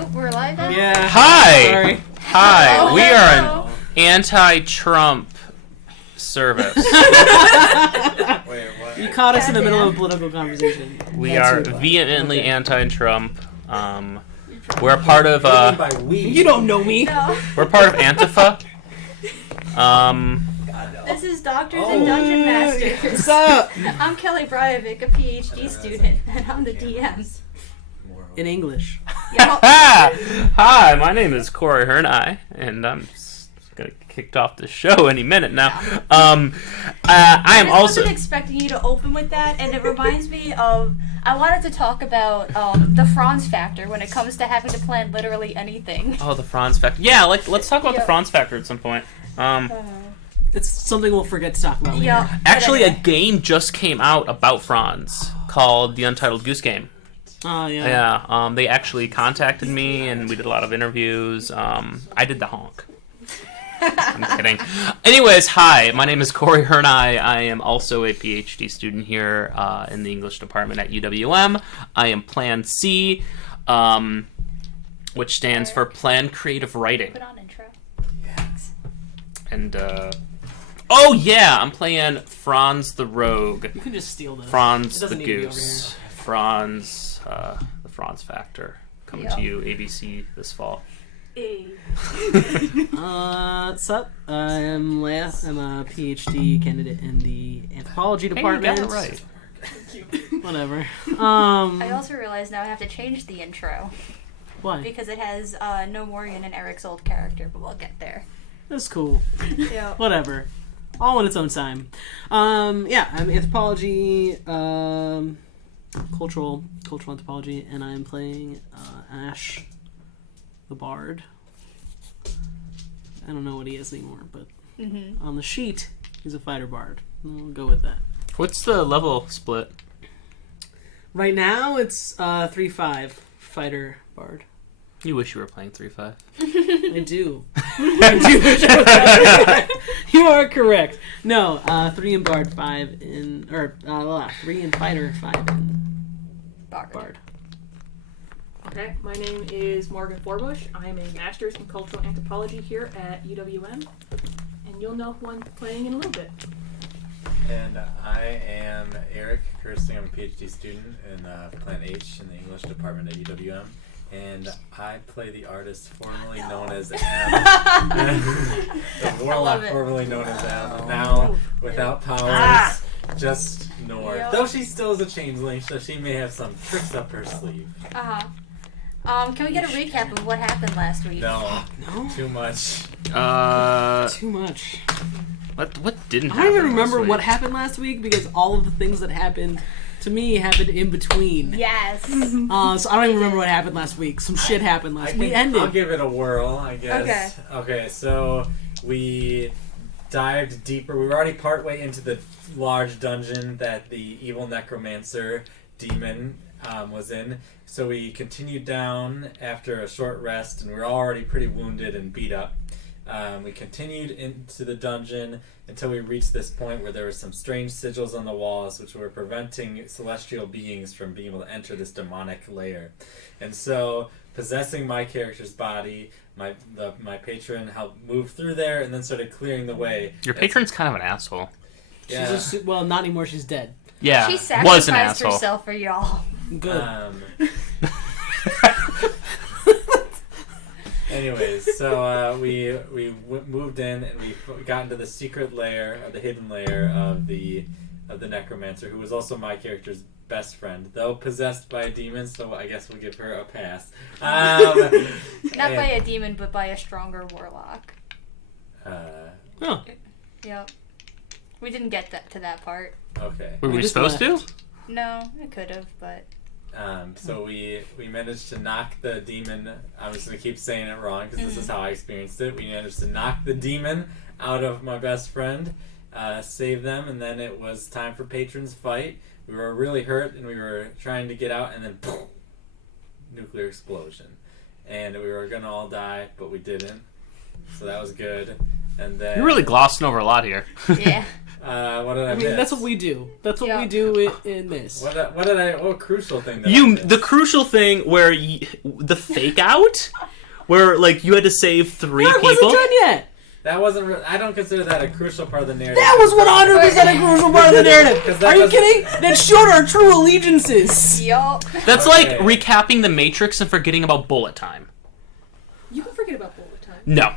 Oh, we're live now? Yeah. Hi! Sorry. Hi! Oh, We are hello. an anti-Trump service. Wait, what? You caught us in the middle of a political conversation. We That's are your fault. vehemently Okay. anti-Trump. We're a part of What do you mean by we? You don't know me. No. we're part of Antifa. This is Doctors and Dungeon Masters. What's up? I'm Kelly Bryovic, a PhD student, and I'm the DM. In English. Yeah. Hi, my name is Corey Hernai, and I'm gonna get kicked off the show any minute now. I am I also. wasn't expecting you to open with that, and it reminds me of... I wanted to talk about the Franz factor when it comes to having to plan literally anything. Oh, the Franz factor. Yeah, let's talk about the Yep. Franz factor at some point. It's something we'll forget to talk about later. Yeah. Actually, But a game just came out about Franz called The Untitled Goose Game. Oh, yeah. Yeah, they actually contacted me, and we did a lot of interviews. I did the honk. I'm kidding. Anyways, hi, my name is Corey Hernai. I am also a PhD student here in the English department at UWM. I am Plan C, which stands for Plan Creative Writing. Put on intro. And, oh yeah, I'm playing Franz the Rogue. You can just steal this. Franz It the doesn't need to be over Goose. Franz, the Franz Factor. Coming to you, ABC, this fall. What's up? I'm Leah. I'm a PhD candidate in the anthropology Hey, you department. got it right. Whatever. I also realize now I have to change the intro Why? because it has no Morgan and Eric's old character, but we'll get there. That's cool. Yeah. Whatever. All in its own time. Yeah, I'm anthropology, cultural anthropology, and I'm playing Ash the Bard. I don't know what he is anymore, but on the sheet, he's a fighter bard. We'll go with that. What's the level split? Right now, it's 3-5 fighter bard. You wish you were playing 3-5. I do. I do wish I was fighter. You are correct. No, 3 in bard, 5 in... Or, 3 in fighter, 5 in bard. Okay, my name is Morgan Forbush. I am a master's in cultural anthropology here at UWM, and you'll know who I'm playing in a little bit. And I am Eric Kirsting. I'm a PhD student in Plan H in the English department at UWM. And I play the artist formerly known as M. The warlock it. formerly known as M. Now, without powers, just Nord. Yep. Though she still is a changeling, so she may have some tricks up her sleeve. Uh-huh. Can we get a recap of what happened last week? No, No? too much. Too much. What didn't I happen don't even remember last week? what happened last week because all of the things that happened to me happened in between. Yes. So I don't even remember what happened last week. Some shit happened last week. We ended. I'll give it a whirl, I guess. Okay, so we dived deeper. We were already partway into the large dungeon that the evil necromancer demon was in. So we continued down after a short rest, and we were already pretty wounded and beat up. We continued into the dungeon until we reached this point where there were some strange sigils on the walls which were preventing celestial beings from being able to enter this demonic lair. And so, possessing my character's body, my patron helped move through there and then started clearing the way. Your patron's kind of an asshole. Yeah. Well, not anymore. She's dead. Yeah, She was an sacrificed asshole. herself for y'all. Good. Anyways, so we moved in and we got into the secret lair, or the hidden lair of the necromancer, who was also my character's best friend, though possessed by a demon. So I guess we'll give her a pass. Not by a demon, but by a stronger warlock. Oh. Yep. We didn't get to that part. Okay. Were we just supposed to? left. No, it could have, but... So we managed to knock the demon. I'm just gonna keep saying it wrong because this is how I experienced it. We managed to knock the demon out of my best friend, save them, and then it was time for patron's fight. We were really hurt and we were trying to get out, and then boom, nuclear explosion, and we were gonna all die, but we didn't. So that was good. And then You're really glossing over a lot here. Yeah. What did I miss? that's what we do. That's what we do in this. What crucial thing did I miss? The crucial thing where the fake out, where like you had to save 3 That people. wasn't done yet. That wasn't. I don't consider that a crucial part of the narrative. That was 100% a crucial part of the narrative. Are you kidding? That showed our true allegiances. Yup. That's like recapping the Matrix and forgetting about bullet time. You can forget about bullet time. No.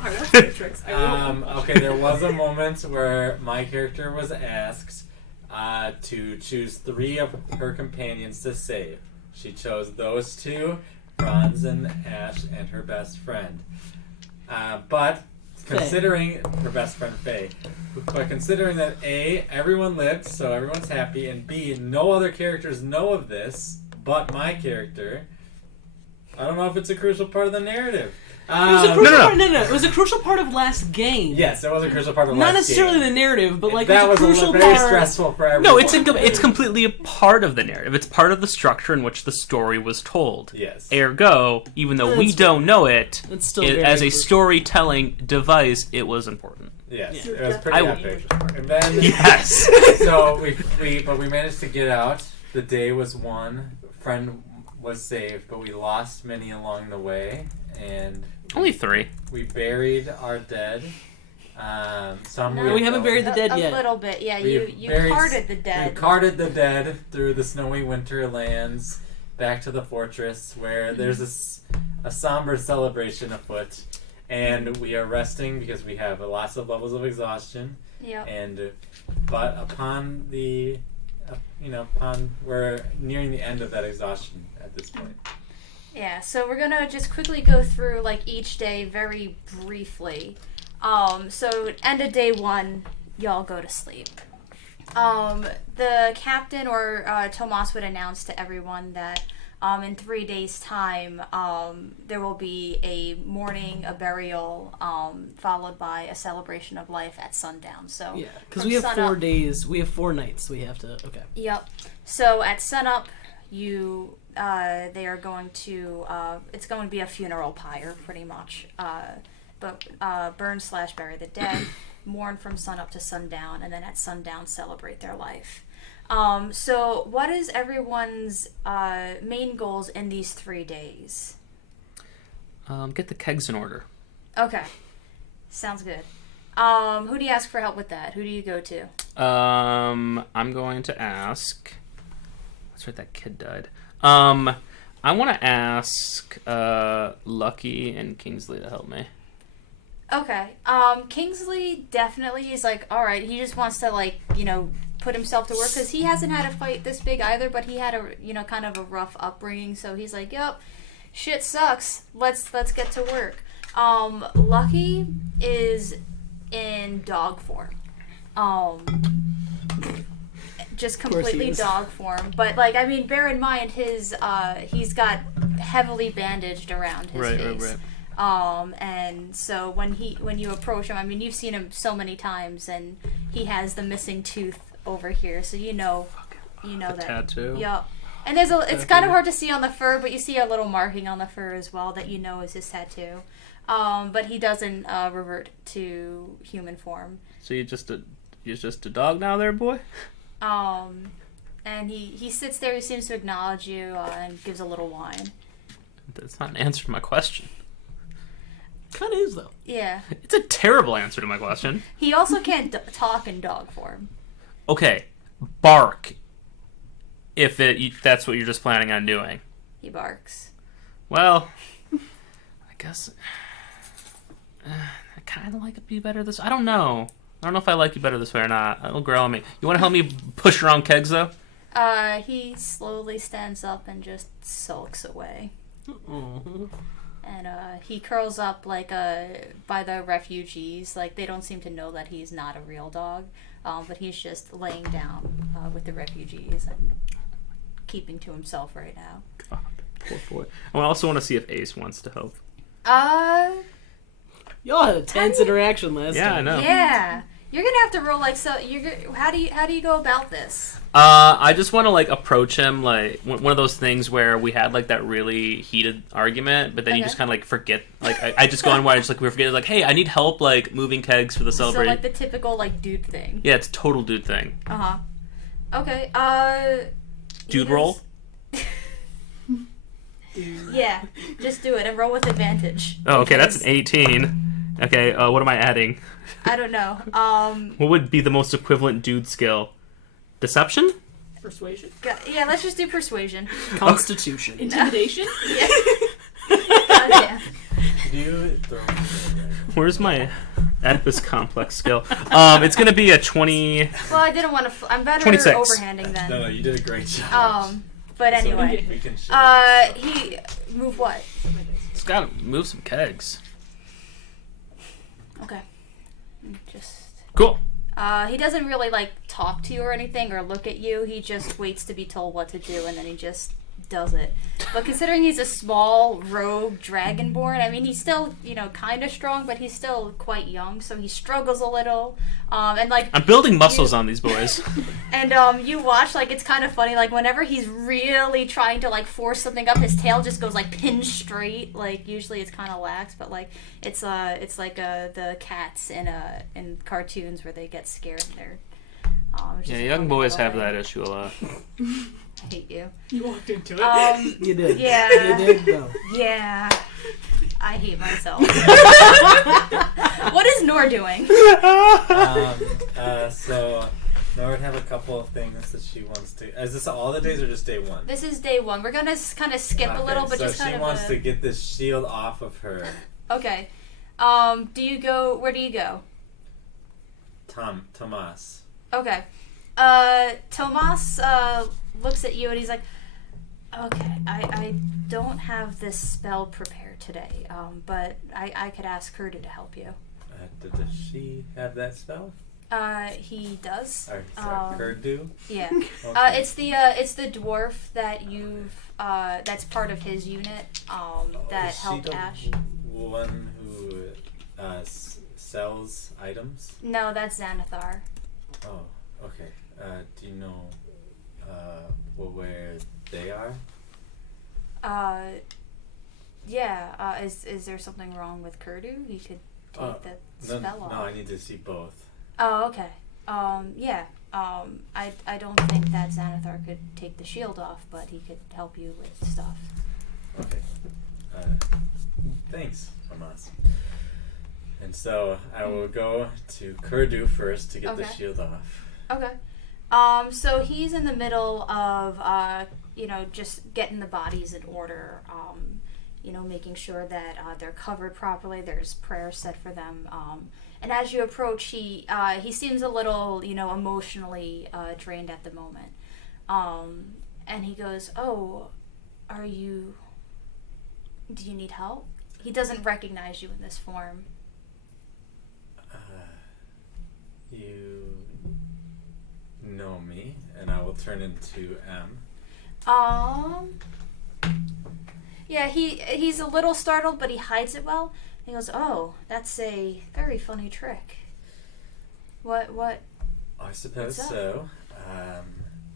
I watched Matrix. I will watch Okay, there was a moment where my character was asked to choose 3 of her companions to save. She chose those 2, Franz and Ash, and her best friend. But considering her best friend Faye, but considering that A, everyone lived, so everyone's happy, and B, no other characters know of this but my character, I don't know if it's a crucial part of the narrative. It was a crucial part. No. It was a crucial part of last game. Yes, it was a crucial part of Not last necessarily game. the narrative, but like that it was a crucial very part. stressful for everyone. No, it's completely a part of the narrative. It's part of the structure in which the story was told. Yes. Ergo, even though we don't know it, It's still very as a crucial. storytelling device, it was important. Yes, Yeah. it was pretty epic. And then, Yes. so we managed to get out. The day was won. Friend was saved, but we lost many along the way, and Only 3. we buried our dead. Some No, we haven't buried the dead a yet. little bit, yeah. We You buried- carted the We dead. carted the dead through the snowy winter lands back to the fortress, where there's a somber celebration afoot, and we are resting because we have lots of levels of exhaustion. Yep. But upon the, we're nearing the end of that exhaustion at this point. Yeah, so we're gonna just quickly go through like each day very briefly. So end of day 1, y'all go to sleep. The captain or Tomas would announce to everyone that in 3 days' time there will be a mourning, a burial, followed by a celebration of life at sundown. So Yeah, because from we have sunup- 4 days. We have 4 nights. We have to. Okay. Yep. So at sunup, they are going to. It's going to be a funeral pyre, pretty much. But burn/bury the dead, mourn from sunup to sundown, and then at sundown celebrate their life. So what is everyone's main goals in these 3 days? Get the kegs in order. Okay, sounds good. Who do you ask for help with that? Who do you go to? I'm going to ask. That's right, that kid died. I want to ask Lucky and Kingsley to help me. Okay. Kingsley definitely is like, all right. He just wants to put himself to work because he hasn't had a fight this big either. But he had a kind of a rough upbringing, so he's like, yep, shit sucks. Let's get to work. Lucky is in dog form. Just completely dog form. But bear in mind he's got heavily bandaged around his face. Right. And so when you approach him, you've seen him so many times, and he has the missing tooth over here, so you know that tattoo. Yep. And it's kind of hard to see on the fur, but you see a little marking on the fur as well that you know is his tattoo. But he doesn't revert to human form. So you're just a dog now, there, boy. And he sits there. He seems to acknowledge you and gives a little whine. That's not an answer to my question. Kind of is though. Yeah. It's a terrible answer to my question. He also can't talk in dog form. Okay, bark. If that's what you're just planning on doing. He barks. Well, I guess I kind of like it be better this. I don't know. I don't know if I like you better this way or not. It'll grow on me. You want to help me push around kegs though? He slowly stands up and just sulks away. Aww. And he curls up by the refugees. They don't seem to know that he's not a real dog, but he's just laying down with the refugees and keeping to himself right now. God, poor boy. I also want to see if Ace wants to help. Y'all had a tense interaction last Yeah, I time. know. Yeah. You're gonna have to roll like so. How do you go about this? I just want to like approach him like one of those things where we had like that really heated argument, but then you just kind of like forget. Like I just go on where I just like we forget like, hey, I need help like moving kegs for the celebration. So like the typical like dude thing. Yeah, it's a total dude thing. Okay. Dude roll. Yeah, just do it and roll with advantage. Oh, okay, that's an 18. Okay, what am I adding? I don't know. What would be the most equivalent dude skill? Deception? Persuasion. Yeah, let's just do persuasion. Constitution. Intimidation. Yeah. Yeah. You throw Where's my Oedipus complex skill? It's gonna be a 20. Well, I didn't want to. I'm better 26. overhanding then. No, you did a great job. But anyway, we can he move what? Just gotta move some kegs. Okay. Just. Cool. He doesn't really like talk to you or anything or look at you. He just waits to be told what to do and then he just does it. But considering he's a small rogue dragonborn, I mean he's still, kind of strong, but he's still quite young, so he struggles a little. And like I'm building muscles on these boys. And you watch, like, it's kind of funny, like whenever he's really trying to like force something up, his tail just goes like pin straight. Like usually it's kind of lax, but like it's like the cats in cartoons where they get scared and they're Yeah, young boys have that issue a lot. I hate you. You walked into it. You did. Yeah. You did, though. Yeah. I hate myself. What is Nor doing? So Nora would have a couple of things that she wants to. Is this all the days or just day one? This is day one. We're gonna kind of skip a little, but so just kind of. she wants to get this shield off of her. Okay. Do you go? Where do you go? Tomas. Okay. Tomas looks at you and he's like, okay, I don't have this spell prepared today, but I could ask Kurdu to help you. Does she have that spell? He does. Kurdu? Yeah. Okay. It's the dwarf that you've that's part of his unit that Is helped she the Ash. one who sells items? No, that's Xanathar. Oh, okay. Do you know where they are? Yeah. Is there something wrong with Kurdu? He could take the spell off. No, I need to see both. Oh, okay. Yeah. I don't think that Xanathar could take the shield off, but he could help you with stuff. Okay. Thanks, Tomas. And so I will go to Kurdu first to get the shield off. Okay. So he's in the middle of, just getting the bodies in order, making sure that they're covered properly. There's prayers set for them. And as you approach, he seems a little, emotionally drained at the moment. And he goes, "Oh, do you need help?" He doesn't recognize you in this form. You know me, and I will turn into M. Yeah, he's a little startled, but he hides it well. He goes, "Oh, that's a very funny trick. What? I suppose so.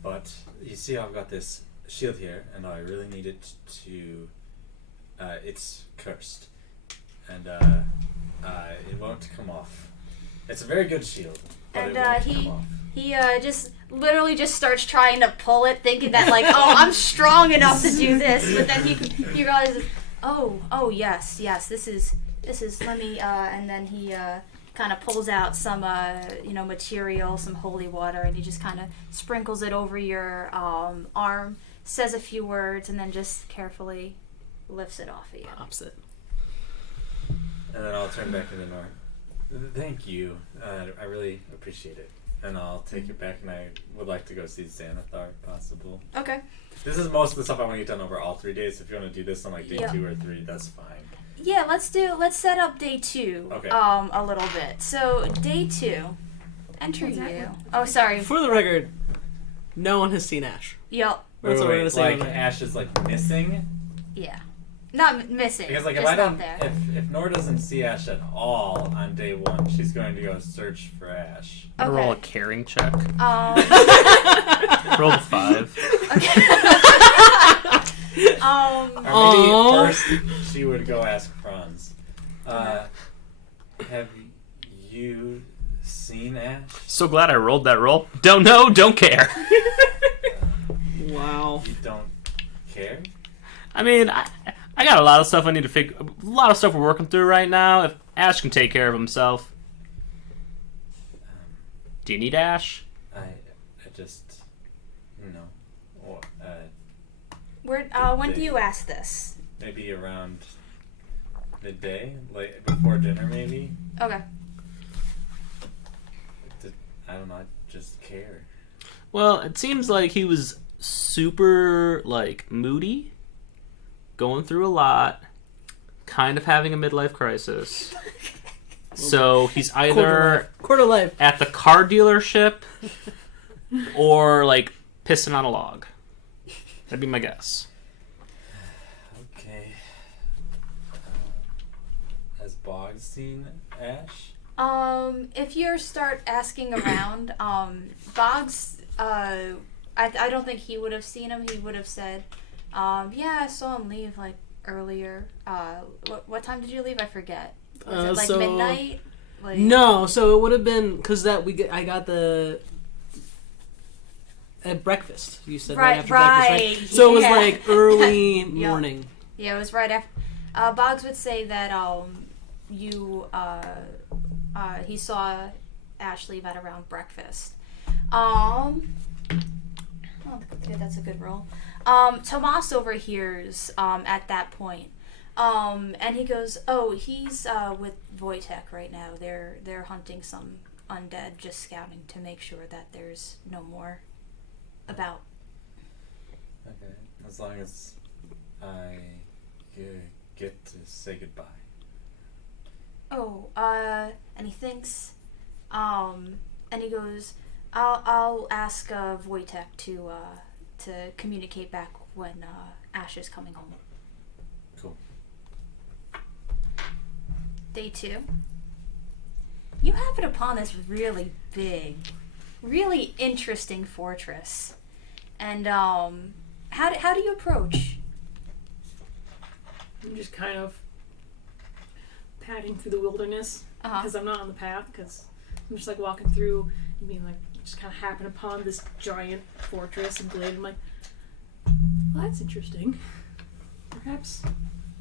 But you see, I've got this shield here, and I really need it to. It's cursed, and it won't come off. It's a very good shield, but And it won't come off. he just literally just starts trying to pull it, thinking that like, oh, I'm strong enough to do this. But then he realizes, oh yes, this is let me and then he kind of pulls out some material, some holy water, and he just kind of sprinkles it over your arm, says a few words, and then just carefully lifts it off of you. Pops it. And then I'll turn back into Nora. Thank you. I really appreciate it. And I'll take it back, and I would like to go see Xanathar if possible. Okay. This is most of the stuff I want to get done over all 3 days. If you want to do this on like day 2 or 3, that's fine. Yeah, let's set up day 2 Okay. a little bit. So day 2, enter you. Oh, sorry. For the record, no one has seen Ash. Yup. That's what we're gonna say. Like Ash is like missing. Yeah. Not missing. Because like if just I don't, not there. if Nora doesn't see Ash at all on day 1, she's going to go search for Ash. I'm gonna roll a caring check. Roll a 5. Okay. Or maybe first she would go ask Franz. Have you seen Ash? So glad I rolled that roll. Don't know, don't care. Wow. You don't care? I mean, I got a lot of stuff I need to figure. A lot of stuff we're working through right now. If Ash can take care of himself. Do you need Ash? I just, When do you ask this? maybe around midday, like before dinner, maybe. Okay. I don't know. I just care. Well, it seems like he was super, like, moody, going through a lot, kind of having a midlife crisis. So he's either quarter life at the car dealership or, like, pissing on a log. That'd be my guess. Okay. Has Boggs seen Ash? If you start asking around, Boggs, I don't think he would have seen him. He would have said, yeah, I saw him leave, like, earlier. What time did you leave? I forget. Was it, like, so midnight? Like, no, so it would have been because I got the at breakfast. You said right after breakfast, right? So it was like early morning. Yeah, it was right after. Boggs would say that he saw Ash leave at around breakfast. Oh, okay, that's a good roll. Tomas overhears at that point. And he goes, "Oh, he's with Wojtek right now. They're hunting some undead, just scouting to make sure that there's no more about." Okay, as long as I get to say goodbye. Oh, and he thinks, and he goes, "I'll ask Wojtek to communicate back when Ash is coming home." Cool. Day 2. You happen upon this really big, really interesting fortress, and how do you approach? I'm just kind of padding through the wilderness because I'm not on the path, because I'm just like walking through and being like, just kind of happen upon this giant fortress and glade. I'm like, well, that's interesting. Perhaps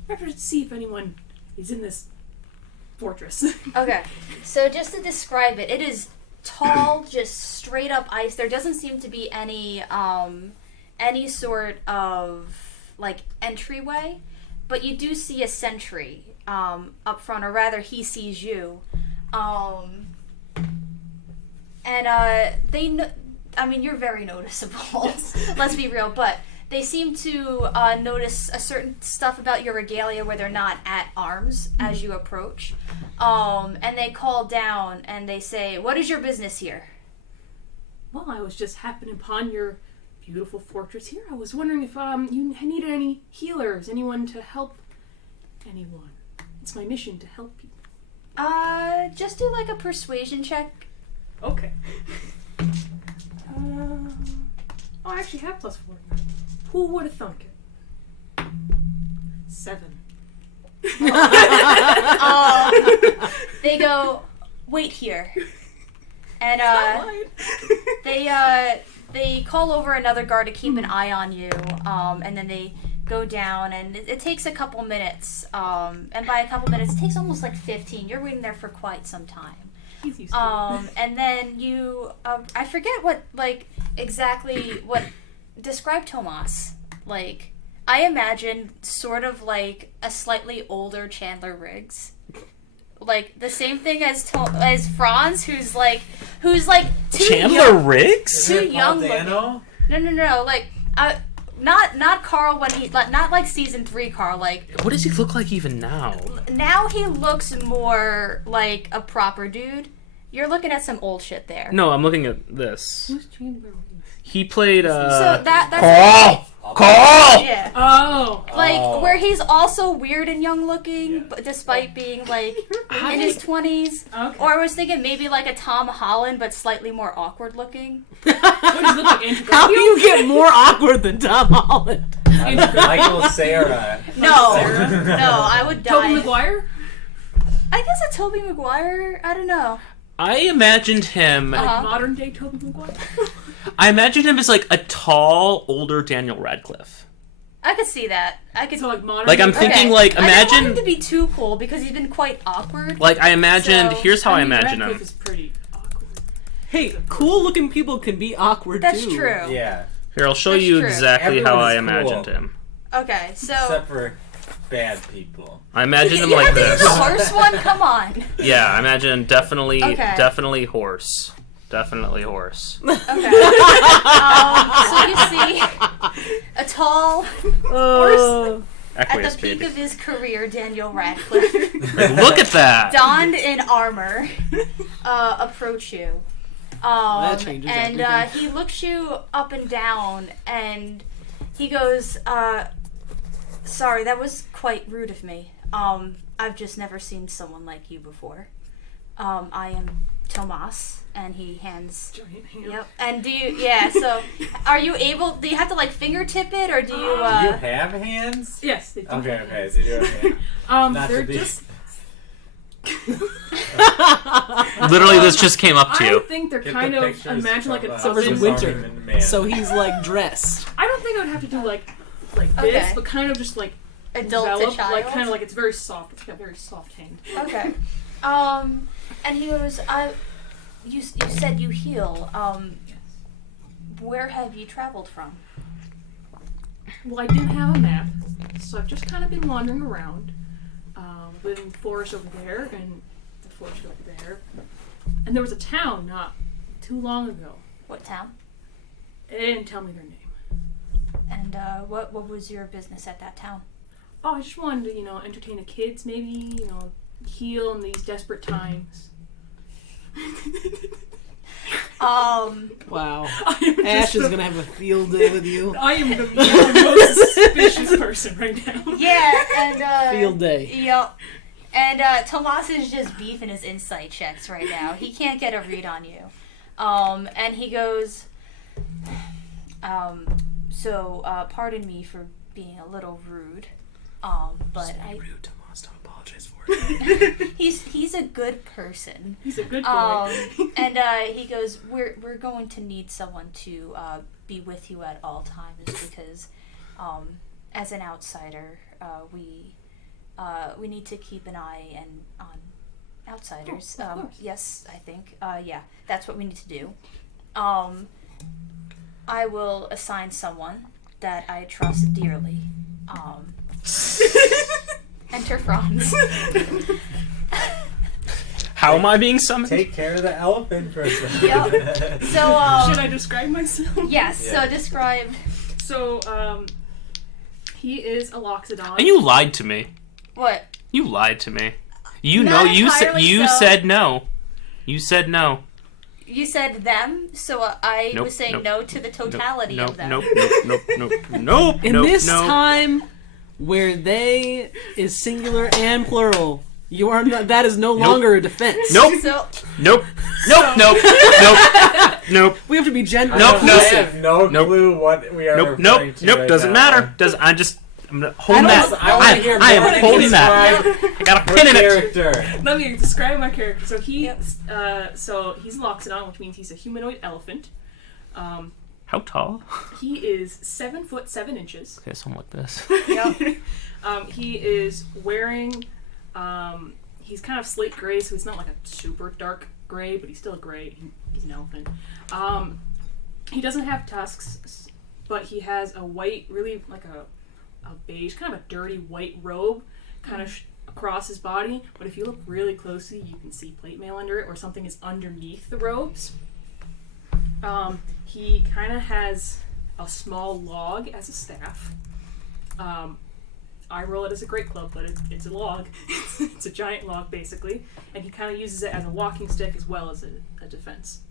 I should see if anyone is in this fortress. Okay, so just to describe it, it is tall, just straight up ice. There doesn't seem to be any sort of like entryway, but you do see a sentry up front, or rather, he sees you, and they know. I mean, you're very noticeable. Yes. Let's be real, but they seem to notice a certain stuff about your regalia where they're not at arms as you approach. And they call down and they say, "What is your business here?" Well, I was just happening upon your beautiful fortress here. I was wondering if you needed any healers, anyone to help anyone. It's my mission to help people. Just do like a persuasion check. Okay. I actually have +4. Who would have thunk it? 7. They go, "Wait here," and they call over another guard to keep an eye on you, and then they go down, and it takes a couple minutes, and by a couple minutes, it takes almost like 15. You're waiting there for quite some time. He's used to it. And then you, I forget what, like, exactly what, describe Tomas. Like, I imagine sort of like a slightly older Chandler Riggs. Like, the same thing as Franz, who's like too Chandler young, Riggs? too young Dano? looking. No, like, not Carl when he, like, not like season 3 Carl, like. What does he look like even now? Now he looks more like a proper dude. You're looking at some old shit there. No, I'm looking at this. Who's Chandler? He played, So that's Carl! Carl! Yeah. Oh. Like, where he's also weird and young looking, but despite being, like, in his 20s. Okay. Or I was thinking maybe like a Tom Holland, but slightly more awkward looking. What does he look like, Andrew How do Garfield? you get more awkward than Tom Holland? Michael Cera. No. Sarah? No, I would die. Tobey Maguire? I guess a Tobey Maguire? I don't know. I imagined him. Uh-huh. Modern day Tobey Maguire? I imagined him as like a tall, older Daniel Radcliffe. I could see that. I could. So like modern Like, day I'm thinking, Okay. like, I didn't want imagine. him to be too cool because he's been quite awkward. Like, I imagined. So- Here's how I imagine Radcliffe him. is pretty awkward. Hey, cool looking people can be awkward That's too. true. Yeah. Here, I'll show That's you true. exactly Everyone how I is imagined cool. him. Okay, so Except for bad people. I imagined him you like had to use this. the horse one. Come on. Yeah, I imagine definitely horse. Definitely horse. Okay. So you see a tall horse at Aquarius the peak baby. of his career, Daniel Radcliffe, Like, look at that. donned in armor, approach you. That changes and everything. he looks you up and down, and he goes, "Sorry, that was quite rude of me. I've just never seen someone like you before. I am Tomas." And he hands. Giant hand. Yep. And do you? Yeah. So, are you able? Do you have to like fingertip it, or do you? Do you have hands? Yes, they do. Okay, so you do have hands. Not they're to be... just. Literally, this just came up to I you. think they're Get kind the of pictures imagine like of, a So it's bit- winter. Man. So he's like dressed. I don't think I would have to do like this, Okay. but kind of just like Adult to envelop, child. like kind of like it's very soft. It's got very soft hand. Okay. And he goes, you said you heal. Where have you traveled from? Well, I didn't have a map, so I've just kind of been wandering around. Been in the forest over there and the forest over there, and there was a town not too long ago. What town? They didn't tell me their name. And what was your business at that town? Oh, I just wanted to, entertain the kids, maybe, heal in these desperate times. Wow. I am Ash just is the- gonna have a field day with you. I am the most suspicious person right now. Yeah, and Field day. Yep. And Tomas is just beefing his insight checks right now. He can't get a read on you. And he goes, pardon me for being a little rude. But Rude, Tomas. Don't apologize for it. he's a good person. He's a good boy. And he goes, we're going to need someone to be with you at all times because, as an outsider, we need to keep an eye on outsiders. Oh, of course. Yes, I think. Yeah, that's what we need to do. I will assign someone that I trust dearly. Enter Franz. How am I being summoned? Take care of the elephant person. Yep. So, Should I describe myself? yes, Yeah. so describe. So, he is a Loxodon. And you lied to me. What? You lied to me. You Not know, you said entirely you so. said no. You said no. You said them, so I Nope, was saying nope, no to the totality Nope, of them. nope, nope, nope, nope, In nope, this nope. time where they is singular and plural, you are not. That is no Nope. longer a defense. Nope, So, nope, nope, nope, nope, nope, We have to be gender Nope, I nope. have no Nope. clue what we are nope, referring nope, to nope. right Doesn't now. matter. I'm gonna hold that. I want to hear more. I am holding that. Describe I got a her pin in it. character. Let me describe my character. So he's Yep. he's a Loxodon, which means he's a humanoid elephant. How tall? He is 7'7". Okay, something like this. yep. He is wearing. He's kind of slate gray, so he's not like a super dark gray, but he's still a gray. He's an elephant. He doesn't have tusks, but he has a white, really like a beige, kind of a dirty white robe, kind of across his body. But if you look really closely, you can see plate mail under it, or something is underneath the robes. He kind of has a small log as a staff. I roll it as a great club, but it's a log. It's a giant log, basically. And he kind of uses it as a walking stick as well as a defense.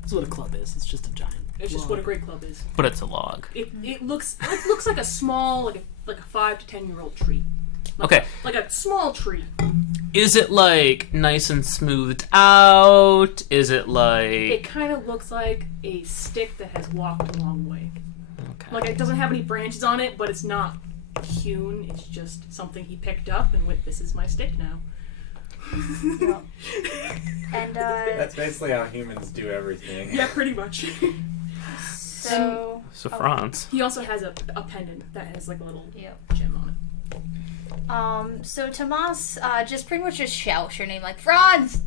That's what a club is. It's just a giant. It's just what a great club is. But it's a log. It looks like a small like a 5 to 10-year-old tree. Okay. Like a small tree. Is it like nice and smoothed out? Is it like... It kind of looks like a stick that has walked a long way. Okay. Like it doesn't have any branches on it, but it's not hewn. It's just something he picked up and went, "This is my stick now." Yep. And That's basically how humans do everything. Yeah, pretty much. so Franz. He also has a pendant that has like a little gem on it. So Tomas just pretty much just shouts your name like Franz.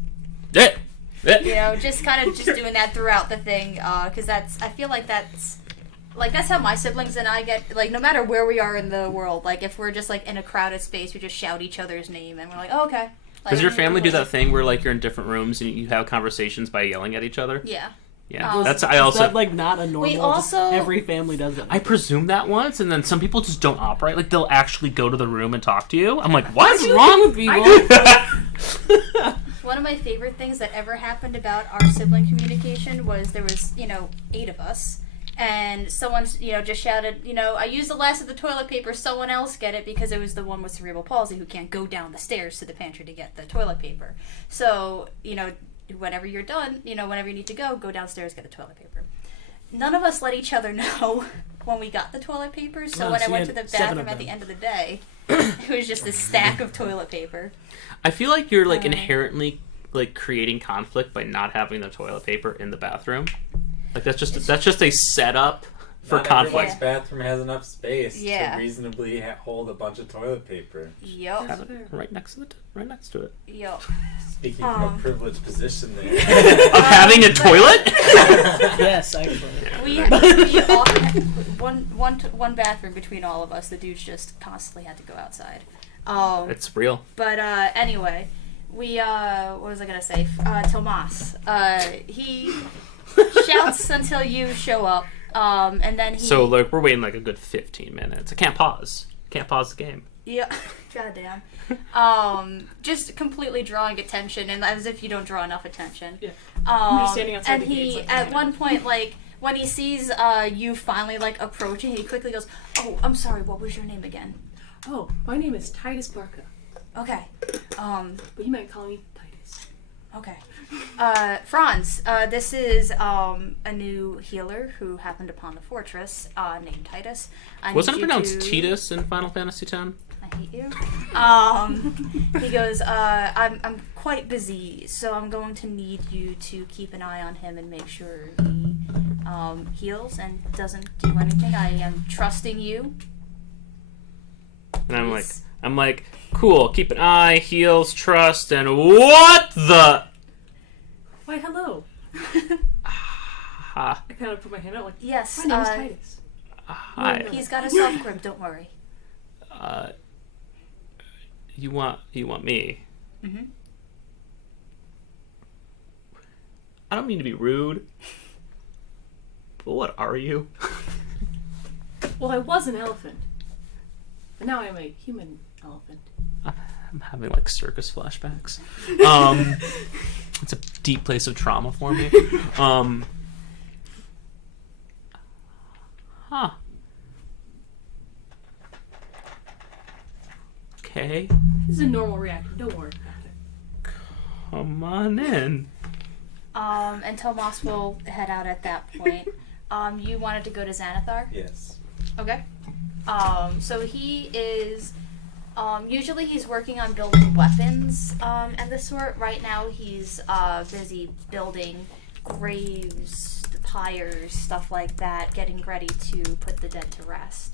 Yeah. You know, just kind of just doing that throughout the thing, because I feel like that's how my siblings and I get, like, no matter where we are in the world, like, if we're just, like, in a crowded space, we just shout each other's name, and we're like, oh, okay. Does your family do that thing where, like, you're in different rooms and you have conversations by yelling at each other? Yeah. Yeah, Is that like not a normal? We also every family does it. I presume that once, and then some people just don't operate. Like they'll actually go to the room and talk to you. I'm like, what's wrong with people? One of my favorite things that ever happened about our sibling communication was there was 8 of us, and someone just shouted, I used the last of the toilet paper. Someone else get it, because it was the one with cerebral palsy who can't go down the stairs to the pantry to get the toilet paper. So whenever you're done, whenever you need to go downstairs, get the toilet paper. None of us let each other know when we got the toilet paper, so when I went to the bathroom at the end of the day, it was just a stack of toilet paper. I feel like you're like inherently like creating conflict by not having the toilet paper in the bathroom. Like that's just a setup for Not conflict. everyone's bathroom has enough space Yeah. to reasonably hold a bunch of toilet paper. Yep. Have it right next to it. Yep. Speaking from a privileged position there. Of having a toilet? Yes, actually. We all had one bathroom between all of us. The dudes just constantly had to go outside. It's real. But anyway, we what was I gonna say? Tomas. He shouts until you show up. And then he... So like we're waiting like a good 15 minutes. I can't pause. Can't pause the game. Yeah. Goddamn. Just completely drawing attention, and as if you don't draw enough attention. Yeah. I'm just standing outside and the he, gates, like, at one point, like, when he sees you finally, like, approaching, he quickly goes, "Oh, I'm sorry, what was your name again?" "Oh, my name is Titus Barca. Okay. But you might call me Titus." Okay. Franz, this is a new healer who happened upon the fortress, named Titus. Wasn't it pronounced Titus in Final Fantasy X? I hate you. He goes, I'm quite busy, so I'm going to need you to keep an eye on him and make sure he heals and doesn't do anything. I am trusting you. And I'm like, cool, keep an eye, heals, trust, and what the... "Why, hello." Ha. I kind of put my hand out like, Yes, "My name's Titus." Hi. he's got a soft grip, don't worry. You want me? Mm-hmm. I don't mean to be rude, but what are you? Well, I was an elephant, but now I'm a human elephant. I'm having like circus flashbacks. It's a deep place of trauma for me. Huh. Okay. This is a normal reaction. Don't worry about it. Come on in. And Tomas will head out at that point. You wanted to go to Xanathar? Yes. Okay. So he is, usually he's working on building weapons, and this sort. Right now he's, busy building graves, pyres, stuff like that, getting ready to put the dead to rest.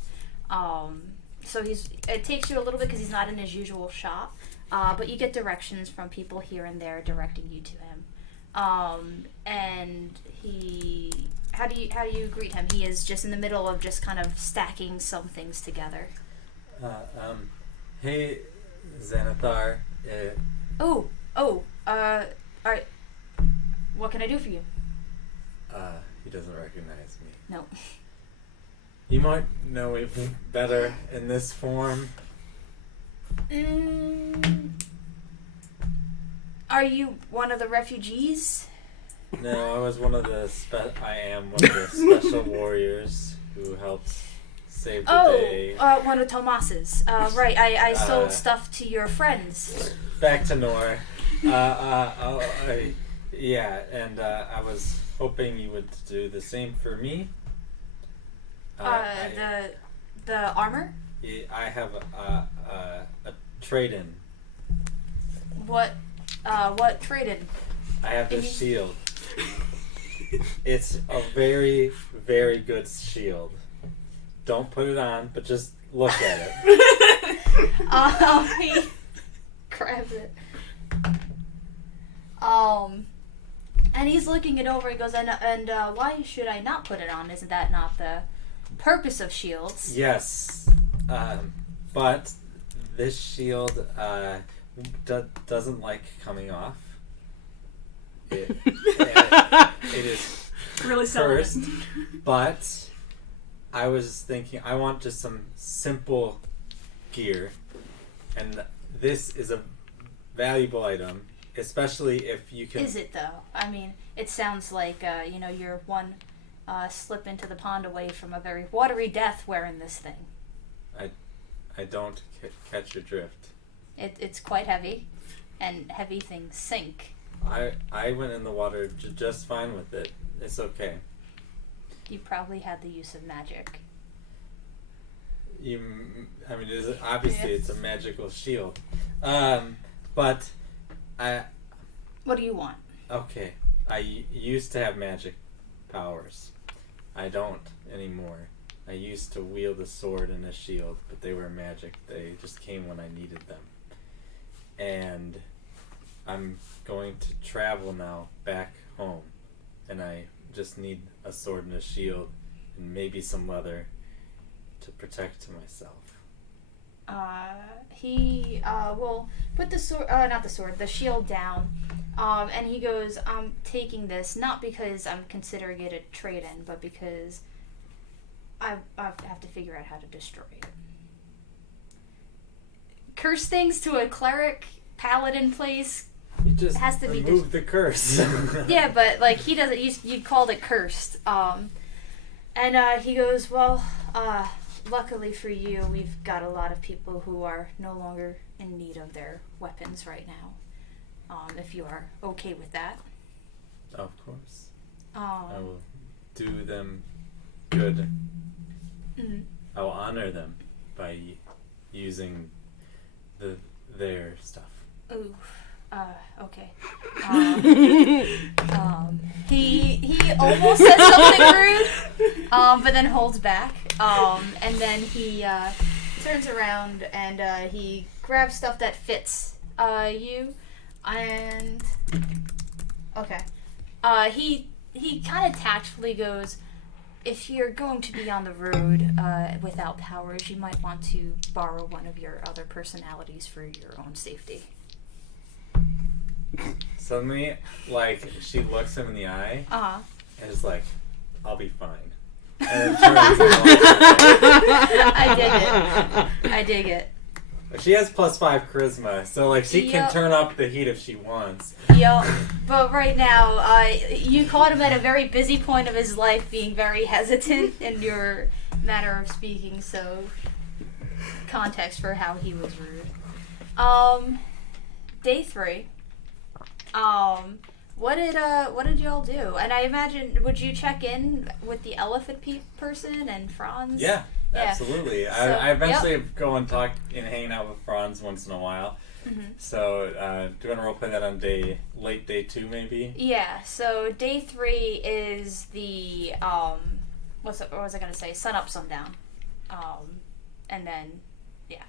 So it takes you a little bit because he's not in his usual shop, but you get directions from people here and there directing you to him. And how do you greet him? He is just in the middle of just kind of stacking some things together. Hey, Xanathar. Alright. What can I do for you? He doesn't recognize me. No. You might know me better in this form. Are you one of the refugees? No, I was one of the I am one of the special warriors who helped save the day. One of Tomas's. Right, I sold stuff to your friends. Back to Nor. Yeah, and I was hoping you would do the same for me. The armor? I have a trade-in. What trade-in? I have this shield. It's a very, very good shield. Don't put it on, but just look at it. He grabs it. And he's looking it over. He goes, and why should I not put it on? Isn't that not the purpose of shields? Yes, but this shield doesn't like coming off. It is really cursed, but I was thinking I want just some simple gear, and this is a valuable item, especially if you can. Is it though? I mean, it sounds like you're one slip into the pond away from a very watery death wearing this thing. I don't catch your drift. It's quite heavy, and heavy things sink. I went in the water just fine with it. It's okay. You probably had the use of magic. Obviously it's a magical shield. But What do you want? Okay, I used to have magic powers. I don't anymore. I used to wield a sword and a shield, but they were magic. They just came when I needed them. And I'm going to travel now back home, and I just need a sword and a shield and maybe some leather to protect myself. He will put the shield down, and he goes, I'm taking this not because I'm considering it a trade-in, but because I have to figure out how to destroy it. Curse things to a cleric, paladin place. You just has to remove the curse. Yeah, but like he doesn't. You called it cursed. And he goes, well, luckily for you, we've got a lot of people who are no longer in need of their weapons right now. If you are okay with that. Of course. I will do them good. Mm. I will honor them by using their stuff. Ooh. Okay. He almost says something rude, but then holds back. And then he turns around and he grabs stuff that fits you, and okay. He kind of tactfully goes, if you're going to be on the road without powers, you might want to borrow one of your other personalities for your own safety. Suddenly, like, she looks him in the eye and is like, I'll be fine. And it turns I dig it. She has +5 charisma, so like she can turn up the heat if she wants. Yep. But right now, you caught him at a very busy point of his life, being very hesitant in your manner of speaking. So, context for how he was rude. Day 3. What did y'all do? And I imagine, would you check in with the elephant person and Franz? Yeah. Absolutely. So, I eventually go and talk and hang out with Franz once in a while. Mm-hmm. So, do you want to roleplay that on late day 2 maybe? Yeah, so day 3 is the, what was I going to say? Sun up, sundown. And then, yeah.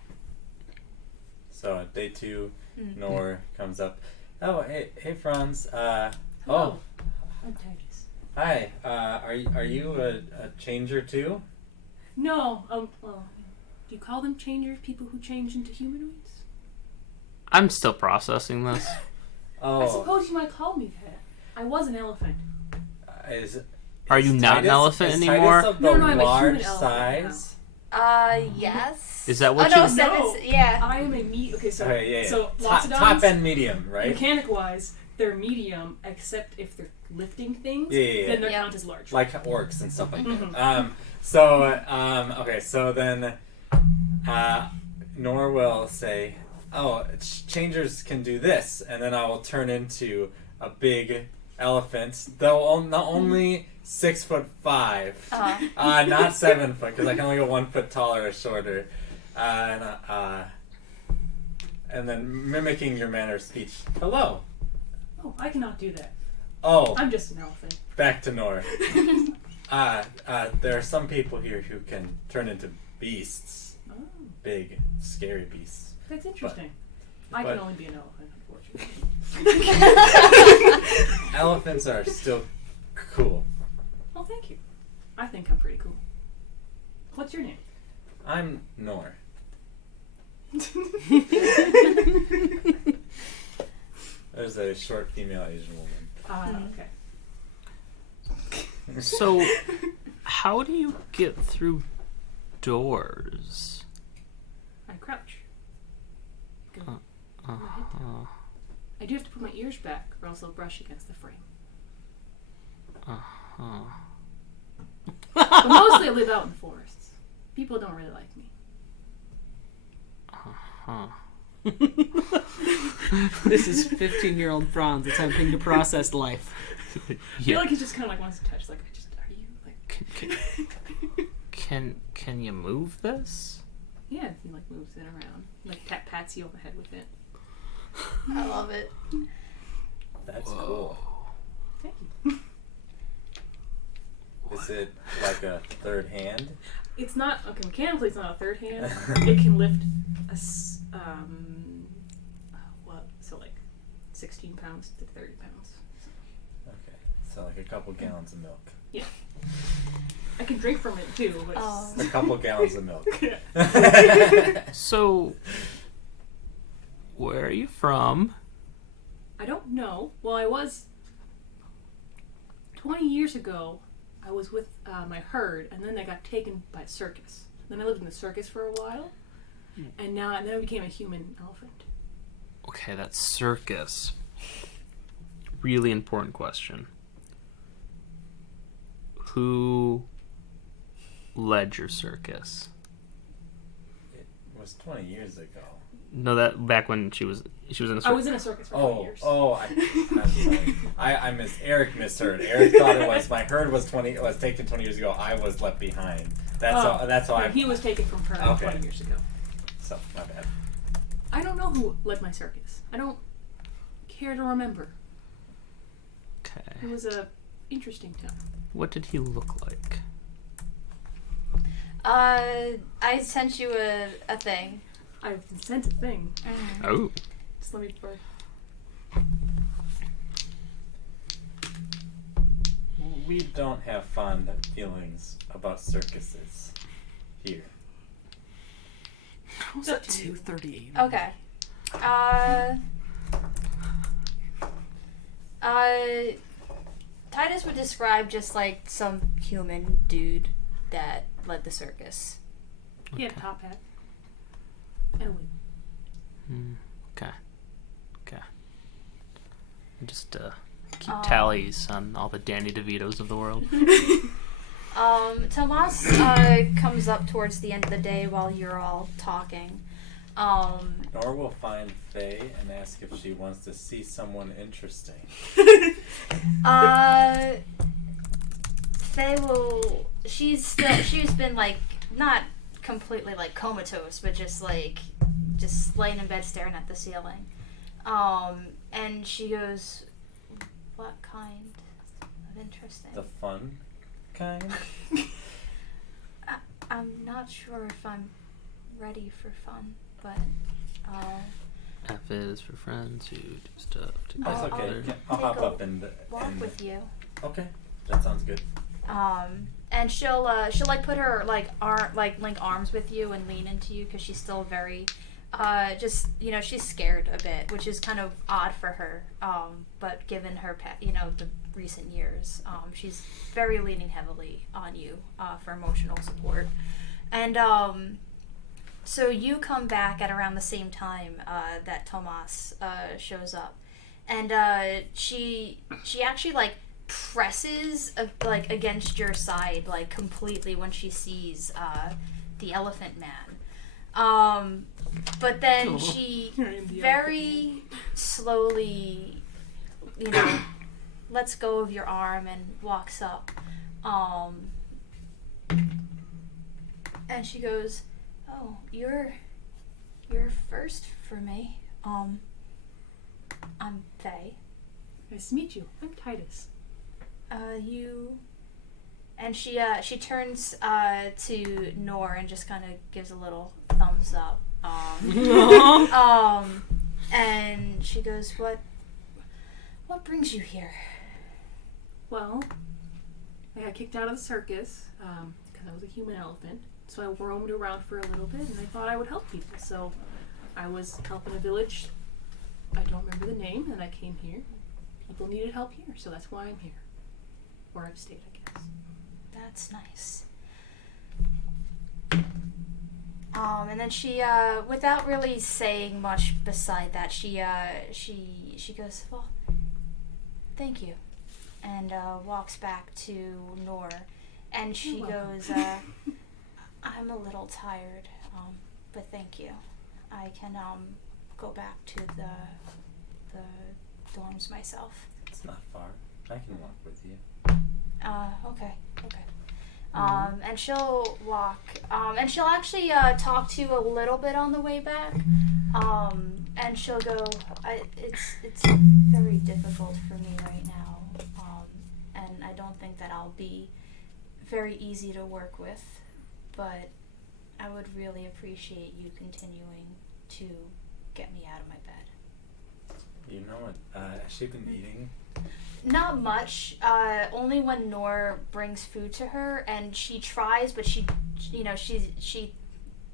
So, day 2, Nor comes up. Oh, hey Franz. Hello. Oh. I'm Titus. Hi. Are you a changer too? No, well, do you call them changers, people who change into humanoids? I'm still processing this. Oh. I suppose you might call me that. I was an elephant. Are you not an elephant is anymore? Titus of the No, I'm a large human size? Yes. Is that what you... yeah. I am a meat. Okay, so Okay, yeah. so lots of dogs. Top end medium, right? Mechanic wise, they're medium, except if they're lifting things, Yeah. then they count as large. Like orcs and stuff like Mhm. that. Okay, so then Nor will say, "Oh, changers can do this," and then I will turn into a big elephant, though not only 6'5", not 7 foot, because I can only go 1 foot taller or shorter, and then mimicking your manner of speech. Hello. Oh, I cannot do that. Oh, I'm just an elephant. back to Nor. There are some people here who can turn into beasts. Oh, Big, scary beasts. that's interesting. I but- can only be an elephant, unfortunately. Elephants are still cool. Well, thank you. I think I'm pretty cool. What's your name? I'm Nor. There's a short female Asian woman. Okay. So, how do you get through doors? I crouch. Go. Uh-huh. I do have to put my ears back, or else they'll brush against the frame. Uh-huh. But mostly I live out in forests. People don't really like me. Uh-huh. This is 15-year-old Franz attempting to process life. I feel like he just kind of like wants to touch. Like, are you like? Can you move this? Yeah, he like moves it around, like pats you on the head with it. I love it. That's cool. Thank you. Is it like a third hand? It's not okay. Mechanically, it's not a third hand. It can lift what? So like 16 pounds to 30 pounds. Okay, so like a couple gallons of milk. Yeah. I can drink from it too, but A couple gallons of milk. So, where are you from? I don't know. Well, I was 20 years ago. I was with my herd, and then I got taken by a circus. Then I lived in the circus for a while, and then I became a human elephant. Okay, that's circus. Really important question. Who led your circus? It was 20 years ago. No, that back when she was in a circus. I was in a circus for 20 years. I'm sorry. I missed. Eric misheard. Eric thought it was my herd was taken 20 years ago. I was left behind. That's how He was taken from her 20 years ago. So my bad. I don't know who led my circus. I don't care to remember. Okay. It was a interesting time. What did he look like? I sent you a thing. I've been sent a thing. Oh. Just let me first. We don't have fond feelings about circuses here. How's that 2:38? Okay. Titus would describe just like some human dude that led the circus. He had a top hat. And a wig. Okay. Just keep tallies on all the Danny DeVitos of the world. Tomas comes up towards the end of the day while you're all talking. Nor will find Faye and ask if she wants to see someone interesting. Faye will. She's been like not completely like comatose, but just laying in bed staring at the ceiling. And she goes, "What kind of interesting?" The fun kind? I'm not sure if I'm ready for fun, but F is for friends who do stuff That's together. okay. I'll hop up and walk with you. Okay, that sounds good. And she'll like put her link arms with you and lean into you because she's still very she's scared a bit, which is kind of odd for her, but given her the recent years, she's very leaning heavily on you for emotional support. And so you come back at around the same time that Tomas shows up, and she actually like presses like against your side like completely when she sees the elephant man. But then she very slowly, lets go of your arm and walks up. And she goes, "Oh, you're first for me. I'm Faye. Nice to meet you. I'm Titus." You." And she turns to Nor and just kind of gives a little thumbs up. And she goes, "What brings you here?" Well, I got kicked out of the circus because I was a human elephant. So I roamed around for a little bit, and I thought I would help people. So I was helping a village. I don't remember the name, and I came here. People needed help here, so that's why I'm here. Or I've stayed, I guess. That's nice. And then she, without really saying much beside that, she goes, "Well, thank you," and walks back to Nor, and she goes, "I'm a little tired, but thank you. I can go back to the dorms myself." It's not far. I can walk with you. Okay. And she'll walk, and she'll actually talk to you a little bit on the way back, and she'll go, it's very difficult for me right now, and I don't think that I'll be very easy to work with, but I would really appreciate you continuing to get me out of my bed. You know what? Has she been eating? Not much. Only when Nor brings food to her, and she tries, but she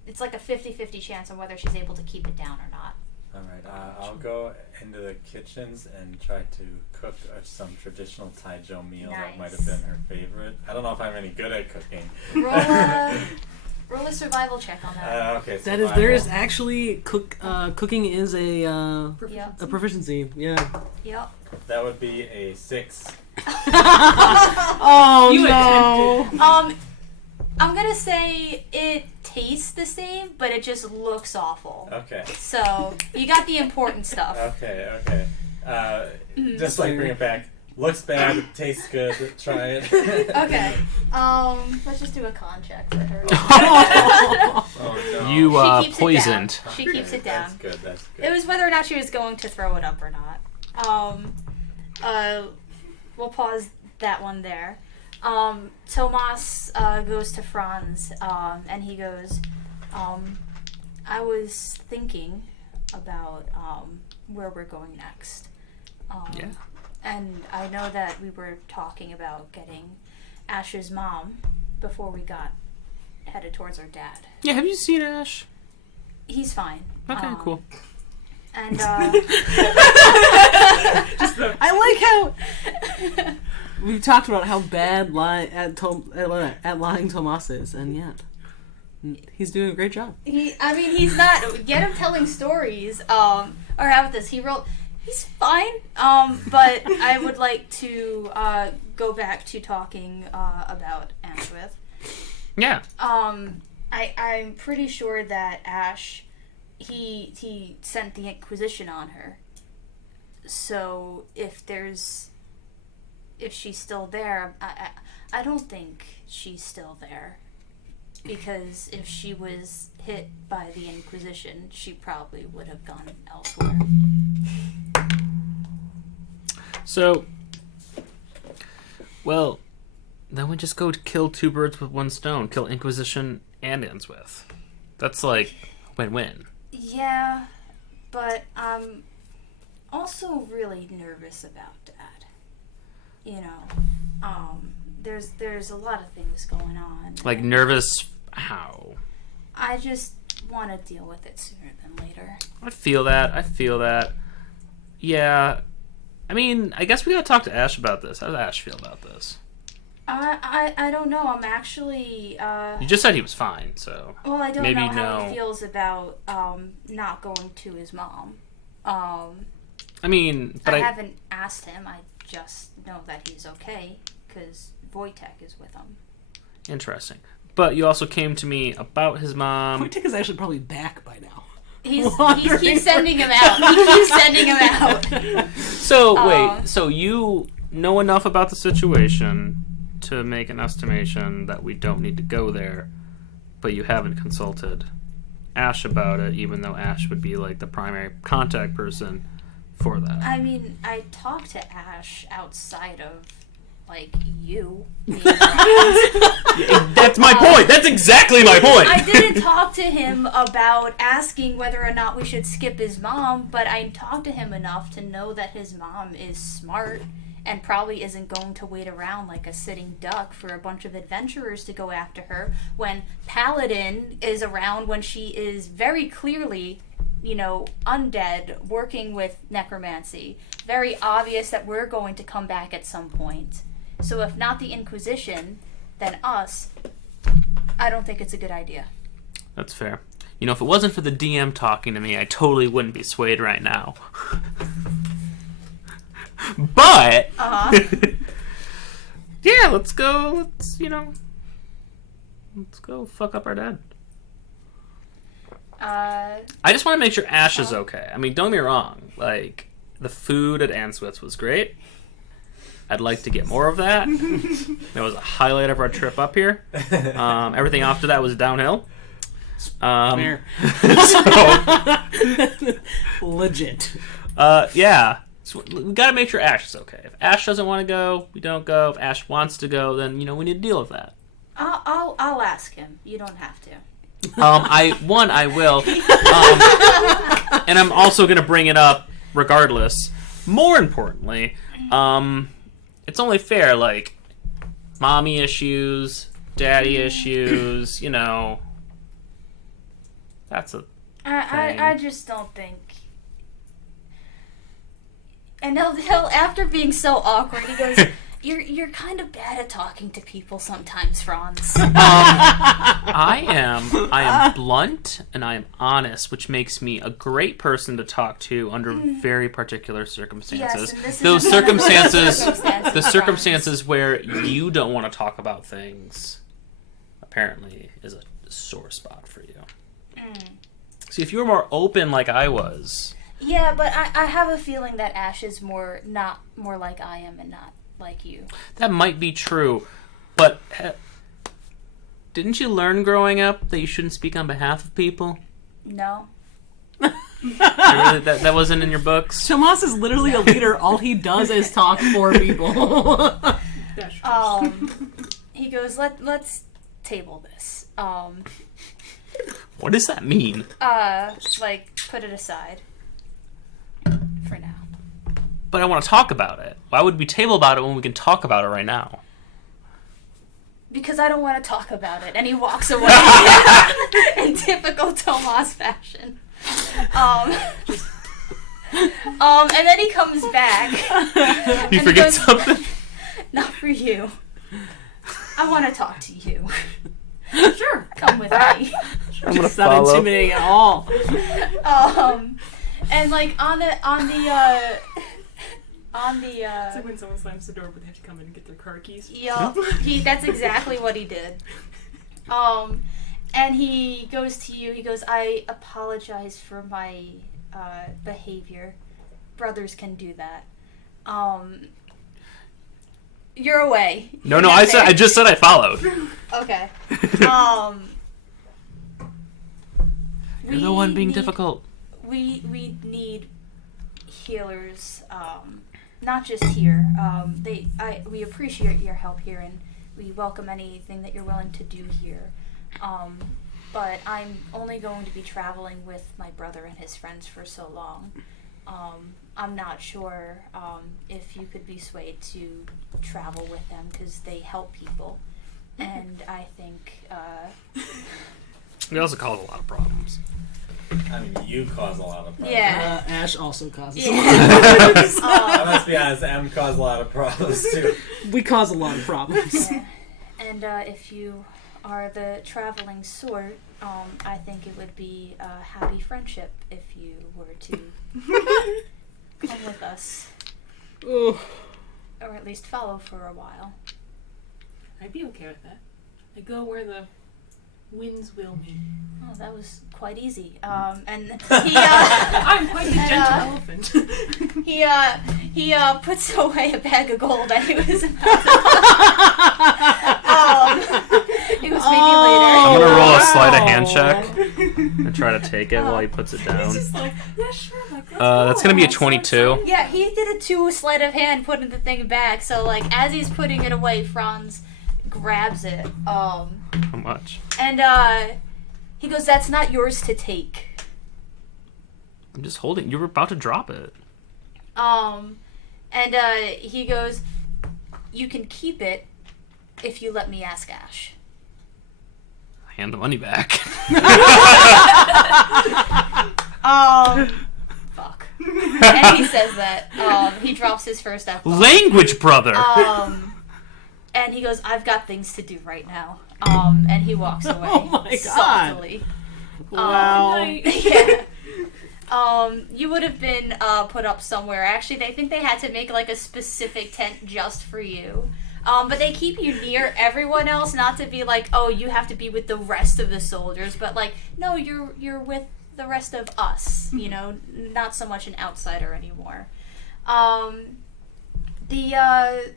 it's like a 50-50 chance on whether she's able to keep it down or not. All right. I'll go into the kitchens and try to cook some traditional Taijo meal that might have been her favorite. I don't know if I'm any good at cooking. Roll a survival check on that. Okay. That is, there is actually cooking is a proficiency. Yeah. Yep. That would be a 6. Oh, you no. attempted. I'm gonna say it tastes the same, but it just looks awful. Okay. So you got the important stuff. Okay. Just like bring it back. Looks bad, tastes good. Try it. Okay. Let's just do a con check for her. Oh no. You She keeps poisoned. She keeps it down. That's good. It was whether or not she was going to throw it up or not. We'll pause that one there. Tomas goes to Franz, and he goes, I was thinking about where we're going next. Yeah. And I know that we were talking about getting Ash's mom before we got headed towards our dad. Yeah, have you seen Ash? He's fine. Okay, cool. And I like how we've talked about how bad at lying Tomas is, and yet he's doing a great job. he's not. Get him telling stories. Or how about this? He's fine. But I would like to go back to talking about Answith. Yeah. I'm pretty sure that Ash, he sent the Inquisition on her. So if she's still there, I don't think she's still there. Because if she was hit by the Inquisition, she probably would have gone elsewhere. So, well, then we just go to kill 2 birds with 1 stone. Kill Inquisition and Answith. That's like win-win. Yeah, but I'm also really nervous about Dad. You know, there's a lot of things going on. Like nervous how? I just want to deal with it sooner than later. I feel that. Yeah. I mean, I guess we gotta talk to Ash about this. How does Ash feel about this? I don't know. I'm actually. You just said he was fine, so. Well, I don't maybe know how no. he feels about not going to his mom. I mean, but I haven't asked him. I just know that he's okay because Wojtek is with him. Interesting. But you also came to me about his mom. Wojtek is actually probably back by now. He keeps sending him out. He keeps sending him out. So, wait. So you know enough about the situation to make an estimation that we don't need to go there, but you haven't consulted Ash about it, even though Ash would be like the primary contact person for that. I mean, I talked to Ash outside of, like, you. That's my point. That's exactly my point. I didn't talk to him about asking whether or not we should skip his mom, but I talked to him enough to know that his mom is smart and probably isn't going to wait around like a sitting duck for a bunch of adventurers to go after her when Paladin is around, when she is very clearly, undead, working with necromancy. Very obvious that we're going to come back at some point. So if not the Inquisition, then us. I don't think it's a good idea. That's fair. If it wasn't for the DM talking to me, I totally wouldn't be swayed right now. But yeah, let's go. Let's go fuck up our dad. I just want to make sure Ash is okay. I mean, don't get me wrong. Like, the food at Answitz was great. I'd like to get more of that. That was a highlight of our trip up here. Everything after that was downhill. Fair. So, legit. Yeah. So we got to make sure Ash is okay. If Ash doesn't want to go, we don't go. If Ash wants to go, then we need to deal with that. I'll ask him. You don't have to. I will. And I'm also going to bring it up regardless. More importantly, it's only fair, like, mommy issues, daddy issues, that's a thing. I just don't think. And he'll after being so awkward, he goes, You're kind of bad at talking to people sometimes, Franz. I am blunt and I am honest, which makes me a great person to talk to under very particular circumstances. Yes, those the circumstances where you don't want to talk about things, apparently, is a sore spot for you. See, if you were more open like I was. Yeah, but I have a feeling that Ash is more like I am and not like you. That might be true, but didn't you learn growing up that you shouldn't speak on behalf of people? No. Really, that wasn't in your books? Tomas is literally a leader. All he does is talk for people. He goes, let's table this. What does that mean? Like, put it aside. For now. But I want to talk about it. Why would we table about it when we can talk about it right now? Because I don't want to talk about it. And he walks away in typical Tomas fashion. And then he comes back. You forget something? Not for you. I want to talk to you. Sure. Come with me. I'm gonna It's not follow. intimidating at all. And like on the It's like when someone slams the door, but they have to come in and get their car keys. Yup. That's exactly what he did. And he goes to you. He goes, I apologize for my behavior. Brothers can do that. You're away. No, I just said I followed. Okay. You're the one being difficult. We need healers, not just here. We appreciate your help here, and we welcome anything that you're willing to do here. But I'm only going to be traveling with my brother and his friends for so long. I'm not sure if you could be swayed to travel with them because they help people, and I think It also causes a lot of problems. I mean, you cause a lot of problems. Yeah. Ash also causes Yeah. a lot of problems. I must be honest, M caused a lot of problems too. We cause a lot of problems. Yeah. And if you are the traveling sort, I think it would be a happy friendship if you were to come with us. Oh. Or at least follow for a while. I'd be okay with that. I go where the winds will me. Oh, that was quite easy. And he, I'm quite the gentle elephant. he puts away a bag of gold that he was about to he goes, maybe later. I'm gonna roll a sleight of hand check and try to take it while he puts it down. He's just like, yeah, sure. Like, That's gonna be a 22. Yeah, he did a 2 sleight of hand, putting the thing back. So, like, as he's putting it away, Franz grabs it. How much? And he goes, "That's not yours to take." I'm just holding. You were about to drop it. And he goes, "You can keep it if you let me ask Ash." Hand the money back. Fuck. And he says that. He drops his first F-bomb. Language, brother. And he goes, "I've got things to do right now." And he walks away. Oh my God. Softly. Wow. Yeah. You would have been put up somewhere. Actually, they think they had to make like a specific tent just for you. But they keep you near everyone else, not to be like, oh, you have to be with the rest of the soldiers, but like, no, you're with the rest of us. You know, not so much an outsider anymore. The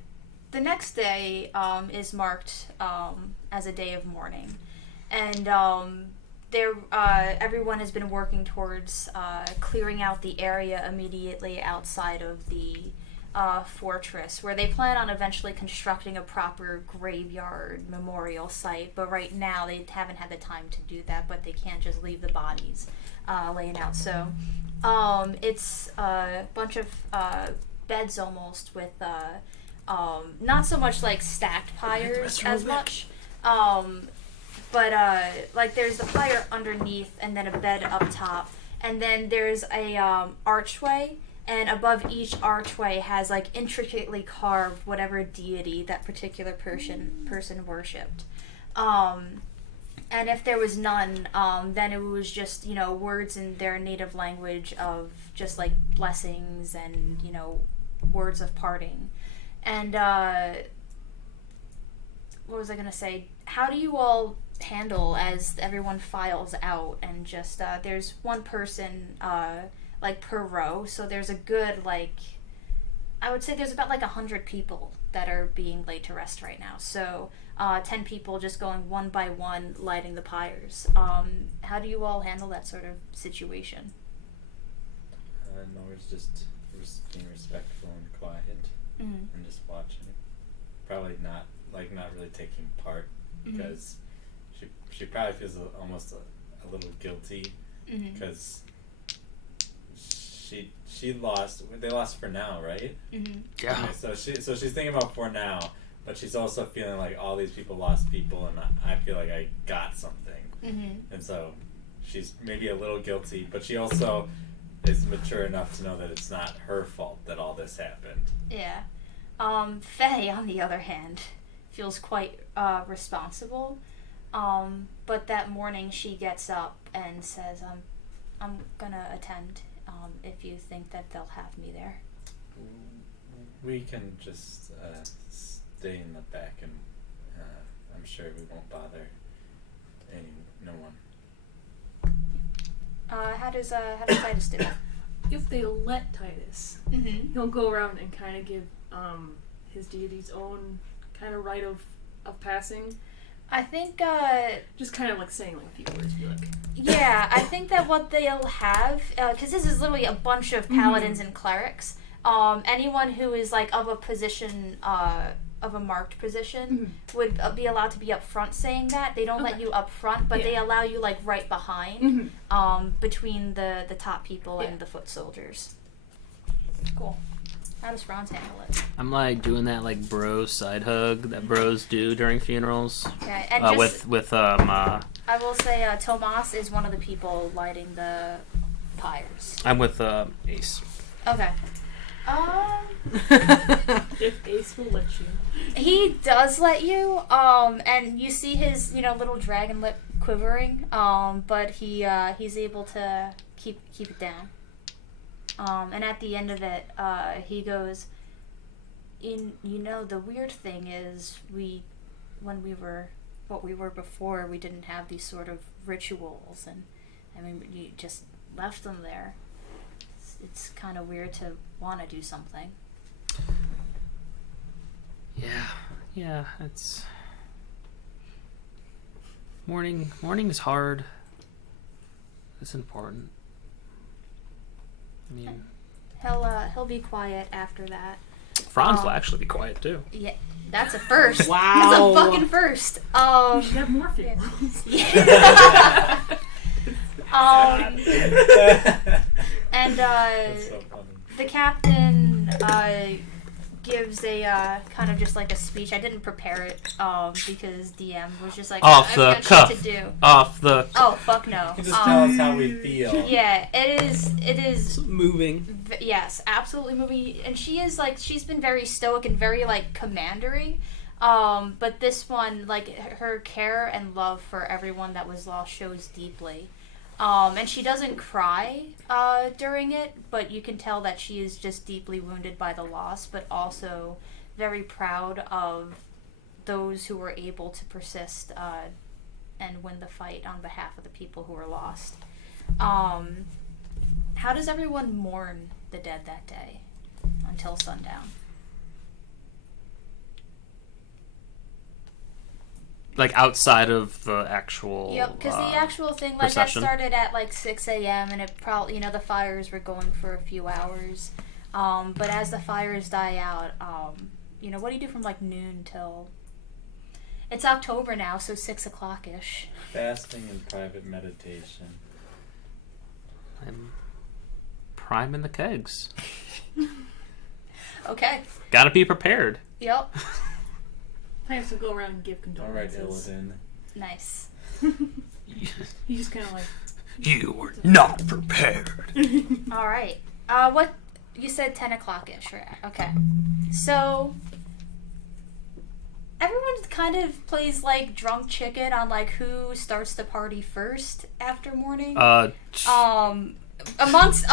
next day is marked as a day of mourning, and everyone has been working towards clearing out the area immediately outside of the fortress, where they plan on eventually constructing a proper graveyard memorial site. But right now they haven't had the time to do that, but they can't just leave the bodies laying out. So it's a bunch of beds almost with not so much like stacked pyres as much, but like there's the pyre underneath and then a bed up top, and then there's a archway, and above each archway has like intricately carved whatever deity that particular person worshipped. And if there was none, then it was just, you know, words in their native language of just like blessings and, you know, words of parting. And what was I gonna say? How do you all handle as everyone files out and just there's one person like per row, so there's a good, like, I would say there's about like 100 people that are being laid to rest right now. So 10 people just going one by one lighting the pyres. How do you all handle that sort of situation? No, we're just being respectful and quiet, and just watching. Probably not really taking part, because she probably feels almost a little guilty, because she lost. They lost for now, right? Yeah. Okay, so she's thinking about for now, but she's also feeling like all these people lost people, and I feel like I got something, and so she's maybe a little guilty, but she also is mature enough to know that it's not her fault that all this happened. Yeah. Faye, on the other hand, feels quite responsible. But that morning she gets up and says, I'm gonna attend, if you think that they'll have me there. We can just stay in the back, and I'm sure we won't bother no one. How does Titus do? If they let Titus, he'll go around and kind of give his deity's own kind of rite of passing. I think just kind of like saying like a few words, be like. Yeah, I think that what they'll have, because this is literally a bunch of paladins and clerics. Anyone who is like of a position, of a marked position, would be allowed to be up front saying that. They don't let you up front, but they allow you like right behind, between the top people and the foot soldiers. Cool. How does Franz handle it? I'm like doing that like bro side hug that bros do during funerals. Okay, and with I will say Tomas is one of the people lighting the pyres. I'm with Ace. Okay. If Ace will let you. He does let you, and you see his, you know, little dragon lip quivering, but he's able to keep it down. And at the end of it, he goes, the weird thing is when we were what we were before, we didn't have these sort of rituals, and I mean, you just left them there. It's kind of weird to want to do something. Yeah, it's morning is hard. It's important. I mean, he'll be quiet after that. Franz will actually be quiet too. Yeah, that's a first. Wow. That's a fucking first. We should have more fit. Yeah. And That's so funny. the captain gives a kind of just like a speech. I didn't prepare it because DM was just like, Off I've the got cuff. shit to do. Off the. Oh fuck no. You can just tell us how we feel. Yeah, it is. Moving. Yes, absolutely moving. And she's been very stoic and very like commandery. But this one, like, her care and love for everyone that was lost shows deeply. And she doesn't cry during it, but you can tell that she is just deeply wounded by the loss, but also very proud of those who were able to persist and win the fight on behalf of the people who were lost. How does everyone mourn the dead that day until sundown? Like outside of the actual. Yep, because the actual thing, like, procession. that started at like 6 a.m. and it probably, the fires were going for a few hours. But as the fires die out, what do you do from like noon till? It's October now, so 6 o'clock-ish. Fasting and private meditation. I'm priming the kegs. Okay. Gotta be prepared. Yep. I have to go around and give All right, condolences. Illidan. Nice. He just kind of like. You were not prepared. All right. What you said 10 o'clock-ish, right? Okay. So everyone kind of plays like drunk chicken on like who starts the party first after morning. Amongst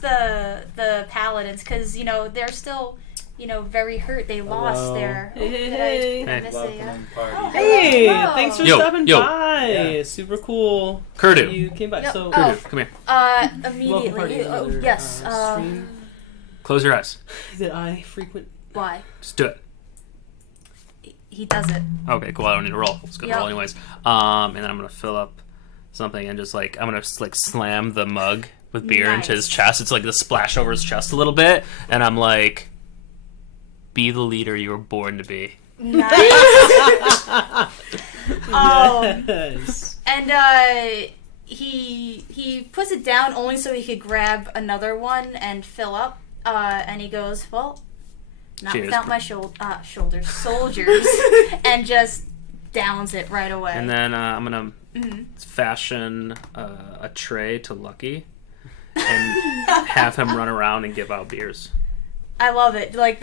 the paladins, because they're still very hurt. They lost their. Hey. Did I miss it? Welcome Yeah? party. Hey, Hello. thanks for Yo, stopping yo. by. Yeah. Super cool. Kurdu. You came by. Yep. So, Oh. Come here. welcome party Immediately. is another, Yes. stream Close your eyes. that I frequent. Why? Just do it. He does it. Okay, cool. I don't need to roll. Let's go Yep. roll anyways. And then I'm gonna fill up something and just like I'm gonna like slam the mug with beer into his Nice. chest. It's like the splash over his chest a little bit, and I'm like, "Be the leader you were born to be." Nice. Yes. And he puts it down only so he could grab another one and fill up. And he goes, well, not Cheers. without my shoulders, soldiers, and just downs it right away. And then I'm gonna fashion a tray to Lucky and have him run around and give out beers. I love it. Like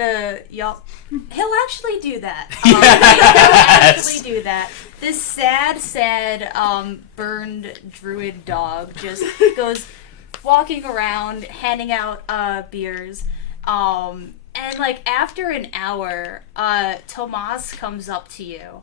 y'all. He'll actually do that. Yes. He'll actually do that. This sad, burned druid dog just goes walking around, handing out beers. And like after an hour, Tomas comes up to you.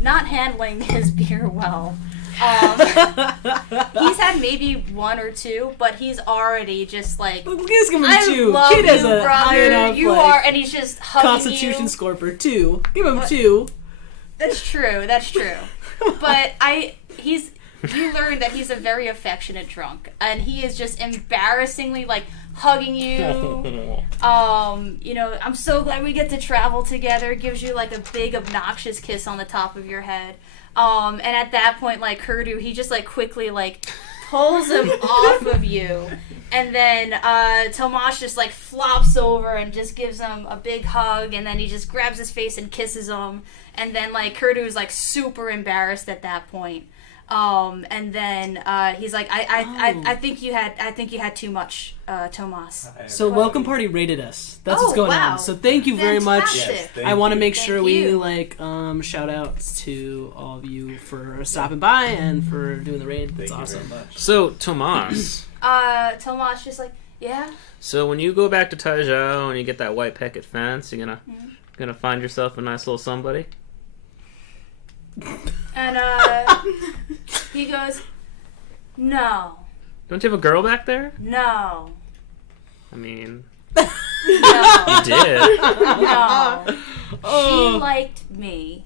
Not handling his beer well. He's had maybe one or two, but he's already just like, Just give him I two. love Kid has you, a high brother. enough You like, are, and he's just hugging Constitution you. score for 2. Give him What? 2. That's true. But you learn that he's a very affectionate drunk, and he is just embarrassingly like hugging you. I'm so glad we get to travel together. Gives you like a big obnoxious kiss on the top of your head. And at that point, like Kurdu, he just like quickly like pulls him off of you, and then Tomas just like flops over and just gives him a big hug, and then he just grabs his face and kisses him, and then like Kurdu is like super embarrassed at that point. And then he's like, I think you had too much, Tomas. So Welcome Party rated us. That's what's going wow. on. So thank you very much. Fantastic. Yes, I want to you. make sure Thank we you. shout outs to all of you for stopping by and for doing the raid. That's Thank you awesome. very much. So, Tomas. Tomas just like, yeah. So when you go back to Taizhou and you get that white picket fence, you're gonna find yourself a nice little somebody. And he goes, no, Don't you have a girl back there? no, I mean, no, you did. no. Oh. She liked me.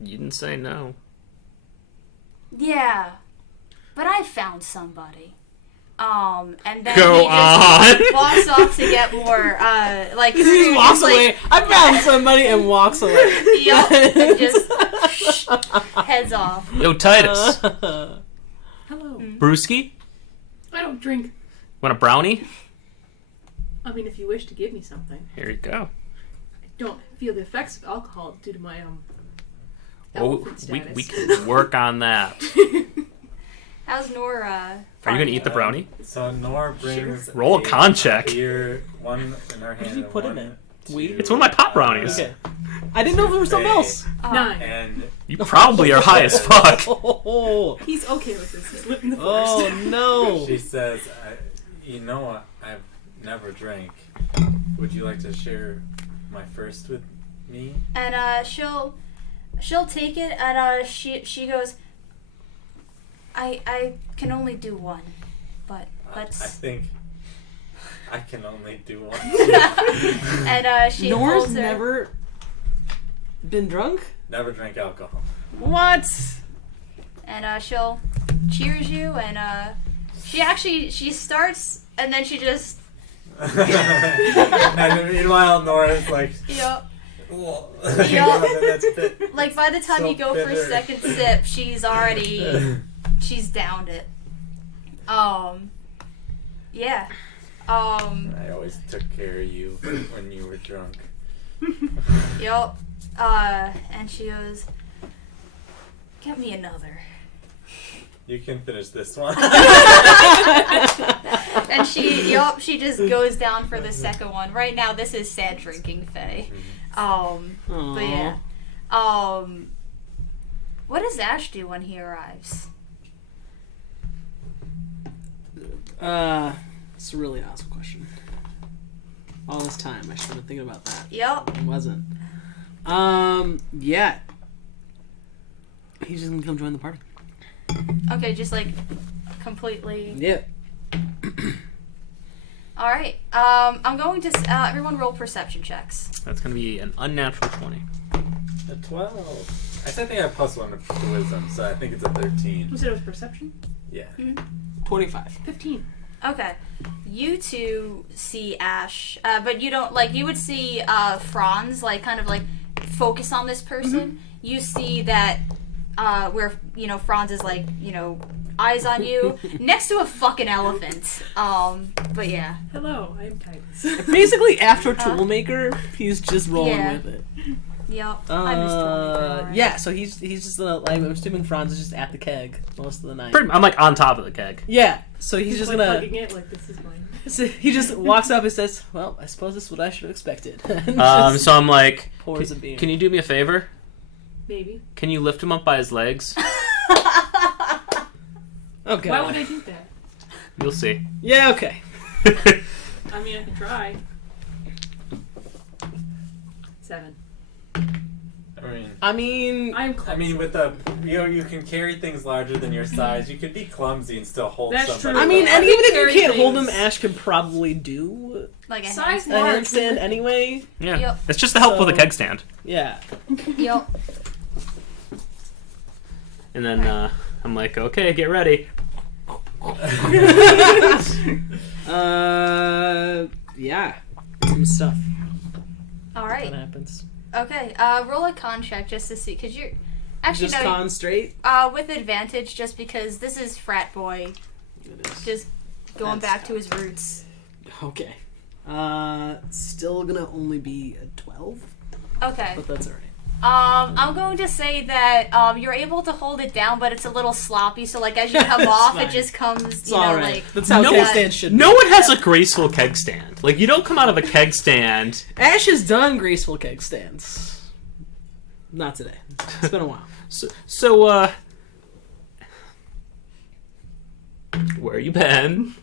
You didn't say no. Yeah, but I found somebody. And then Go he just on. walks off to get more, like, He just walks like, away. I found somebody and walks away. Yup, and just heads off. Yo, Titus. Hello. Brewski? I don't drink. Want a brownie? I mean, if you wish to give me something. Here you go. I don't feel the effects of alcohol due to my Oh, elephant we status. can work on that. How's Nora? Are you gonna eat the brownie? So Nora brings Roll a con check. Beer, one in her hand. What did you put in and it? one Weed? to, It's one of my pop brownies. Okay. I didn't know if there was something else. 9. And You probably are high as fuck. Oh, He's okay with this. He's living the forest. oh no. she says, "You know, I've never drank. Would you like to share my first with me?" And she'll take it, and she goes, I can only do one, but I let's. think I can only do one. And she Nora's holds her. never been drunk? Never drank alcohol. What? And she'll cheers you, and she starts, and then she just And meanwhile, Nora's like, yup. "Whoa." Yeah. That's a bit. Like by the time So you go for bitter. second sip, she's downed it. Yeah. I always took care of you when you were drunk. Yup. And she goes, get me another. You can finish this one. And she just goes down for the second one. Right now, this is sad drinking Faye. But yeah. What does Ash do when he arrives? It's a really awesome question. All this time, I should have been thinking about that. Yup. I wasn't. Yeah. He's just gonna come join the party. Okay, just like completely. Yeah. All right. I'm going to everyone roll perception checks. That's gonna be an unnatural 20. A 12. I think I have +1 to wisdom, so I think it's a 13. You said it was perception? Yeah. 25. 15. Okay. You two see Ash, but you don't like. You would see Franz like kind of like focus on this person. You see that where Franz is like eyes on you next to a fucking elephant. But yeah. Hello, I am Titus. Basically, after Toolmaker, he's just rolling Yeah. with it. Yep. I miss Tony. Yeah, so he's just I'm assuming Franz is just at the keg most of the night. I'm like on top of the keg. Yeah, so he's just like gonna. hugging it like this is mine. So he just walks up and says, "Well, I suppose this is what I should have expected." And just So I'm like, pours a beer. can you do me a favor? Maybe. Can you lift him up by his legs? Okay. Why would I do that? You'll see. Yeah. Okay. I mean, I could try. 7. I I'm close. mean, with a you can carry things larger than your size. You could be clumsy and still hold That's somebody. true. I mean, Yeah. and even if Carry you can't hold him, things. Ash can probably do Like a Size a large. handstand anyway. Yeah. Yep. It's just to help with a So- keg stand. Yeah. Yep. And then I'm like, okay, get ready. Yeah. Some stuff All that right. happens. Okay. Roll a con check just to see, cause you're actually Just no, con straight. with advantage, just because this is frat boy, It is. just going That's back to his roots. Okay. Still gonna only be a 12, Okay. but that's alright. I'm going to say that you're able to hold it down, but it's a little sloppy. So like as you come off, fine. it just comes. It's You know, all right. like That's how keg stands should be. No one has a graceful keg stand. Like, you don't come out of a keg stand. Ash has done graceful keg stands. Not today. It's been a while. So, where you been?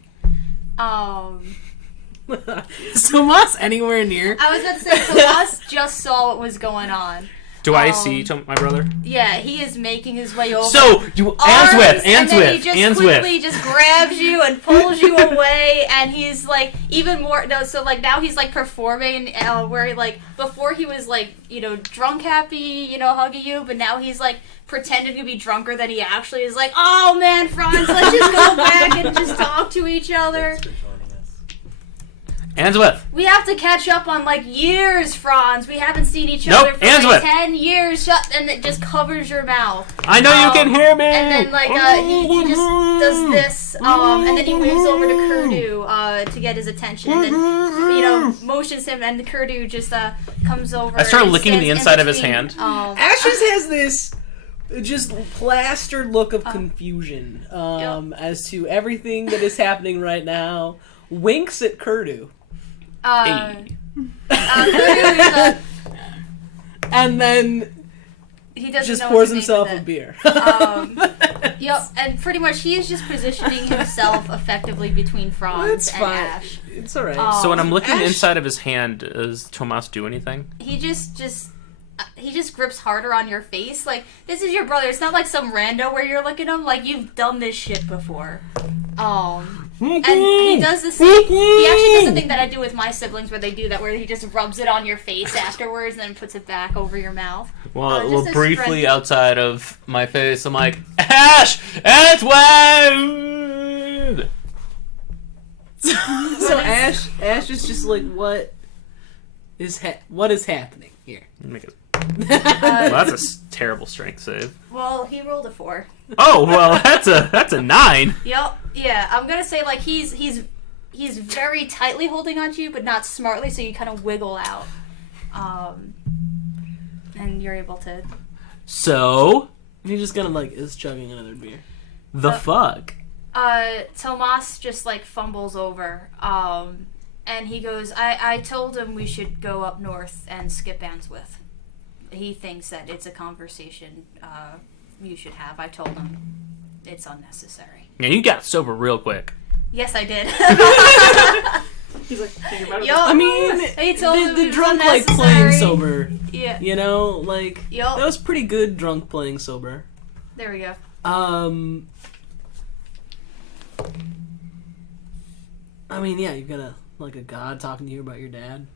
So Moss anywhere near? I was about to say, Tomas just saw what was going on. Do I see my brother? Yeah, he is making his way over. So, you and then he just Andswift. quickly just grabs you and pulls you away, and he's like even more. No, so like now he's like performing where like before he was like drunk happy, hugging you, but now he's like pretending to be drunker than he actually is. Like, oh man, Franz, let's just go back and just talk to each other. Andswift. We have to catch up on like years, Franz. We haven't seen each other for like 10 years. And it just covers your mouth. I know you can hear me. And then like he just does this, and then he moves over to Kurdu to get his attention, and then motions him, and Kurdu just comes over. I start and licking the stands inside in of his between, hand. Ash just has this just plastered look of confusion as to everything that is happening right now. Winks at Kurdu. Kurdu is and then he doesn't just know pours what to himself name a with beer. Yep, and pretty much he is just positioning himself effectively between Franz It's and fine. Ash. It's alright. So when I'm looking Ash- inside of his hand, does Tomas do anything? He just grips harder on your face. Like, this is your brother. It's not like some rando where you're looking at him. Like, you've done this shit before. And he does the same. He actually does the thing that I do with my siblings where they do that, where he just rubs it on your face afterwards and then puts it back over your mouth. Well, Just a briefly strength- outside of my face, I'm like, Ash! Andswift! So Ash is just like, what is happening here? Well, that's a terrible strength save. Well, he rolled a 4. Oh, well, that's a 9. Yep. Yeah, I'm gonna say like he's very tightly holding onto you, but not smartly, so you kind of wiggle out, and you're able to. So, He just kind of like is chugging another beer. the fuck? Tomas just like fumbles over, and he goes, I told him we should go up north and skip Andswift. He thinks that it's a conversation you should have. I told him it's unnecessary. Yeah, you got sober real quick. Yes, I did. He's like, thinking about it. Yup. I mean, He told him the it was drunk like playing unnecessary. sober. Yeah. Like Yup. that was pretty good drunk playing sober. There we go. I mean, yeah, you've got a god talking to you about your dad.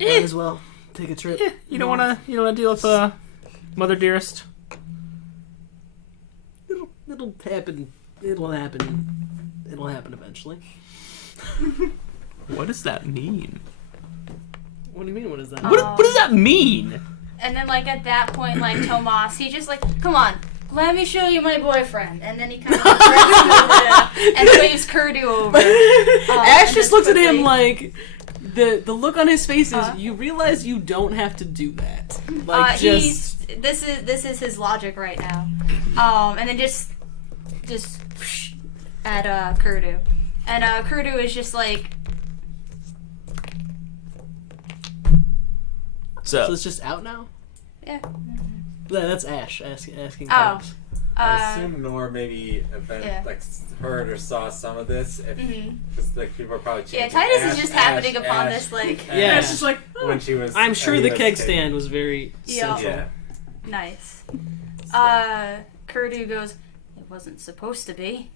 Might as well take a trip. You don't wanna deal with Mother Dearest? It'll happen. It'll happen eventually. What does that mean? What do you mean? What is that? What does that mean? And then, like, at that point, like, Tomas, he just, like, come on, let me show you my boyfriend. And then he kind of grabs him over and waves Kurdu over. Ash and just looks at him quickly- like, the look on his face is, you realize you don't have to do that. Like, this is his logic right now. And then just whoosh at Kurdu. And Kurdu is just like, So it's just out now? yeah. That's Ash asking. Oh. I assume Nor maybe Yeah. like heard or saw some of this. Because like people are probably Yeah, chanting. Titus Ash, is just Ash, happening upon Ash, this, like, Yeah. Yeah, it's just like, when she was. I'm sure he the was keg taking- stand was very Yeah. central. Yeah. nice. Kurdu goes, it wasn't supposed to be.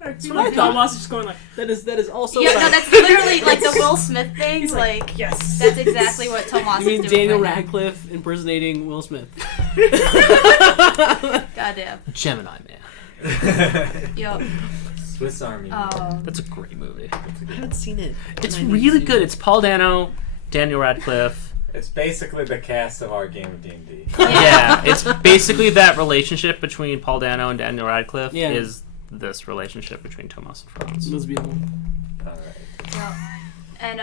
that's what I thought. Thomas is just going like, That is also. Yeah, what no, I- that's literally like the Will Smith thing. he's Like, yes. that's exactly what Tomas You mean is doing Daniel right Radcliffe impersonating Will Smith? now. Goddamn. Gemini Man. Yup. Swiss Army. That's a great movie. I haven't seen it. It's I need really to. good. It's Paul Dano, Daniel Radcliffe. It's basically the cast of our game of D&D. Yeah, it's basically that relationship between Paul Dano and Daniel Radcliffe Yeah. is this relationship between Tomas and It Franz. was beautiful. All right. Yup. And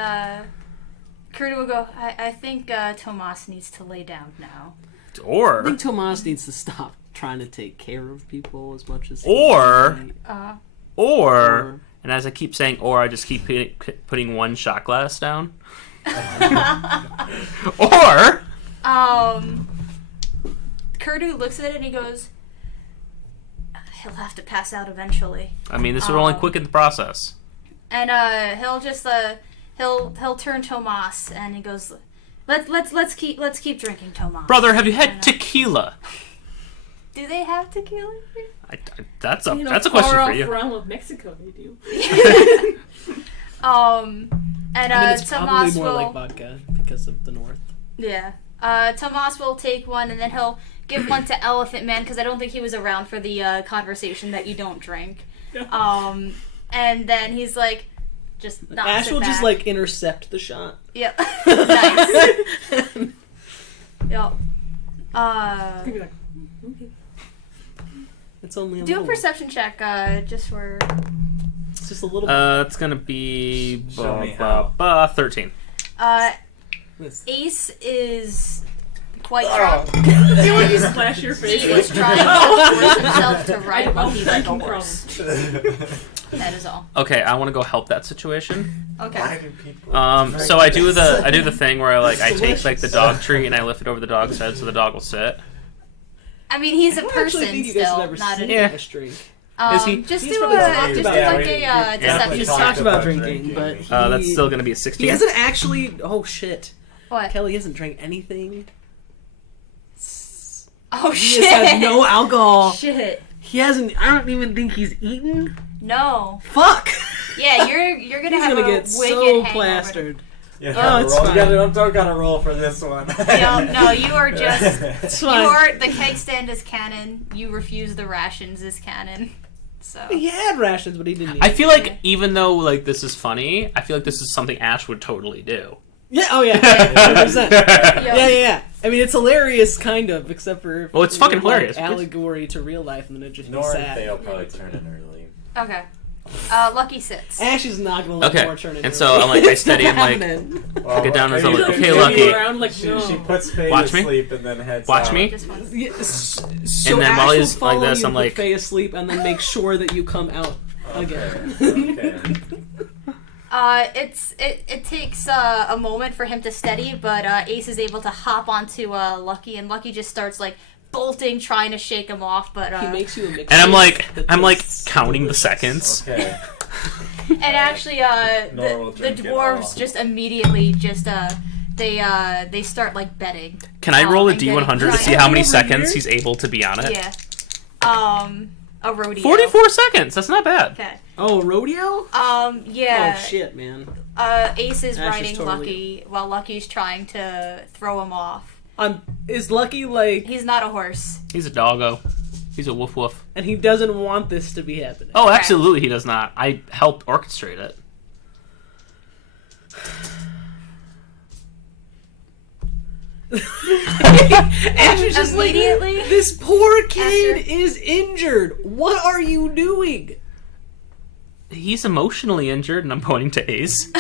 Kurta will go, I think Tomas needs to lay down now. I Or think Tomas needs to stop trying to take care of people as much as Or- or and as I keep saying or, I just keep putting one shot glass down. Or Kurta looks at it and he goes, he'll have to pass out eventually. I mean, this would only quicken the process. And he'll just he'll turn Tomas and he goes, let's keep drinking, Tomas. Brother, have you had tequila? Do they have tequila here? That's a You know, that's a question far for off you. realm of Mexico, they do. And I mean, it's probably Tomas more will like vodka because of the north. yeah. Tomas will take one and then he'll give one to Elephant Man because I don't think he was around for the conversation that you don't drink. And then he's like, just knocks Ash it will back. just like intercept the shot. Yep. Nice. Yep. He'd be like, okay. It's only a Do a little. perception check, just for. It's just a little. It's gonna be Show me how. 13. This- Ace is quite drunk. You want to splash your He face? is trying to force himself to ride Lucky like a Drinking horse. That is all. Okay, I want to go help that situation. Okay. Why do people So I do the thing where I take like the dog treat and I lift it over the dog's head so the dog will sit. I mean, he's a I don't actually person think you guys have still, ever not seen an. Yeah. Ash drink. Is he? Just He's do probably a talked just do about like it. a deception. He's check. talked about drinking, but he, That's still gonna be a 16. he hasn't actually. Oh shit! What? Kelly hasn't drank anything. Oh He shit! has had no alcohol. Shit. He hasn't. I don't even think he's eaten. No. Fuck. Yeah, you're gonna He's have gonna a get wicked so hangover. plastered. You Oh, it's fine. don't gotta roll for this one. No, you are just. It's You fine. are the keg stand is canon. You refuse the rations is canon. So. He had rations, but he didn't eat. I feel like even though like this is funny, I feel like this is something Ash would totally do. Yeah. Oh yeah. 100%. Yep. Yeah. I mean, it's hilarious, kind of, except for. Well, it's fucking like, hilarious. Allegory to real life, and then it just be Nor sad. they'll probably turn in early. Okay. Lucky sits. Ash is not gonna let Okay, more turn into and so I'm like, I steady him like, Well, get down and I'm like, you- okay, you- Lucky. Around like, She, no. she puts Faye Watch to me. sleep and then heads Watch out. me. Just one. So And then Ash while will he's like follow this, you, I'm put like- Faye asleep, and then make sure that you come out again. Okay. It takes a moment for him to steady, but Ace is able to hop onto Lucky, and Lucky just starts like bolting, trying to shake him off, but He makes you a mixture. and I'm like tastes counting the delicious. seconds. Okay. and actually Nora will the drink it dwarves all. just immediately just they start like betting. Can I roll a and getting D100 to see giant- how many Over seconds here? he's able to be on it? Yeah. A rodeo. 44 seconds. That's not bad. Okay. Oh, rodeo? Yeah. Oh shit, man. Ace is Ash is riding totally- Lucky while Lucky's trying to throw him off. Is Lucky like? He's not a horse. He's a doggo. He's a woof woof. And he doesn't want this to be happening. Oh, absolutely, he does not. I helped orchestrate it. Ash is just like, Immediately this poor kid after- is injured. What are you doing? He's emotionally injured, and I'm pointing to Ace.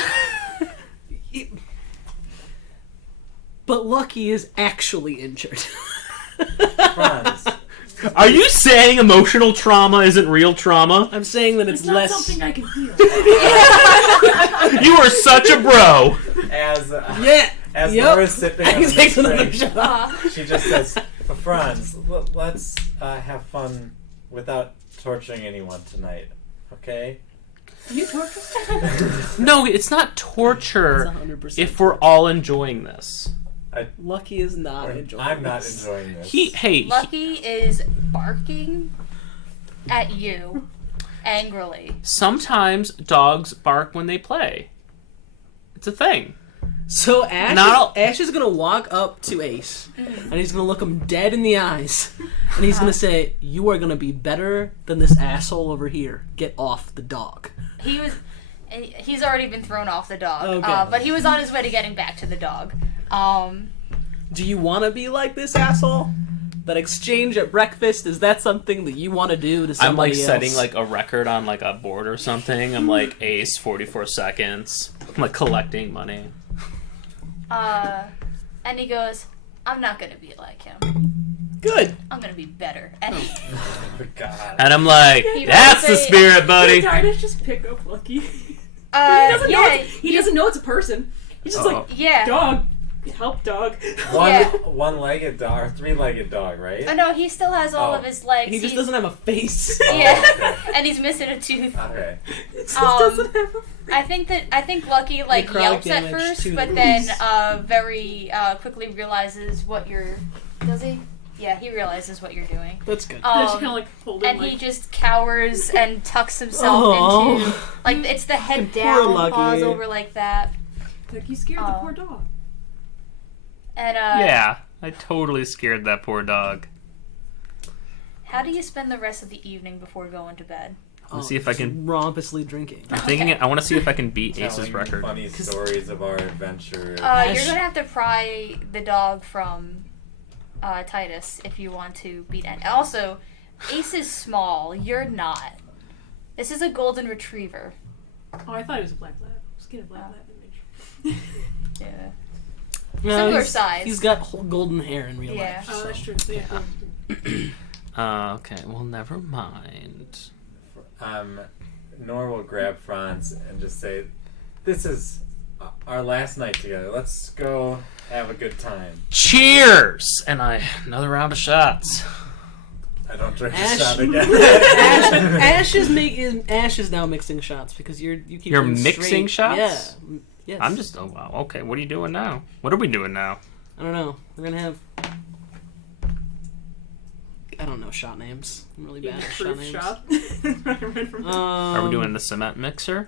But Lucky is actually injured. Franz. Are you saying emotional trauma isn't real trauma? I'm saying that it's It's not less. something I can feel. You are such a bro. Yeah. As Yep. Nora's sipping on He the takes another drink, shot. she just says, Franz, let's have fun without torturing anyone tonight, okay? You torture? No, it's not It's torture 100%. if we're all enjoying this. Lucky is not enjoying I'm not this. enjoying this. Lucky is barking at you angrily. Sometimes dogs bark when they play. It's a thing. So Ash, Not all- Ash is gonna walk up to Ace, and he's gonna look him dead in the eyes, and he's gonna say, "You are gonna be better than this asshole over here. Get off the dog." He's already been thrown off the dog, Okay. but he was on his way to getting back to the dog. Do you want to be like this asshole? That exchange at breakfast, is that something that you want to do to I'm somebody like else? setting like a record on like a board or something. I'm like Ace 44 seconds. I'm like collecting money. And he goes, I'm not gonna be like him. Good. I'm gonna be better. And Oh, God. And I'm like, that's the spirit, buddy. Did Titus just pick up Lucky? He doesn't know it's a person. He's just like, dog. Help, dog. One-legged dog, or three-legged dog, right? Oh no, he still has all of his legs. He just doesn't have a face. Yeah, okay. And he's missing a tooth. Okay. He just doesn't have a face. I think Lucky like Necrotic yelps at damage first, to but the then roots. very quickly realizes what you're. Does he? Yeah, he realizes what you're doing. That's good. They're just kind of like holding. And like, he just cowers and tucks himself into like it's the head Poor down, Lucky. paws over like that. like you scared the poor dog. And Yeah, I totally scared that poor dog. how do you spend the rest of the evening before going to bed? Let's see if I can. Rompously drinking. I'm thinking. I want to see if I can beat Ace's Telling record. funny stories of our adventure. You're gonna have to pry the dog from Titus if you want to beat it. Also, Ace is small. You're not. This is a golden retriever. Oh, I thought it was a black lab. Let's get a black lab image. Yeah. No, Similar size. He's got whole golden hair in real Yeah. life. Oh, so. that's true. So, yeah. Okay, well, never mind. Nor will grab Franz and just say, "This is our last night together. Let's go have a good time." Cheers! And another round of shots. I don't drink Ash- a shot again. Ash is now mixing shots because you keep. You're them mixing straight. shots? Yeah. Yes. I'm just. Oh wow. Okay, what are you doing now? What are we doing now? I don't know. We're gonna have. I don't know shot names. I'm really bad at shot Proof names. shop. Right from Are we doing the cement mixer?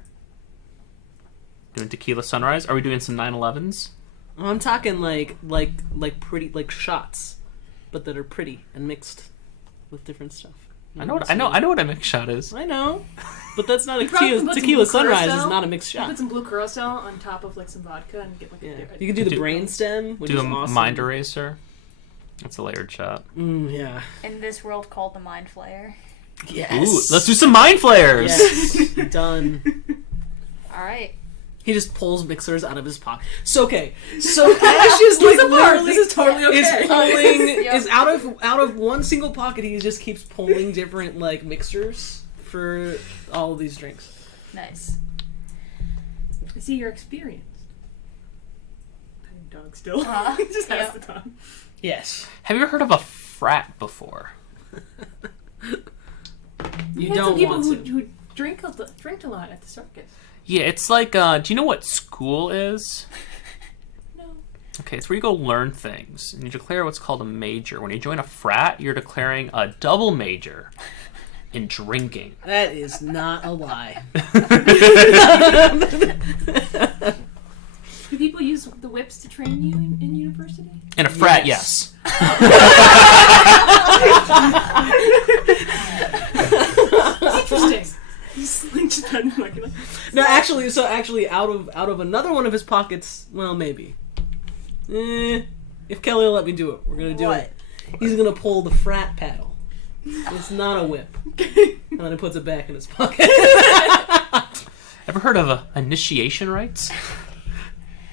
Doing tequila sunrise? Are we doing some 9/11s? I'm talking like pretty like shots, but that are pretty and mixed with different stuff. I know what a mixed shot is. I know, but that's not a You probably can put some tequila blue sunrise. curacao. Is not a mixed You shot. put some blue curacao on top of like some vodka and get like Yeah, a you could do the Do- brainstem, which Do is a awesome. mind eraser. That's a layered shot. Yeah. In this world called the Mind Flayer. Yes. Ooh, let's do some mind flares. Yes. Done. All right. He just pulls mixers out of his pocket. So Ash is like literally This is totally okay. is pulling Yep. is out of one single pocket. He just keeps pulling different like mixers for all of these drinks. Nice. I see you're experienced. Petting dog still. Uh-huh. He just has Yep. the dog. Yes. Have you ever heard of a frat before? You had don't some people want to. who drink a lot at the circus. Yeah, it's like. Do you know what school is? No. Okay, it's where you go learn things, and you declare what's called a major. When you join a frat, you're declaring a double major in drinking. That is not a lie. Do people use the whips to train you in university? In a frat, Yes. Interesting. He's like just petting like No, actually, out of another one of his pockets, well, maybe. If Kelly will let me do it, we're gonna do What? it. He's gonna pull the frat paddle. It's not a whip. And then he puts it back in his pocket. Ever heard of initiation rites?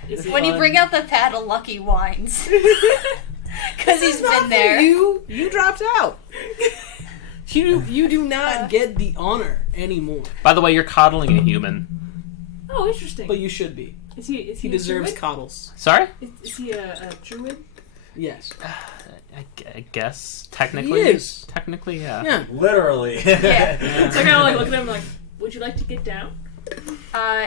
Is it When you Fun. bring out the paddle, Lucky whines. Because he's been there. You dropped out. You do not get the honor anymore. By the way, you're coddling a human. Oh, interesting. But you should be. Is he He deserves a druid? coddles. Sorry? Is he a druid? Yes. I guess technically. He is. Technically, yeah. Yeah. Literally. Yeah. So I kind of like look at him like, would you like to get down?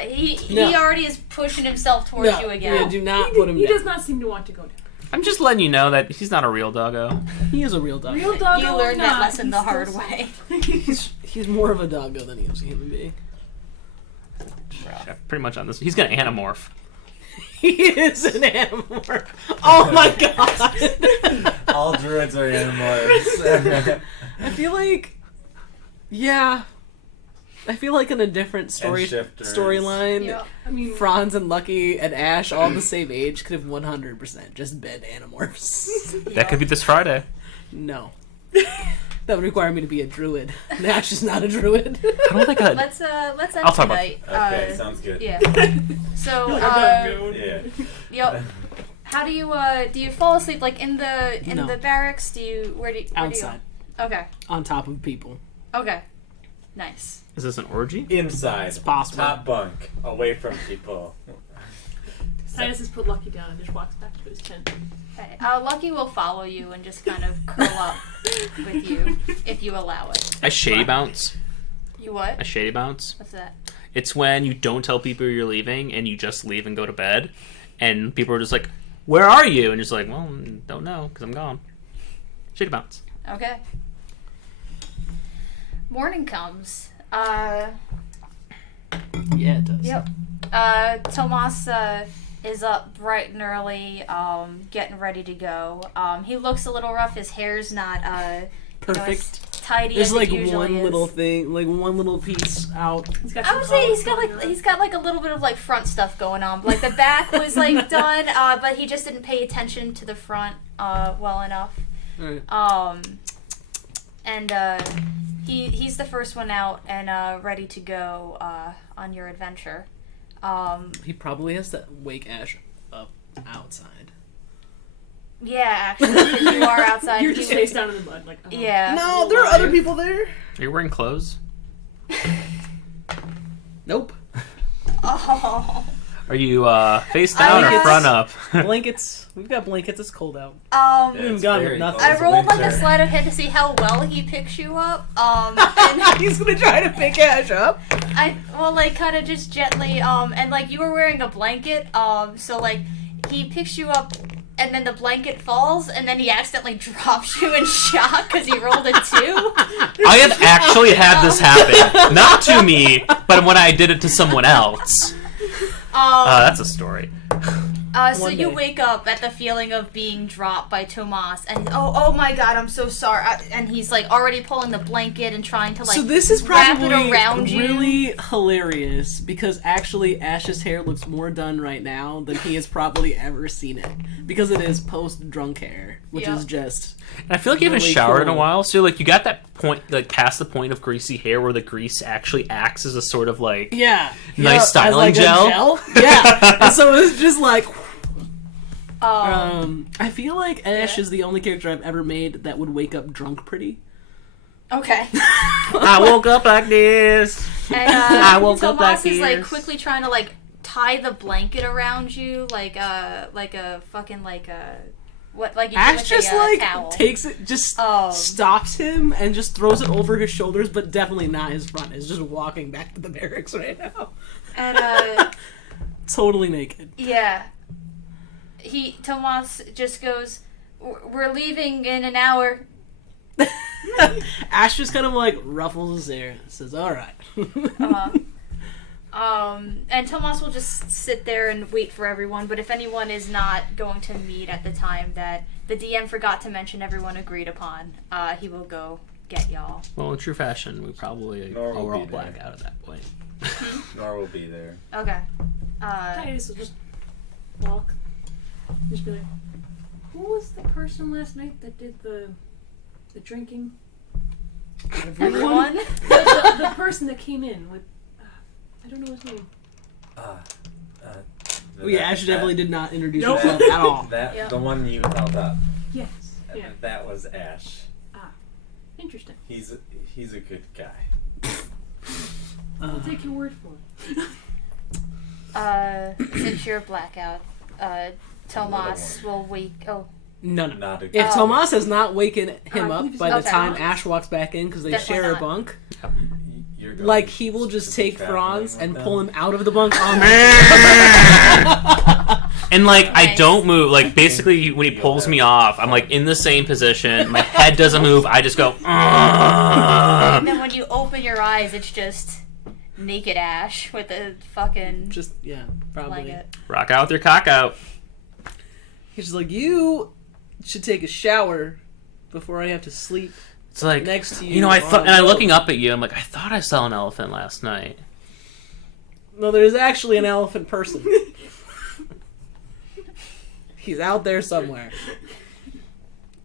He No. already is pushing himself towards No, you again. yeah, do not put him He down. does not seem to want to go down. I'm just letting you know that he's not a real doggo. He is a real doggo. Real doggo You or learned that not, lesson the he's hard still way. He's more of a doggo than he is a human being. Yeah, pretty much on this. He's gonna anamorph. He is an animorph. Oh my god. All druids are animals. I feel like, yeah. I feel like in a different shifters. storyline, Yeah. I mean, Franz and Lucky and Ash, all the same age, could have 100% just been animorphs. That could be this Friday. No. That would require me to be a druid. And Ash is not a druid. I don't think I. Let's end I'll talk about tonight. Okay, sounds good. Yeah. So like a doggo. Yeah. yep. How do you fall asleep like in the No. barracks? Where do you Outside. Okay. On top of people. Okay. Nice. Is this an orgy? Inside. It's possible. Top bunk. Away from people. Titus has put Lucky down and just walks back to his tent. Okay. Lucky will follow you and just kind of curl up with you if you allow it. A shady bounce. You what? A shady bounce. What's that? It's when you don't tell people you're leaving and you just leave and go to bed, and people are just like, "Where are you?" And you're just like, "Well, don't know because I'm gone." Shady bounce. Okay. Morning comes. Yeah, it does. Yep. Tomas is up bright and early, getting ready to go. He looks a little rough. His hair's not Perfect. Tidy. There's as it like usually one is. little thing, like one little piece out. I would say he's got like a little bit of like front stuff going on. Like the back was like done, but he just didn't pay attention to the front well enough. Right. And he's the first one out and ready to go on your adventure. He probably has to wake Ash up outside. Yeah, actually, 'cause you are outside. You're just face down in the mud, like. Oh. Yeah. No, there are other people there. Are you wearing clothes? Nope. Oh. Are you face down or guess- front up? Blankets. We've got blankets. It's cold out. It's got very nothing. cold. I It's rolled like a winter. sleight of hand to see how well he picks you up. And He's gonna try to pick Ash up. like kind of just gently, and like you were wearing a blanket, so like he picks you up, and then the blanket falls, and then he accidentally drops you in shock because he rolled a 2. I have actually had this happen. Not to me, but when I did it to someone else. That's a story. So One you day. wake up at the feeling of being dropped by Tomas, and oh my god, I'm so sorry. And he's like already pulling the blanket and trying to like So this is wrap probably it around you. really hilarious because actually Ash's hair looks more done right now than he has probably ever seen it because it is post-drunk hair, which Yeah. is just And I feel like you haven't really showered in a cool. while, so like you got that point, like past the point of greasy hair where the grease actually acts as a sort of like yeah, Nice as styling like a gel? Yeah, and so it's just like. Um, I feel like Ash Yeah. is the only character I've ever made that would wake up drunk pretty. okay. I woke up like this. And I woke up Tomas like is like this. quickly trying to like tie the blanket around you, like a fucking like a what like you do Ash with just a like towel. takes it, just Oh. stops him and just throws it over his shoulders, but definitely not his front. Is just walking back to the barracks right now, And totally naked. yeah, Tomas just goes, "We're leaving in an hour." Ash just kind of like ruffles his hair and says, "All right." And Tomas will just sit there and wait for everyone, but if anyone is not going to meet at the time that the DM forgot to mention everyone agreed upon, he will go get y'all. Well, in true fashion, we probably Nor will were all be black there. out at that point. Nor will be there. Okay. Titus will just walk. Just be like, who was the person last night that did the drinking? Everyone? The person that came in with, I don't know his name. Oh yeah, Ash definitely did not introduce Nope. himself at all. That Yep. the one you held up. Yes. Yeah. That was Ash. Interesting. He's a good guy. I'll take your word for it. Since you're blackout, Tomas will wake. Oh, No. Not a If Oh. Tomas has not waken him I up believe by the it's time okay. Ash walks back in because they Definitely share a not. bunk, You're going like he will just to be take traveling Franz with and them? pull him out of the bunk on And like I Nice. don't move. Like basically, when he pulls me off, I'm like in the same position. My head doesn't move. I just go. and then when you open your eyes, it's just naked Ash with a fucking just yeah, probably. blanket. Rock out with your cock out. He's just like, you should take a shower before I have to sleep It's like next to you. you know. I on thought, a and I'm boat." looking up at you. I'm like, I thought I saw an elephant last night. No, there's actually an elephant person. He's out there somewhere.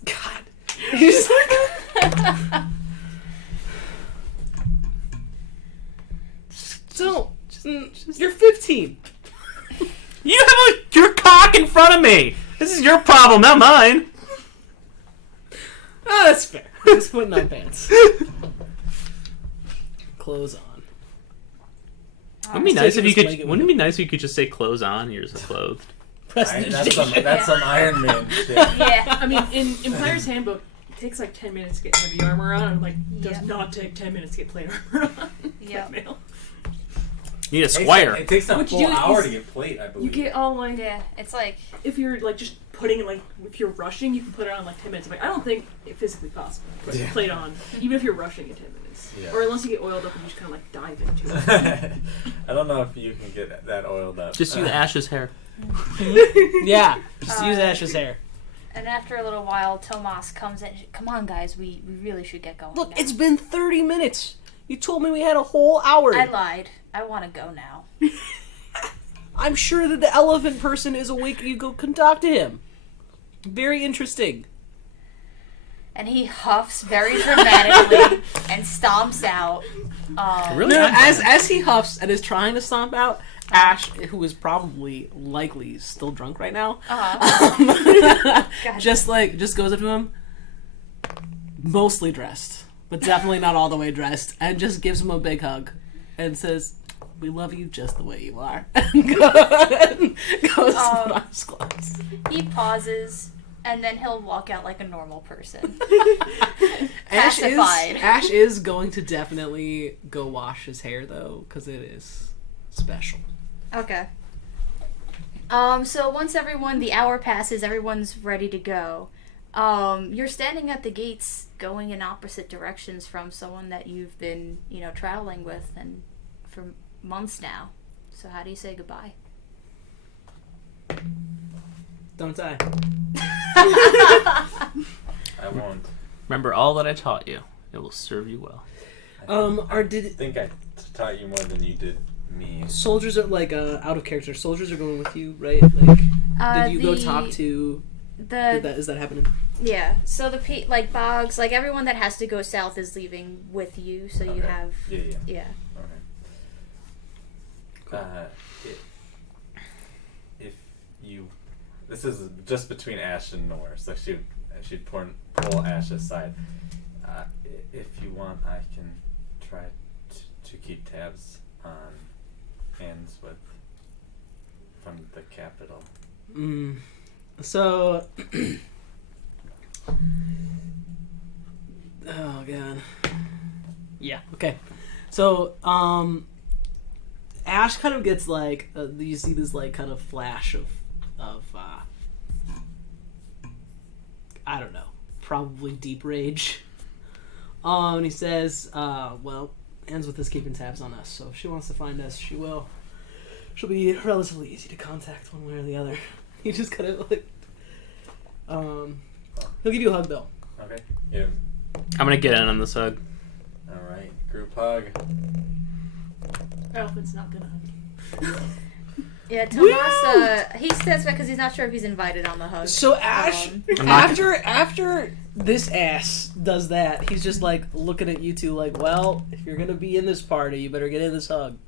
God. He's like... Don't. You're 15. You have your cock in front of me. This is your problem, not mine. Oh, that's fair. Just putting on pants. Clothes on. Wouldn't it be nice if you could? Wouldn't it be nice if you could just say "clothes on"? You're just clothed. That's some Iron Man shit. Yeah, I mean, in Player's Handbook, it takes like 10 minutes to get heavy armor on, and like does not take 10 minutes to get plate armor on. Yeah. You need a squire. It takes a What you full do hour is to get plate, I believe. You get all like it's like if you're like just putting it like if you're rushing, you can put it on like 10 minutes. Like I don't think it's physically possible to put plate on, even if you're rushing in 10 minutes, or unless you get oiled up and you just kind of like dive into it. I don't know if you can get that oiled up. Just use Ash's hair. Yeah, just use Ash's hair. And after a little while, Tomas comes in. Come on, guys, we really should get going. Look, now. it's been 30 minutes. You told me we had a whole hour. I lied. I want to go now. I'm sure that the elephant person is awake. You can talk to him. Very interesting. And he huffs very dramatically and stomps out. Really? No, as he huffs and is trying to stomp out, Ash, who is probably likely still drunk right now, just goes up to him, mostly dressed, but definitely not all the way dressed, and just gives him a big hug and says, "We love you just the way you are." And goes to put on his clothes. He pauses, and then he'll walk out like a normal person. Ash is going to definitely go wash his hair, though, because it is special. Okay. So once the hour passes, everyone's ready to go. You're standing at the gates going in opposite directions from someone that you've been, traveling with and for months now. So how do you say goodbye? Don't die. I won't. Remember all that I taught you. It will serve you well. I think I taught you more than you did me. Soldiers are out of character. Soldiers are going with you, right? Like, did you go talk to? Is that happening? Yeah. So Boggs, everyone that has to go south is leaving with you. So you have. Yeah. Okay. If you, this is just between Ash and Norris. Like she'd pull Ash aside. If you want, I can try to keep tabs on hands from the capital. So, oh god. Yeah. Okay. So, Ash kind of gets you see this kind of flash of I don't know, probably deep rage. And he says, well, ends with us keeping tabs on us. So if she wants to find us, she will. She'll be relatively easy to contact one way or the other. He just kind of he'll give you a hug though. Okay. Yeah. I'm gonna get in on this hug. All right. Group hug. Elephant's not gonna hug. Yeah, Tomas, he steps back because he's not sure if he's invited on the hug. So Ash, after this ass does that, he's just looking at you two well, if you're gonna be in this party, you better get in this hug.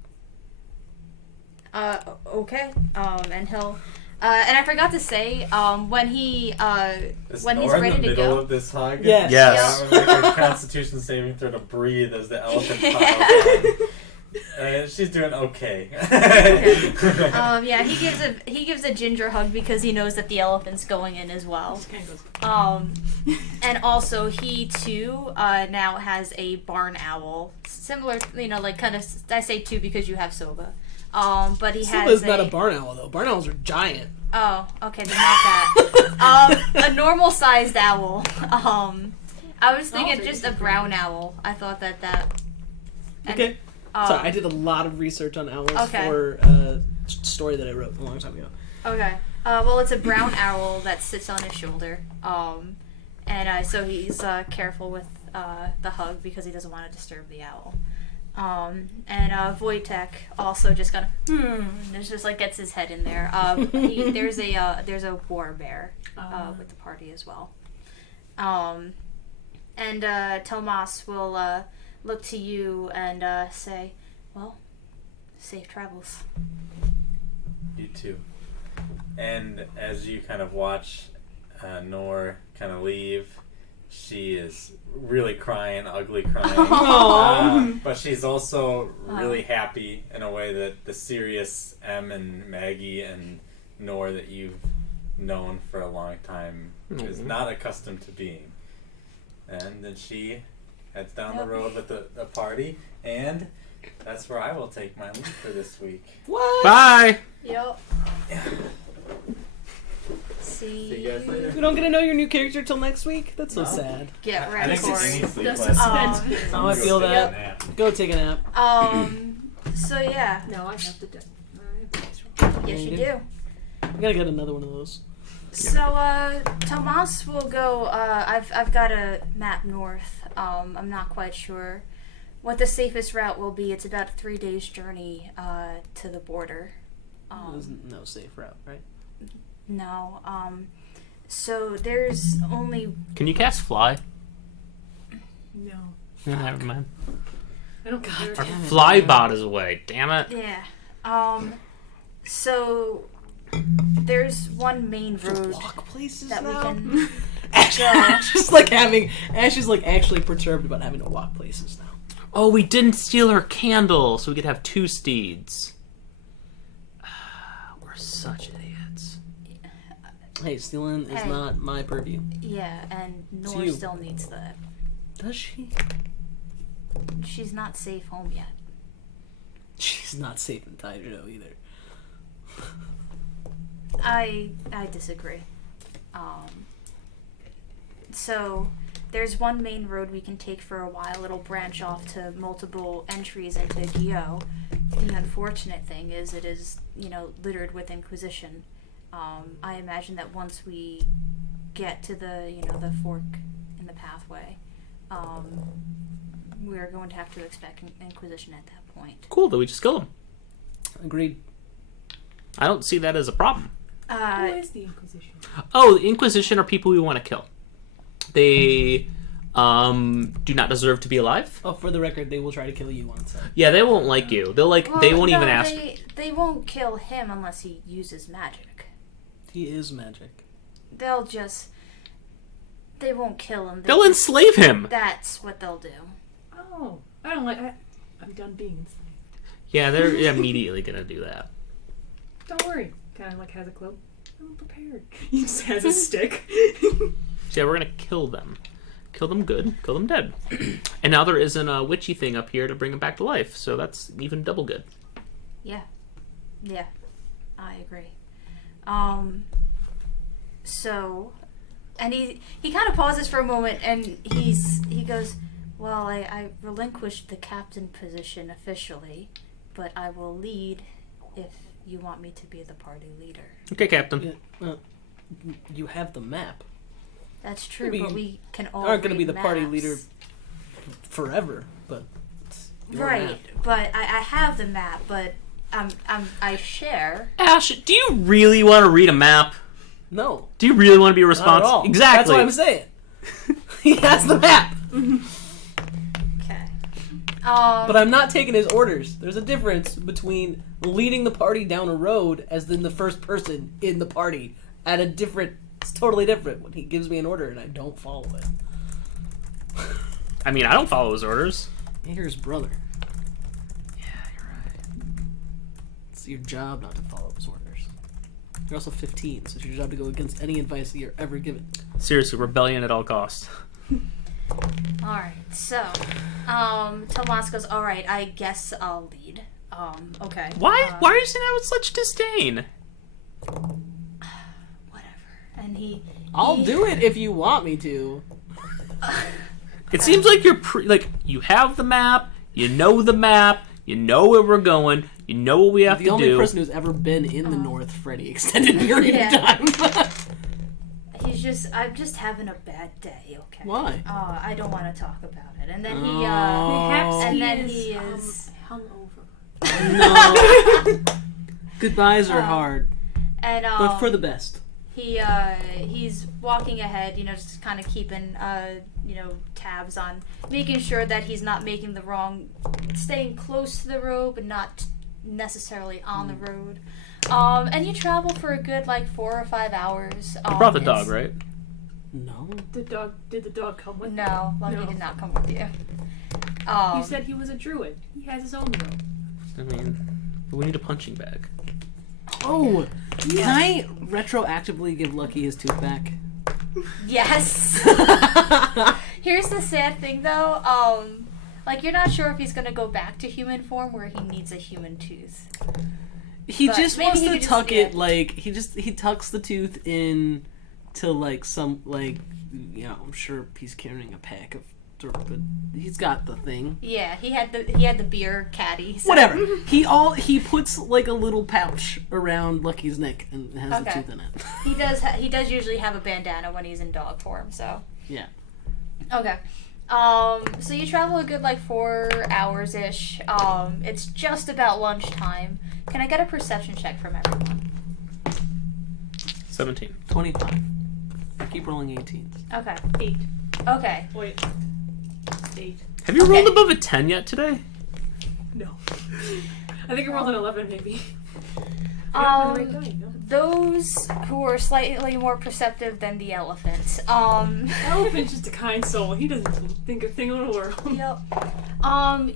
Okay. And he'll, and I forgot to say, when he's ready in the to middle go. of this hug. Yes. Yes. Make a Constitution saving throw to breathe as the elephant piles on. She's doing okay. Yeah, he gives a ginger hug because he knows that the elephant's going in as well. And also he too now has a barn owl, similar, kind of. I say two because you have Soba. But he Soba's has not a barn owl though. Barn owls are giant. Oh, okay, then not that. A normal sized owl. I was thinking just a brown owl. I thought that. Okay. Sorry, I did a lot of research on owls for a story that I wrote a long time ago. Okay. Well, it's a brown owl that sits on his shoulder. And so he's careful with the hug because he doesn't want to disturb the owl. And Wojtek also just kind of just gets his head in there. There's a war bear with the party as well. And Tomas will look to you and say, well, safe travels. You too. And as you kind of watch Nor kind of leave, she is really crying, ugly crying. But she's also really happy in a way that the serious Em and Maggie and Nor that you've known for a long time is not accustomed to being. And then she heads down the road with the party, and that's where I will take my leave for this week. What? Bye! Yep. See you guys later. We don't get to know your new character till next week? That's so No. sad. Get I ready think for she it. needs sleep. The Last suspense. night. Oh, I feel Go take a that. nap. Go take a nap. So yeah. No, I have to. Yes, you do. We gotta get another one of those. So, Tomas will go, I've got a map north. I'm not quite sure what the safest route will be. It's about a 3 days journey, to the border. There's no safe route, right? No, so there's only... Can you cast fly? No. Never mind. I don't God care. damn it. Fly bot is away. Damn it. Yeah, so there's one main road Walk places that we now? can... Ash is like actually perturbed about having to walk places now. Oh, we didn't steal her candle, so we could have 2 steeds. We're such idiots. Hey, stealing is Hey. not my purview. Yeah, and It's Nor you. still needs that. Does she? She's not safe home yet. She's not safe in Taijo either. I disagree. So there's one main road we can take for a while. It'll branch off to multiple entries into Gyo. The unfortunate thing is it is, littered with Inquisition. I imagine that once we get to the, the fork in the pathway, we're going to have to expect Inquisition at that point. Cool, then we just kill them. Agreed. I don't see that as a problem. Who is the Inquisition? Oh, the Inquisition are people we want to kill. They do not deserve to be alive. Oh, for the record, they will try to kill you once. Yeah, they won't like you. They won't even ask. They won't kill him unless he uses magic. He is magic. They won't kill him. They'll enslave him. That's what they'll do. Oh, I don't like. I'm done being enslaved. Yeah, they're immediately gonna do that. Don't worry. Kind of like has a club. I'm prepared. He just has a stick. So yeah, we're gonna kill them. Kill them good, kill them dead. And now there isn't a witchy thing up here to bring them back to life, so that's even double good. Yeah, I agree. So, and he kind of pauses for a moment, and he goes, "Well, I relinquished the captain position officially, but I will lead if you want me to be the party leader." Okay, Captain. Yeah, you have the map. That's true, I mean, but we can all aren't going to be read the party maps. leader forever, but it's your Right, map. but I have the map, but I share. Ash, do you really want to read a map? No, Do you really want to be not at responsible? all. Exactly. That's what I'm saying. He has the map, Okay. but I'm not taking his orders. There's a difference between leading the party down a road as then the first person in the party at a different. It's totally different when he gives me an order and I don't follow it. I mean, I don't follow his orders. You're his brother. Yeah, you're right. It's your job not to follow his orders. You're also 15, so it's your job to go against any advice that you're ever given. Seriously, rebellion at all costs. Alright, so, Tomas goes, alright, I guess I'll lead. Okay. Why are you saying that with such disdain? And I'll do it if you want me to. It seems like you're you have the map, you know where we're going, you know what we have The to only do. person who's ever been in the North for any extended period of time. I'm just having a bad day, okay? Why? I don't want to talk about it. And then Perhaps he is hungover. No. Goodbyes are hard, and but for the best. He's walking ahead, just kind of keeping tabs on making sure that he's not making staying close to the road but not necessarily on the road. And you travel for a good 4 or 5 hours. You brought the dog, right? No. Did the dog come with you? No, Lucky did not come with you. You said he was a druid. He has his own robe. I mean, we need a punching bag. Oh, can I retroactively give Lucky his tooth back? Yes. Here's the sad thing, though. You're not sure if he's gonna go back to human form where he needs a human tooth. He But just maybe wants he to could just- tuck it, yeah. he tucks the tooth in to, some, I'm sure he's carrying a pack of dirt, but he's got the thing. Yeah, he had the beer caddy. So. Whatever. He puts, a little pouch around Lucky's neck and has the tooth in it. He does usually have a bandana when he's in dog form, so. Yeah. Okay. So you travel a good 4 hours-ish. It's just about lunchtime. Can I get a perception check from everyone? 17. 25. I keep rolling 18s. Okay. 8. Okay. Wait. 8. Have you rolled above a 10 yet today? No. I think I rolled an 11, maybe. Those who are slightly more perceptive than the elephant. Elephant's just a kind soul. He doesn't think a thing in the world. Yep.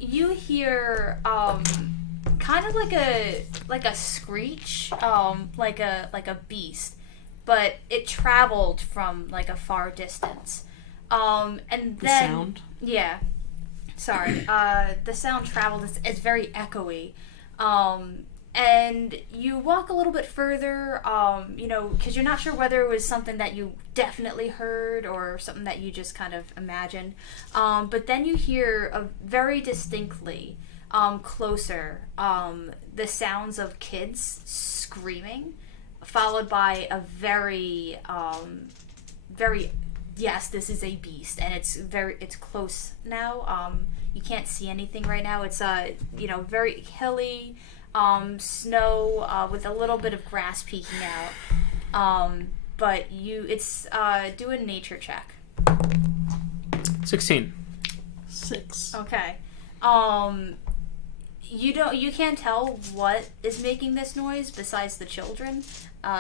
You hear kind of like a screech, like a beast, but it traveled from a far distance. And then The sound? Yeah. Sorry. The sound traveled. It's very echoey. And you walk a little bit further, because you're not sure whether it was something that you definitely heard or something that you just kind of imagined. But then you hear very distinctly, closer, the sounds of kids screaming, followed by a very, yes, this is a beast, and it's close now. You can't see anything right now. It's, very hilly. Snow with a little bit of grass peeking out. But it's do a nature check. 16. 6. Okay. You can't tell what is making this noise besides the children.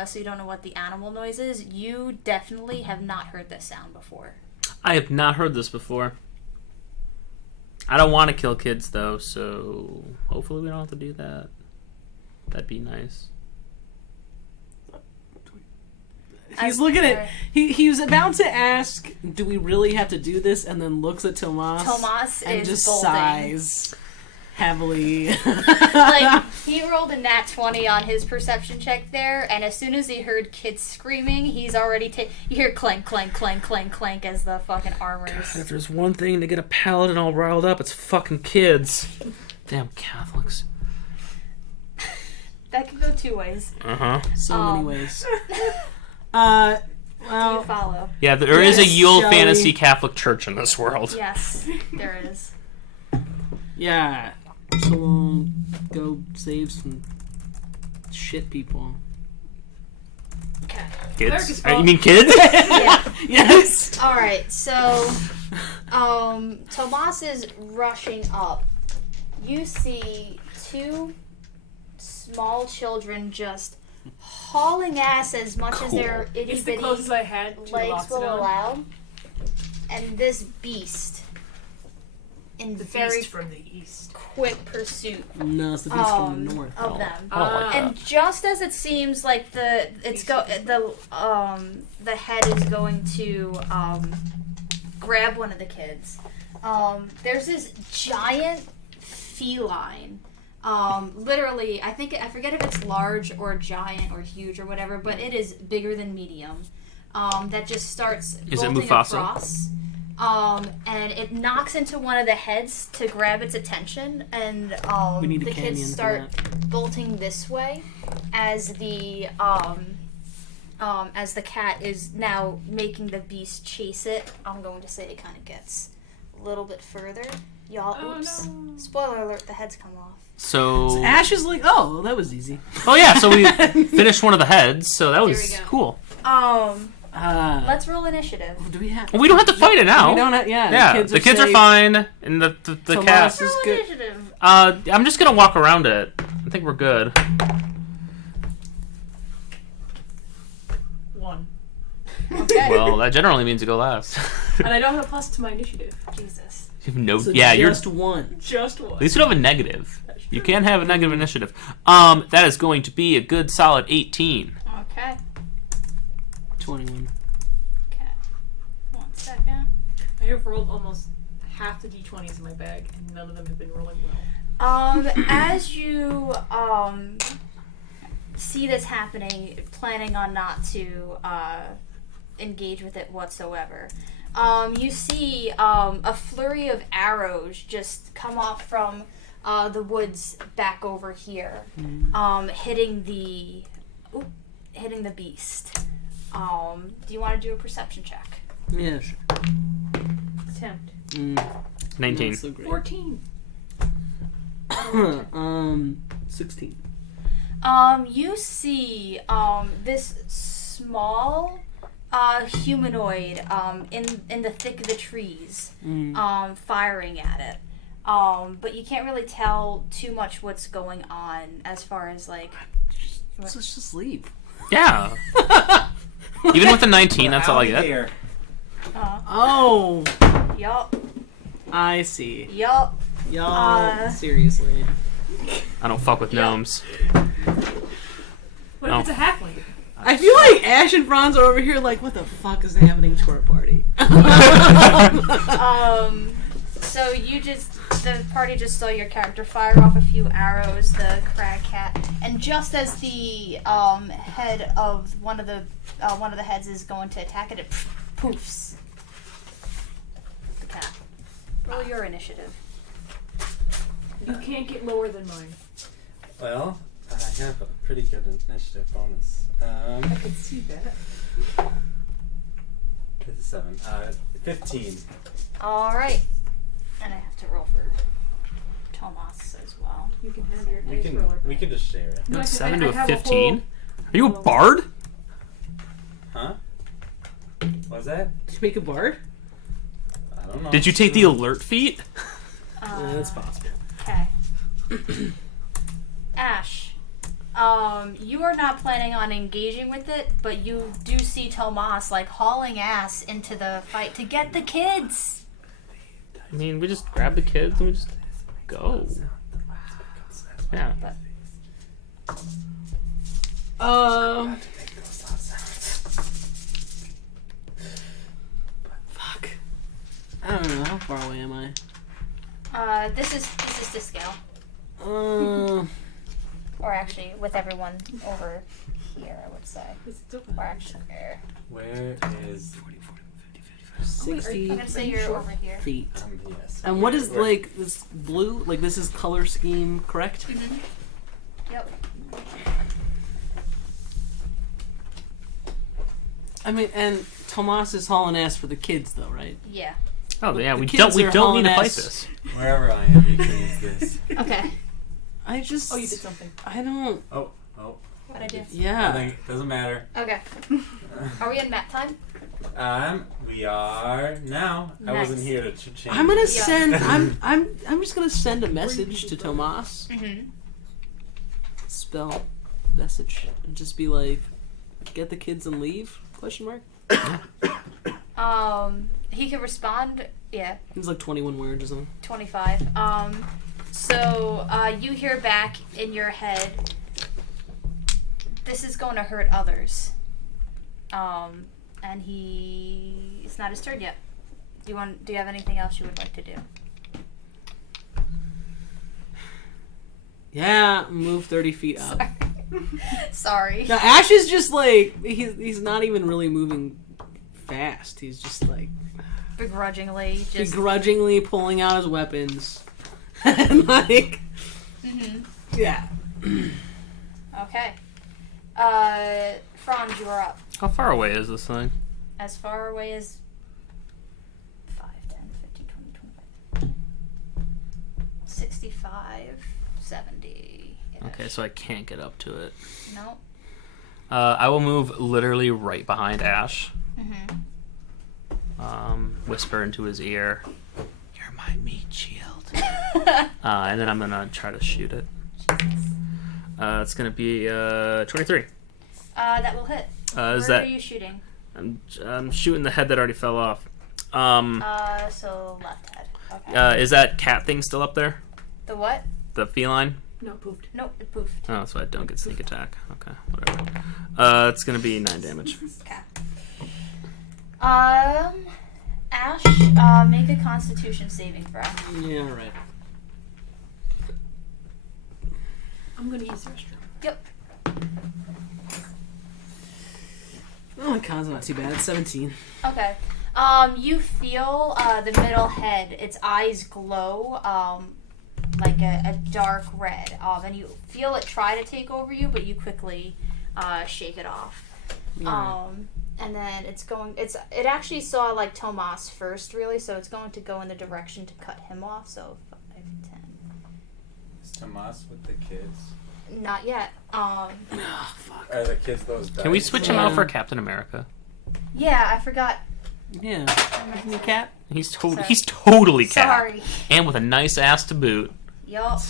So you don't know what the animal noise is. You definitely have not heard this sound before. I have not heard this before. I don't want to kill kids though, so hopefully we don't have to do that. That'd be nice. He's looking at... He was about to ask, do we really have to do this? And then looks at Tomas. Tomas and is just bolting. sighs heavily. He rolled a nat 20 on his perception check there, and as soon as he heard kids screaming, he's already you hear clank, clank, clank, clank, clank as the fucking armors. God, if there's one thing to get a paladin all riled up, it's fucking kids. Damn Catholics. That could go 2 ways. So many ways. Do Well, you follow? Yeah, there is a Yes, Yule shall Fantasy we? Catholic Church in this world. Yes, there is. yeah. So we'll go save some shit people. Okay. Kids? Cleric is You mean kids? Yeah. Yes! Alright, so Tomas is rushing up. You see 2 small children just hauling ass as much as their itty It's the bitty closest I had to legs will Loxodon. allow. And this beast in The very beast from the east. quick pursuit No, it's the beast from the north. of them. I don't like And just as it seems like the head is going to grab one of the kids, there's this giant feline. Literally, I forget if it's large or giant or huge or whatever, but it is bigger than medium. That just starts Is it bolting Mufasa? across. And it knocks into one of the heads to grab its attention, and We need a the canyon kids for start that. bolting this way as the cat is now making the beast chase it. I'm going to say it kind of gets a little bit further. Y'all, Oh, oops. no. Spoiler alert, the head's come off. So... Ash is like, oh, that was easy. Oh yeah, so we finished one of the heads, so that There was we go. cool. Let's roll initiative. Do we have... Well, we don't have to fight it now. We don't have... Yeah, Yeah, the kids are safe. fine, and the Tomas cat... is Roll good. initiative. I'm just gonna walk around it. I think we're good. Okay. Well, that generally means you go last. And I don't have a plus to my initiative. Jesus. You have no. So you're just one. Just one. At least you don't have a negative. You can have a negative initiative. That is going to be a good solid 18. Okay. 21. Okay. 1 second. I have rolled almost half the d20s in my bag, and none of them have been rolling well. As you see this happening, planning on not to engage with it whatsoever, you see a flurry of arrows just come off from the woods back over here, hitting the beast. Do you want to do a perception check? Yeah, sure. Attempt. 19. Not so great. 14. 16. You see this small humanoid in the thick of the trees firing at it. But you can't really tell too much what's going on as far as like. Let's just leave. Yeah. Even with the 19, that's all I get. Here. Oh, Yup. I see. Yup. Y'all, seriously. I don't fuck with gnomes. What if it's a halfling? I feel like Ash and Franz are over here like, what the fuck is happening to our party? So the party just saw your character fire off a few arrows, the crag cat, and just as the head of one of the heads is going to attack it, it poofs. The cat. Roll your initiative. You can't get lower than mine. Well, I have a pretty good initiative bonus. I could see that. 57. 15. Alright. And I have to roll for Tomas as well. You can have your We dice can roller back. just share it. No, I 7 I to a have 15? whole- Are you a bard? Huh? What's that? Did you make a bard? I don't know. Did you take the alert feat? Yeah, that's possible. Okay. Ash, you are not planning on engaging with it, but you do see Tomas like hauling ass into the fight to get the kids. I mean, we just grab the kids and we just go. Yeah. Fuck. I don't know. How far away am I? This is to scale, Uh, or actually with everyone over here, I would say, or actually, Where is... 60 I'm gonna say you're over here. feet. yes. And what is, Where- like, this blue? Like, this is color scheme, correct? Mm-hmm. Yep. I mean, and Tomas is hauling ass for the kids, though, right? Yeah. Oh yeah, The we kids don't are need to hauling fight ass. this. Wherever I am, you can use this. Okay. I just... Oh, you did something. I don't... Oh. What I do? Yeah. Nothing, doesn't matter. Okay. Are we in map time? We are now. I wasn't Nice. here to change. I'm gonna it. send... I'm just gonna send a message to Tomas. Mm-hmm. Spell message. And just be like, get the kids and leave? Question mark? He can respond. Yeah. It's like 21 words or something. 25. So you hear back in your head, this is going to hurt others. And it's not his turn yet. Do you have anything else you would like to do? Yeah, move 30 feet up. Sorry. Now, Ash is just like, he's not even really moving fast. He's just like, Begrudgingly, just. begrudgingly pulling out his weapons. And like, yeah. Okay. Franz, you are up. How far away is this thing? As far away as 5, 10, 15, 20, 25, 65, 70. Okay, so I can't get up to it. No. I will move literally right behind Ash. Mm-hmm. Whisper into his ear, "You're my meat shield." And then I'm gonna try to shoot it. It's gonna be 23. That will hit. Is Where that are you shooting? I'm shooting the head that already fell off. So left head. Okay. Is that cat thing still up there? The what? The feline? No, poofed. Nope, it poofed. Oh, so I don't get sneak attack. Okay, whatever. It's gonna be 9 damage. Okay. Ash, make a Constitution saving throw. Yeah, right. I'm gonna use the restroom. Yep. Oh, my con's not too bad. 17. Okay. You feel the middle head, its eyes glow like a dark red. And you feel it try to take over you, but you quickly shake it off. Yeah. And then it actually saw like Tomas first, really, so it's going to go in the direction to cut him off. So 5, 10. Is Tomas with the kids? Not yet. Oh, fuck. Are the kids those Can we dice? switch him out for Captain America? Yeah, I forgot. Yeah. Isn't he a cat? He's Sorry. totally cat. Sorry. And with a nice ass to boot. Yup.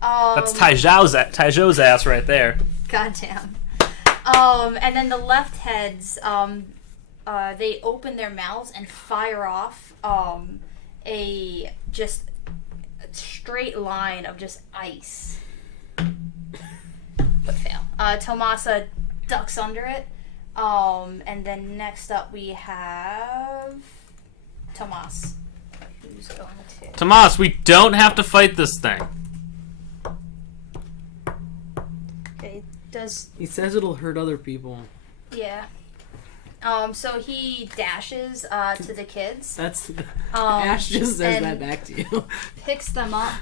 That's Taizhou's ass right there. Goddamn. And then the left heads, they open their mouths and fire off a just straight line of just ice. But fail. Tomasa ducks under it. And then next up we have Tomas. Who's going to? Tomas, we don't have to fight this thing. Okay, does He says it'll hurt other people. yeah. So he dashes to the kids. That's Ash just says and that back to you. picks them up.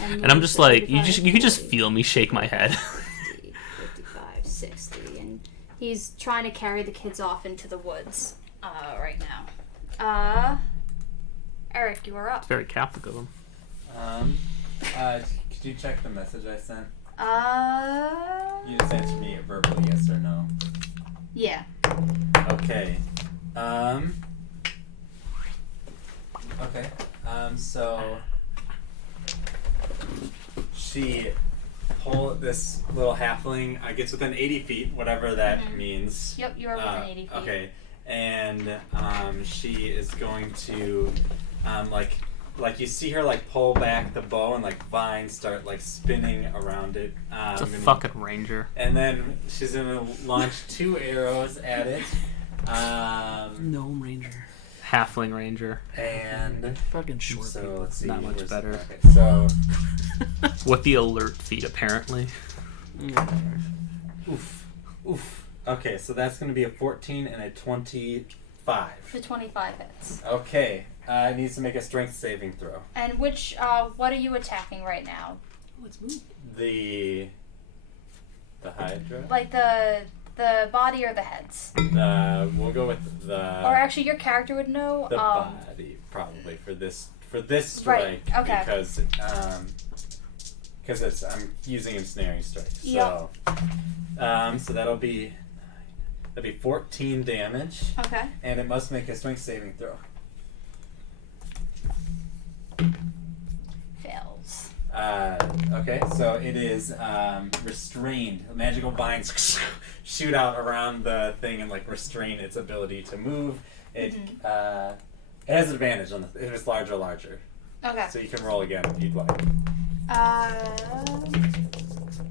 And I'm just like, you can just feel me shake my head. 50, 55, 60, and he's trying to carry the kids off into the woods right now. Eric, you are up. It's very Catholic of him. Could you check the message I sent? Uh, You just answer me verbally, yes or no. yeah. Okay. Okay. So she this little halfling gets within 80 feet, whatever that means. Yep, you are within 80 feet. Okay. And she is going to like you see her like pull back the bow and like vines start like spinning around it. It's a fucking ranger. And then she's gonna launch 2 arrows at it. Gnome Ranger. Halfling ranger. And Fucking short. so let's see. Not much better. Okay, so With the alert feat, apparently. oof. Okay, so that's gonna be a 14 and a 25. The 25 hits. Okay, it needs to make a strength saving throw. And which, what are you attacking right now? Oh, it's moving. The Hydra. Like the body or the heads? We'll go with the. Or actually, your character would know. The body probably for this strike. Right, okay. Because it's I'm using ensnaring strike. Yep. So that'll be 14 damage. Okay. And it must make a strength saving throw. Fails. Okay, so it is restrained. Magical vines shoot out around the thing and like restrain its ability to move. It it has advantage on if it's larger. Okay. So you can roll again if you'd like.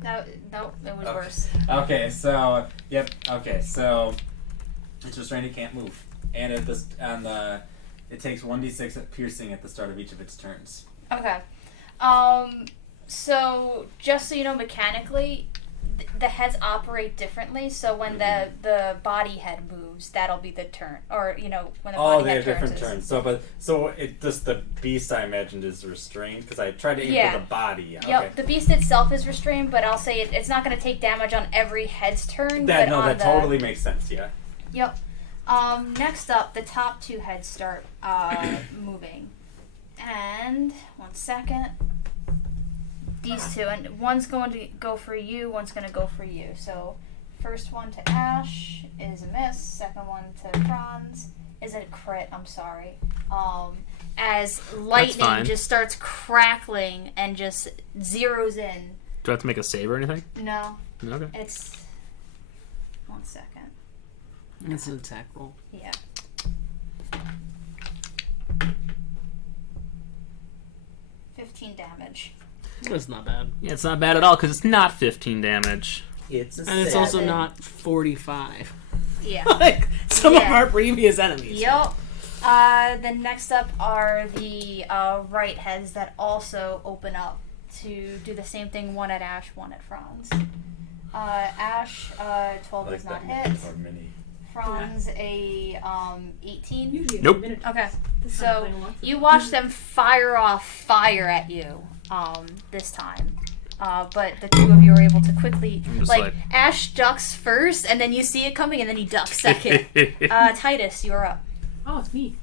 No, it was worse. Okay, so okay, so it's restrained. It can't move, and it takes 1d6 at piercing at the start of each of its turns. Okay. So just so you know, mechanically, the heads operate differently. So when the body head moves, that'll be the turn, or when the body they head have different turns. turns. So it just the beast I imagined is restrained because I tried to aim for the body. Yep. Okay. The beast itself is restrained, but I'll say it's not going to take damage on every head's turn. That but totally makes sense. Yeah. Yep. Next up, the top 2 heads start moving. And 1 second. These 2, and one's going to go for you, one's going to go for you. So, first one to Ash is a miss. Second one to Franz is a crit. I'm sorry. As lightning just starts crackling and just zeroes in. Do I have to make a save or anything? No. Okay. It's 1 second. It's an attack roll. Yeah. $15 damage. That's not bad. Yeah, it's not bad at all because it's not 15 damage. It's a And it's six. also not 45. Yeah. Like some of Yeah. our previous enemies. Yep. Then next up are the right heads that also open up to do the same thing. One at Ash, one at Franz. Ash, 12 does not hit. Franz, a 18. Usually a Nope. minute. Okay. This So, time playing lots of- You watch them fire off fire at you this time. But the two of you are able to quickly, I'm just like, like- Ash ducks first, and then you see it coming, and then he ducks second. Titus, you're up. Oh, it's me.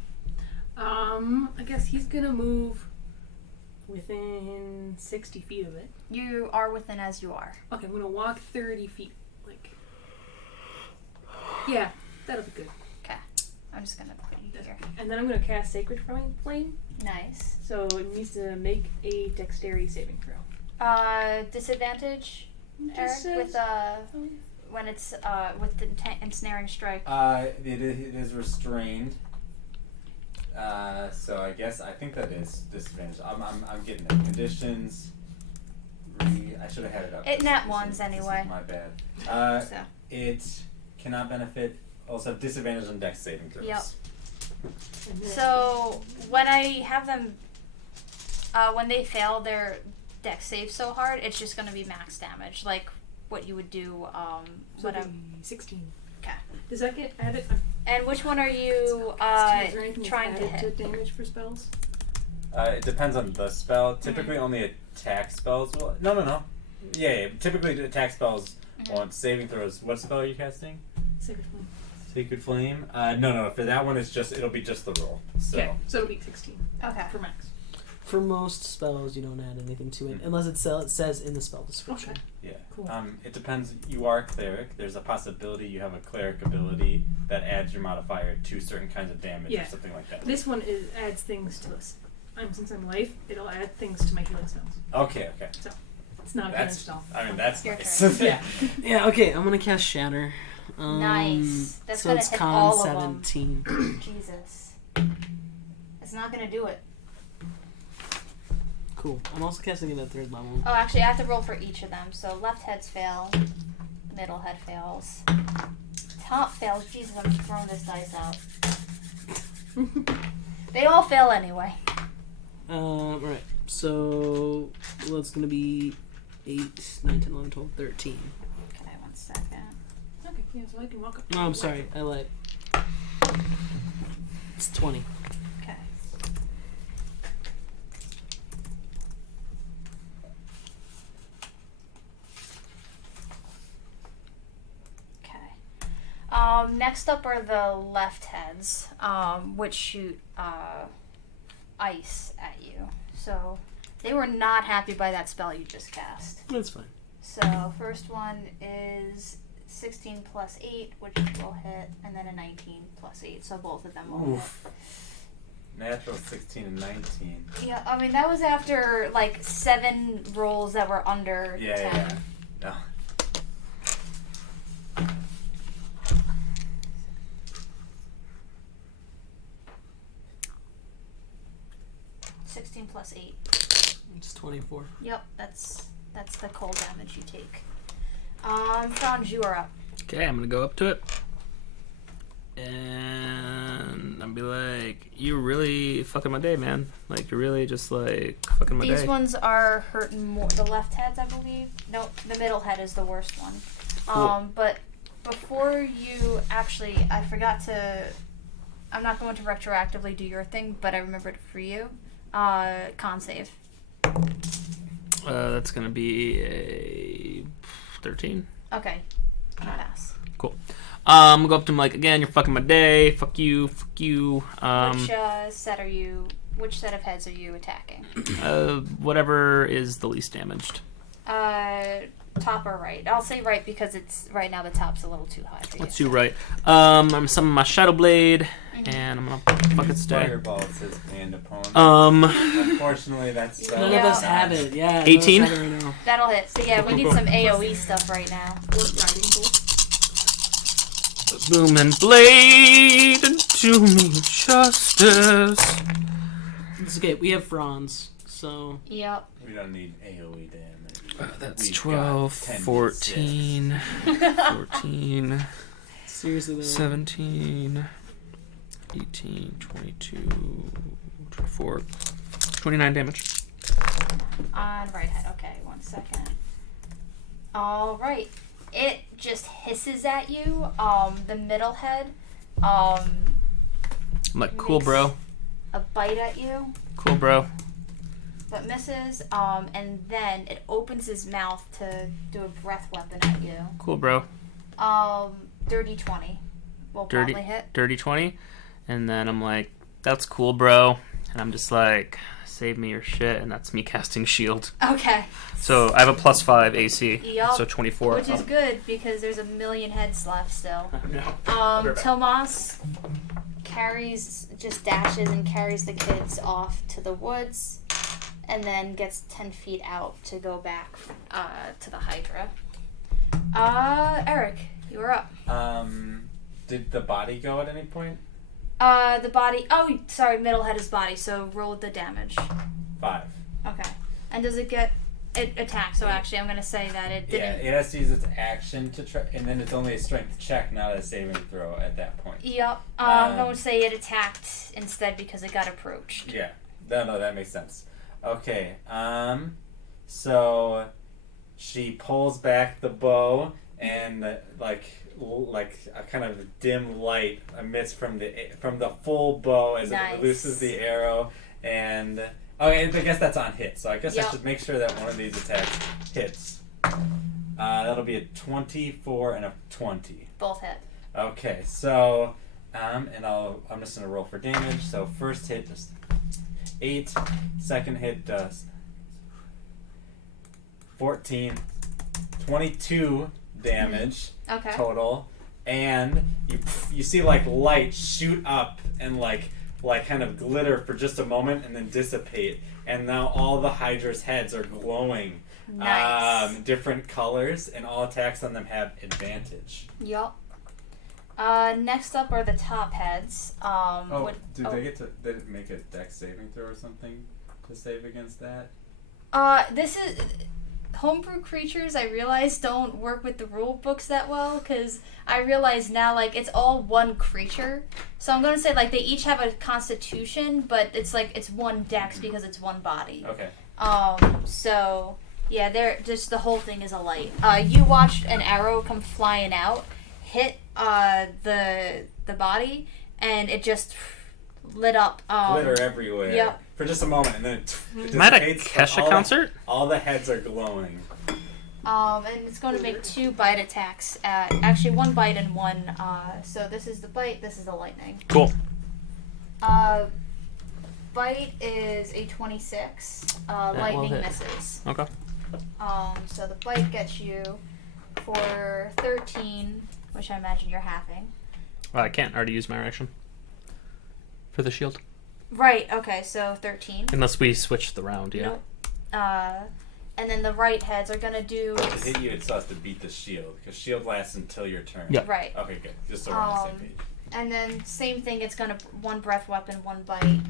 I guess he's gonna move within 60 feet of it. You are within as you are. Okay, I'm gonna walk 30 feet. Like, yeah, that'll be good. Okay. I'm just gonna put you here. And then I'm gonna cast Sacred Flame. Nice. So it needs to make a Dexterity saving throw. Disadvantage, Eric, Just with says- when it's with the ensnaring strike. It is restrained. So I think that is disadvantage. I'm getting it. Conditions. I should have had it up. It nat This ones is anyway. my bad. So. It cannot benefit. Also have disadvantage on Dex saving throws. Yep. And then- So when I have them, when they fail their dex save so hard, it's just going to be max damage, like what you would do. So it'd be 16. Okay. Does that get added? And which one are you Is there anything that's trying to added hit? to damage for spells? It depends on the spell. Typically, only attack spells will. No. Yeah. Typically, attack spells want saving throws. What spell are you casting? Sacred Flame. Sacred Flame. No. For that one, it'll be just the roll. So. Okay, so it'll be 16 Okay. for max. For most spells, you don't add anything to it unless it says in the spell description. Okay. Yeah. Cool. It depends. You are a cleric. There's a possibility you have a cleric ability that adds your modifier to certain kinds of damage Yeah. or something like that. This one adds things to us. Since I'm life, it'll add things to my healing spells. Okay. So it's not a healing spell. That's Your nice. turn. Yeah. Yeah, okay, I'm gonna cast Shatter. Nice. That's so gonna it's hit con all of them. 17. Jesus. It's not going to do it. Cool. I'm also casting it at 3rd level. Oh, actually, I have to roll for each of them. So left heads fail, middle head fails, top fails. Jesus, I'm throwing this dice out. They all fail anyway. Alright. So, it's gonna be 8, 9, 10, 11, 12, 13. Okay, 1 second. Okay, yeah, so I can walk up. Oh, I'm sorry. I lied. It's 20. Okay. Okay. Next up are the left heads, which shoot ice at you. So they were not happy by that spell you just cast. That's fine. So first one is 16 plus 8, which will hit, and then a 19 plus 8, so both of them will Oof. Natural 16 and 19. hit. Yeah, I mean, that was after, like, 7 rolls that were under 10. Yeah. No. 16 plus 8. It's 24. Yep, that's the cold damage you take. Franz, you are up. Okay, I'm gonna go up to it. And I'll be like, you're really fucking my day, man. Like, you're really just, like, fucking my day. These ones are hurting more. The left heads, I believe. No, the middle head is the worst one. Cool. But before you actually, I forgot to. I'm not going to retroactively do your thing, but I remembered for you. Con save. That's gonna be a 13. Okay. Badass. Cool. Go up to him like, again, you're fucking my day. Fuck you. Fuck you. Which set of heads are you attacking? Whatever is the least damaged. Top or right? I'll say right because it's right now the top's a little too high for you. Let's do right. I'm summoning my Shadow Blade, and I'm gonna fucking stay. Fireball says and opponent. Unfortunately, that's None of us have it. Yeah. 18? none of us have it right now. That'll hit. So yeah, we need some AoE stuff right now. What riding bolt? The booming blade and do me justice. It's okay. We have Franz, so. Yep. We don't need AoE damage. That's We've 12, got 10 14, 14, Seriously, though. 17, 18, 22, 24, 29 damage. On right head. Okay, 1 second. All right. It just hisses at you. The middle head. I'm like, cool, Makes bro. A bite at you, Cool, bro. but misses. And then it opens his mouth to do a breath weapon at you. Cool, bro. Dirty 20 will Dirty, probably hit. dirty 20. And then I'm like, that's cool, bro. And I'm just like, save me your shit. And that's me casting shield. Okay. So I have a +5 AC. Yup. So 24. Which is good because there's a million heads left still. No. Tomas just dashes and carries the kids off to the woods and then gets 10 feet out to go back to the Hydra. Eric, you're up. Did the body go at any point? The body, middle head is body, so roll the damage. 5. Okay. And does it get, it attacks, so actually I'm going to say that it Yeah, didn't. it has to use its action to try, and then it's only a strength check, not a saving throw at that point. Yep. I'm going to say it attacked instead because it got approached. Yeah. No, that makes sense. Okay. So she pulls back the bow, and like a kind of dim light emits from the full bow as Nice. it releases the arrow, and I guess that's on hit. So I guess I Yep. should make sure that one of these attacks hits. That'll be a 24 and a 20. Both hit. Okay, so I'm just gonna roll for damage. So first hit does 8, second hit does 14, 22 damage Okay. total, and you see like light shoot up and like kind of glitter for just a moment and then dissipate, and now all the Hydra's heads are glowing. Nice. Different colors, and all attacks on them have advantage. Yup. Next up are the top heads. Did it make a dex saving throw or something to save against that? This is homebrew creatures. I realize don't work with the rule books that well because I realize now like it's all one creature. So I'm gonna say like they each have a constitution, but it's like it's one dex because it's one body. Okay. So yeah, they're just the whole thing is a light. You watched an arrow come flying out, hit the body, and it just lit up. Glitter everywhere. Yep. For just a moment, and then it Am I at a dissipates, Kesha all concert? All the heads are glowing. And it's going to make 2 bite attacks. Actually, 1 bite and 1. So this is the bite. This is the lightning. Cool. Bite is a 26. will Lightning hit. misses. Okay. So the bite gets you for 13, which I imagine you're halving. Well, I can't already use my reaction for the shield. Right. Okay. So 13. Unless we switch the round, yeah. Nope. And then the right heads are gonna do. To hit you, it still has to beat the shield, because shield lasts until your turn. Yeah. Right. Okay, good. Just so we're on the same page. And then same thing. It's gonna 1 breath weapon, 1 bite.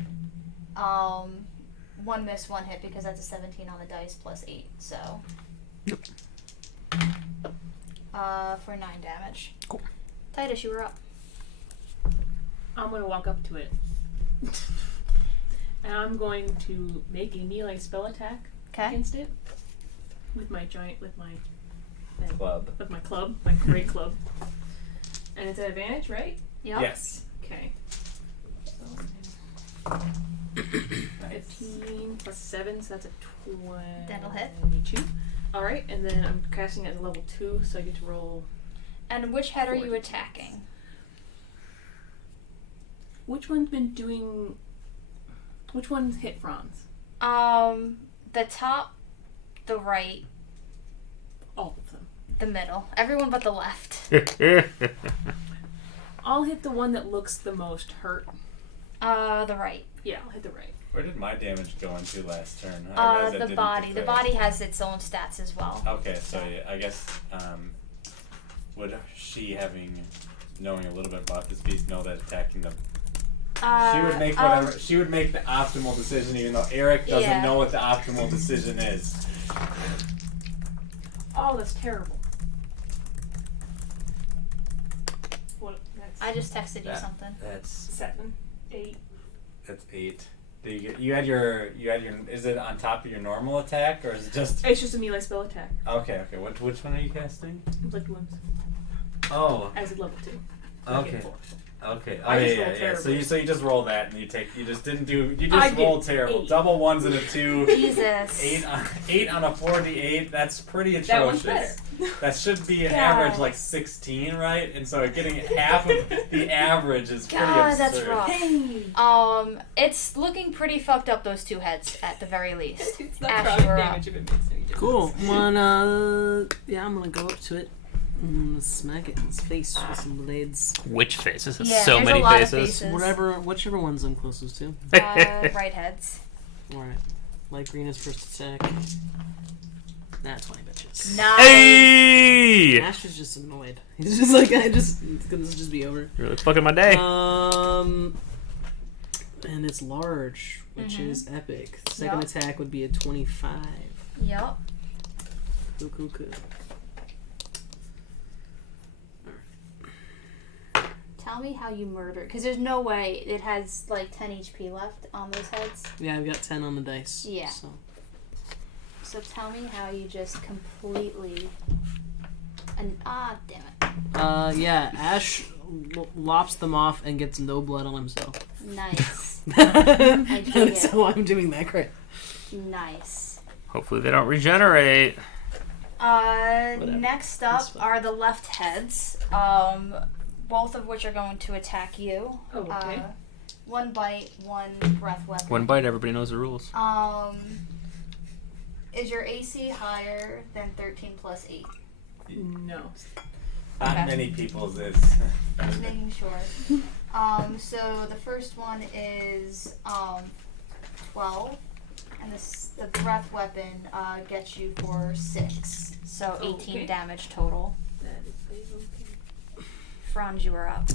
1 miss, 1 hit because that's a 17 on the dice plus 8. So. Yep. For 9 damage. Cool. Titus, you were up. I'm gonna walk up to it. And I'm going to make a melee spell attack against it with my thing, Club. with my club, my great club. And it's an advantage, right? Yep. Yes. Okay. So 15 plus 7, so that's a 22. That'll hit. Alright, and then I'm casting it at level 2, so I get to roll. And which head are you 4d6. attacking? Which one's been doing. Which one's hit Franz? The top, the right, All of them. the middle. Everyone but the left. I'll hit the one that looks the most hurt. The right. Yeah, I'll hit the right. Where did my damage go into last turn? I realized I The didn't body. The declare. body has its own stats as well. Okay, so I guess would she having knowing a little bit about this beast, know that attacking the... She would make the optimal decision, even though Eric doesn't know what the optimal decision is. Oh, that's terrible. What? I just texted you something. That's 7, 8. That's 8. You had your. Is it on top of your normal attack, or is it just? It's just a melee spell attack. Okay. Which one are you casting? Inflict wounds. Oh. As a level 2. Okay. Okay. Oh, I just yeah. rolled terribly. So you just roll that, and you just didn't do. You just rolled terrible. 8. Double 1s and a 2. Jesus. 8 on a 4d8. That's pretty atrocious. That one's better. That should be an average like 16, right? And so getting half of the average is pretty absurd. That's rough. It's looking pretty fucked up, those 2 heads at the very least. It's not Ash, chronic you're damage up. if it makes any difference. Cool. I'm gonna go up to it. Smack it in its face with some blades. Which faces? There's Yeah, so there's many a lot of faces. faces. Whichever ones I'm closest to. Right heads. Alright. Light green is first attack. That's 20 bitches. Nice. Hey! Ash is just annoyed. He's just like, it's gonna just be over. You're really fucking my day. And it's large, which is epic. Second attack would be a 25. Yep. Cool. Tell me how you murdered, because there's no way it has like 10 HP left on those heads. Yeah, I've got 10 on the dice. Yeah. So tell me how you just completely... damn it. Yeah, Ash lops them off and gets no blood on himself. Nice. That's how I'm doing that, great. Nice. Hopefully they don't regenerate. Next up are the left heads, both of which are going to attack you. Oh, okay. 1 bite, 1 breath weapon. 1 bite, everybody knows the rules. Is your AC higher than 13 plus 8? No. Not many people's is. Just making sure. So the first one is 12, and the breath weapon gets you for 6, so 18 damage total. That is okay. Franz, you are up.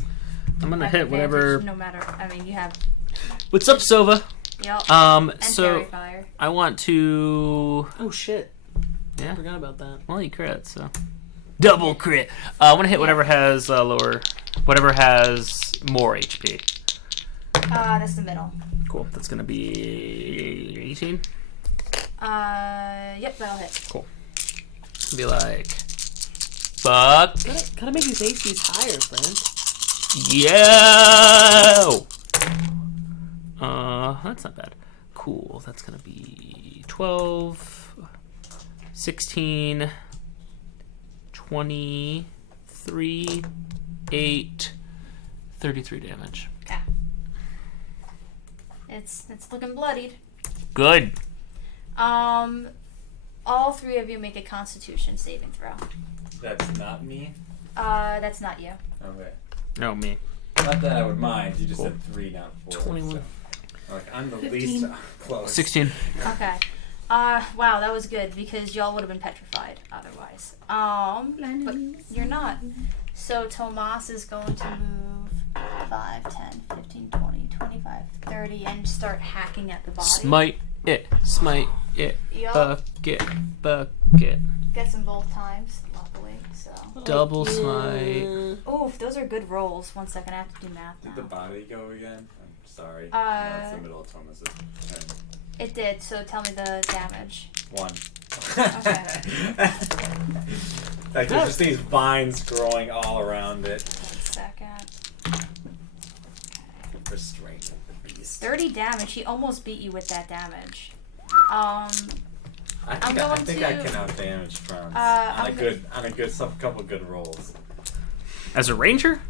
I'm gonna Have hit advantage whatever. No matter. I mean, you have. What's up, Sova? Yep. And So Terrifier. I want to. Oh shit. Yeah. I forgot about that. Well, you crit, so double crit. I want to hit whatever has whatever has more HP. That's the middle. Cool. That's gonna be 18. Yep, that'll hit. Cool. Be like, fuck. Gotta make these ACs higher, friend. Yo! That's not bad. Cool. That's gonna be 12, 16, 23, 8, 33 damage. Okay. It's looking bloodied. Good. All 3 of you make a Constitution saving throw. That's not me? That's not you. Okay. Oh, me. Not that I would mind. You just Cool. said 3, not 4. 21. So. Like, I'm the 15. least close. 16. Okay. Wow, that was good because y'all would have been petrified otherwise. But you're not. So Tomas is going to move 5, 10, 15, 20, 25, 30 and start hacking at the body. Smite it. Smite it. Yup. Bucket. Bucket. Gets them both times, luckily, so. Double smite. Oof, those are good rolls. 1 second, I have to do math Did the now. body go again? I'm sorry. No, it's the middle of Thomas's turn. It did, so tell me the damage. 1. Okay. Like, there's just these vines growing all around it. 1 second. Restraint of the beast. 30 damage. He almost beat you with that damage. I think I going can out damage Franz on a good couple good rolls. As a ranger?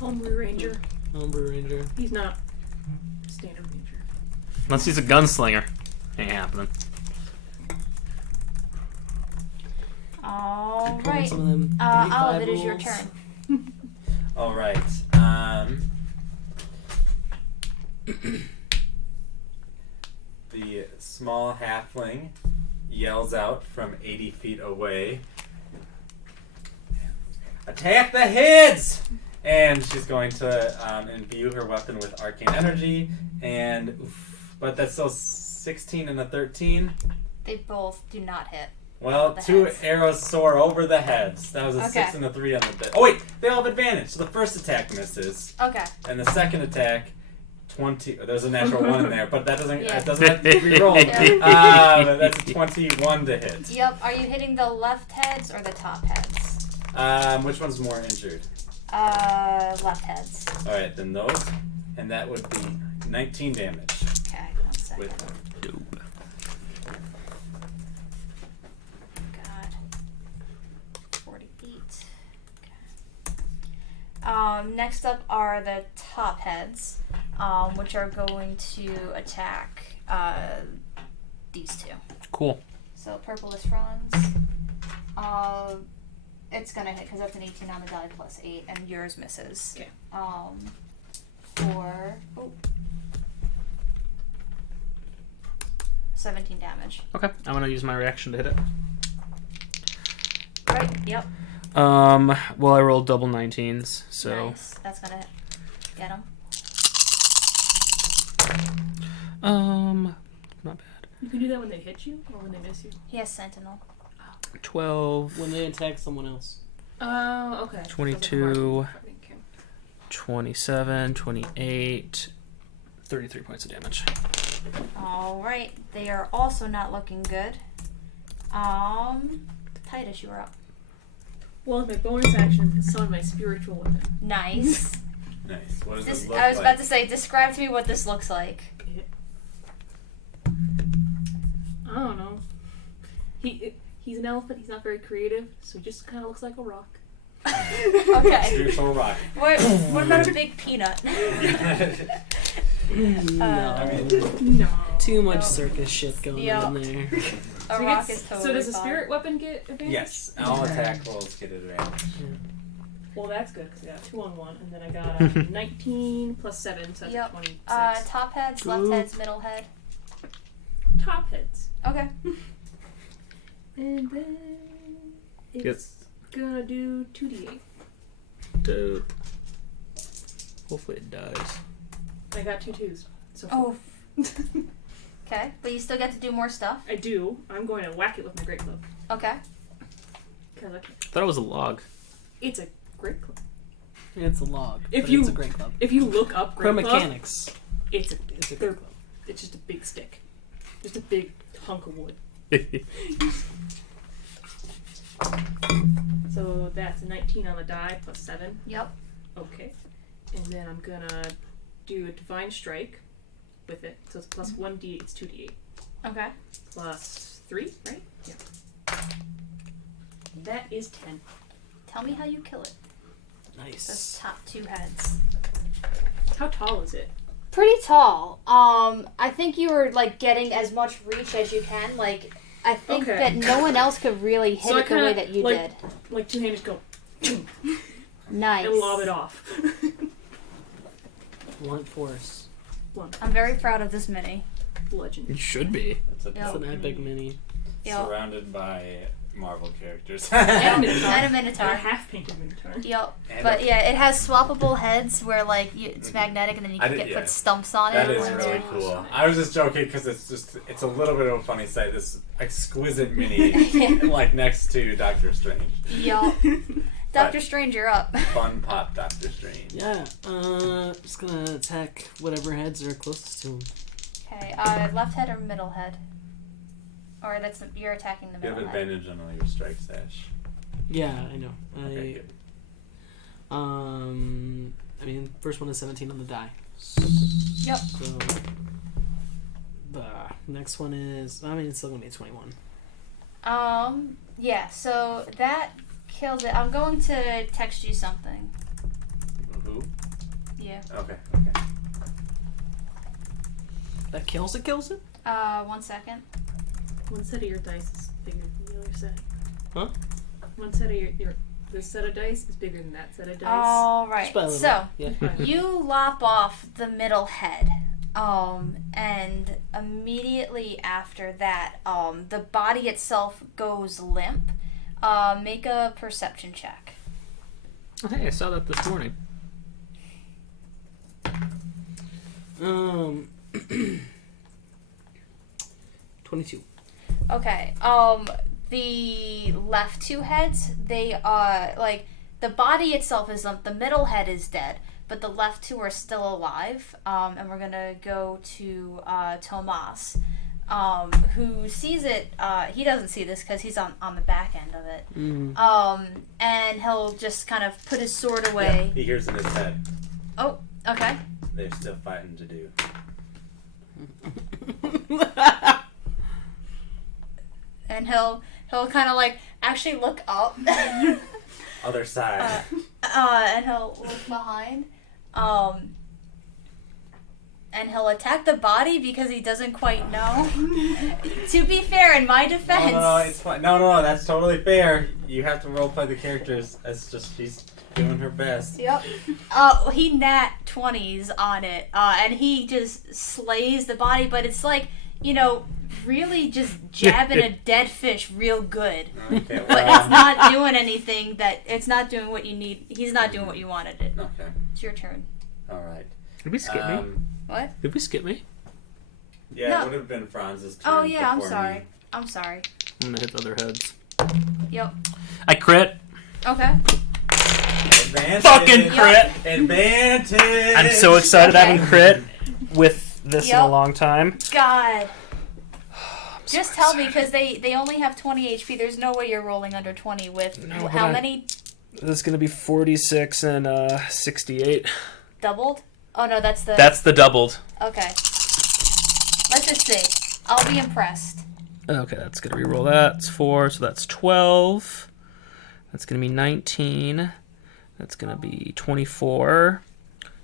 Homebrew Ranger. Homebrew Ranger. He's not standard Ranger. Unless he's a gunslinger. Ain't happening. All Calling right. some of them Olive, it 85 is your rolls. turn. All right. The small halfling yells out from 80 feet away. attack the heads! And she's going to imbue her weapon with arcane energy, but that's still 16 and a 13. They both do not hit. Well, two arrows soar over the heads. That was a 6 and a 3 on the... Oh, wait! They all have advantage. So the first attack misses. Okay. And the second attack, 20... There's a natural 1 in there, but that doesn't have to be re-rolled. That's a 21 to hit. Yep. Are you hitting the left heads or the top heads? Which one's more injured? Left heads. Alright, then those. And that would be 19 damage. Okay, 1 second. With God. 48. Okay. Next up are the top heads, which are going to attack these two. Cool. So purplish runs. It's gonna hit because that's an 18 on the die plus 8, and yours misses. Okay. For 17 damage. Okay, I'm gonna use my reaction to hit it. Right. Yep. Well, I rolled double 19s, so. Nice. That's gonna get him. Not bad. You can do that when they hit you or when they miss you. He has Sentinel. 12. When they attack someone else. Oh, okay. 22. 27, 28, 33 points of damage. Alright, they are also not looking good. Titus, you are up. Well, my bonus action is summon my spiritual weapon. Nice. Nice. What does this look I was like? about to say, describe to me what this looks like. I don't know. He's an elf, but he's not very creative, so he just kind of looks like a rock. Okay. Spiritual rock. What about a big peanut? No. Too much circus shit going on there. A rock is totally So does a fine. spirit weapon get advantage? Yes. All attack rolls get advantage. Well, that's good because I got 2 on 1, and then I got 19 plus 7, so that's 26. Top heads, left heads, middle head. Top heads. Okay. And then it's gonna do 2d8. Dope. Hopefully it does. I got 2 2s. So Oh. Okay, but you still get to do more stuff. I do. I'm going to whack it with my great club. Okay. Because I can. I thought it was a log. It's a great club. It's a log. It's a great club. If you look up great club, mechanics. it's a great club. It's just a big stick. Just a big hunk of wood. So that's a 19 on the die plus 7. Yep. Okay. And then I'm gonna do a divine strike with it. So it's plus 1d, it's 2d8. Okay. Plus 3, right? Yeah. That is 10. Tell me how you kill it. Nice. Those top 2 heads. How tall is it? Pretty tall. I think you were like getting as much reach as you can. Like, I think that no one else could really hit it the way that you did. Like two-handed go. Nice. And lob it off. Blunt force. I'm very proud of this mini. Legend. It should be. It's It's an epic mini. surrounded by Marvel characters. And a And a Minotaur. half-painted Minotaur. Yep. But yeah, it has swappable heads where like it's magnetic and then you can put stumps on That it. is really cool. I was just joking because it's a little bit of a funny sight. This exquisite mini, like next to Doctor Strange. Yup. Doctor Strange, you're up. Fun pop Doctor Strange. Yeah, just gonna attack whatever heads are closest to him. Okay, left head or middle head? Or you're attacking the You middle have head. advantage on all your strike stash. Yeah, I know. Okay, good. I mean, first one is 17 on the die. Yep. So, the next one is, I mean, it's still gonna be 21. Yeah, so that kills it. I'm going to text you something. Who? Yeah. Okay. That kills it, kills it? 1 second. One set of your dice is bigger than the other set. Huh? One set of this set of dice is bigger than that set of dice. Alright, Just by a little. so Yeah. you lop off the middle head. And immediately after that, the body itself goes limp. Make a perception check. Oh, hey, I saw that this morning. 22. Okay. The left two heads, they are like the body itself is the middle head is dead, but the left two are still alive. And we're gonna go to Tomas, who sees it. He doesn't see this because he's on the back end of it. And he'll just kind of put his sword away. Yeah, he hears in his head. Oh, okay. They're still fighting to do. And he'll kind of like actually look up. Other side. And he'll look behind. And he'll attack the body because he doesn't quite know. To be fair, in my defense. No, it's fine. No, that's totally fair. You have to roleplay the characters. It's just she's doing her best. Yep. He nat 20s on it, and he just slays the body, but it's like, really just jabbing a dead fish real good. Okay, well, But it's not doing anything it's not doing what you need. He's not doing what you wanted it. Okay. It's your turn. All right. Did we skip me? What? Did we skip me? Yeah, No. it would have been Franz's turn. Oh, yeah, I'm before sorry. me. I'm sorry. I'm gonna hit the other heads. Yep. I crit. Okay. Advantage. Fucking crit. Advantage. I'm so excited I Okay. haven't crit with this in a Yep. long time. God. Just tell me, because they only have 20 HP. There's no way you're rolling under 20 with No, how but many This is gonna be 46 and 68. doubled? Oh, no, that's the... That's the doubled. Okay. Let's just see. I'll be impressed. Okay, that's gonna re-roll that. It's 4, so that's 12. That's gonna be 19. That's gonna be 24,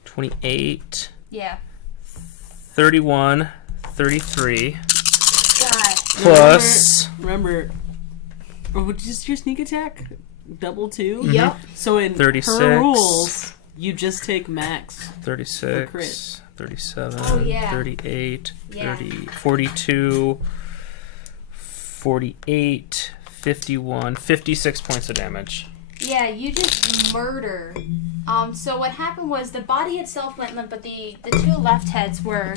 28, Yeah. 31, 33. God. Plus. Remember, just your sneak attack? Double 2? Yep. So in 36. her rules, you just take max. 36, crit. 37, Oh, yeah. 38, Yeah. 42, 48, 51, 56 points of damage. Yeah, you just murder. So what happened was the body itself went limp, but the two left heads were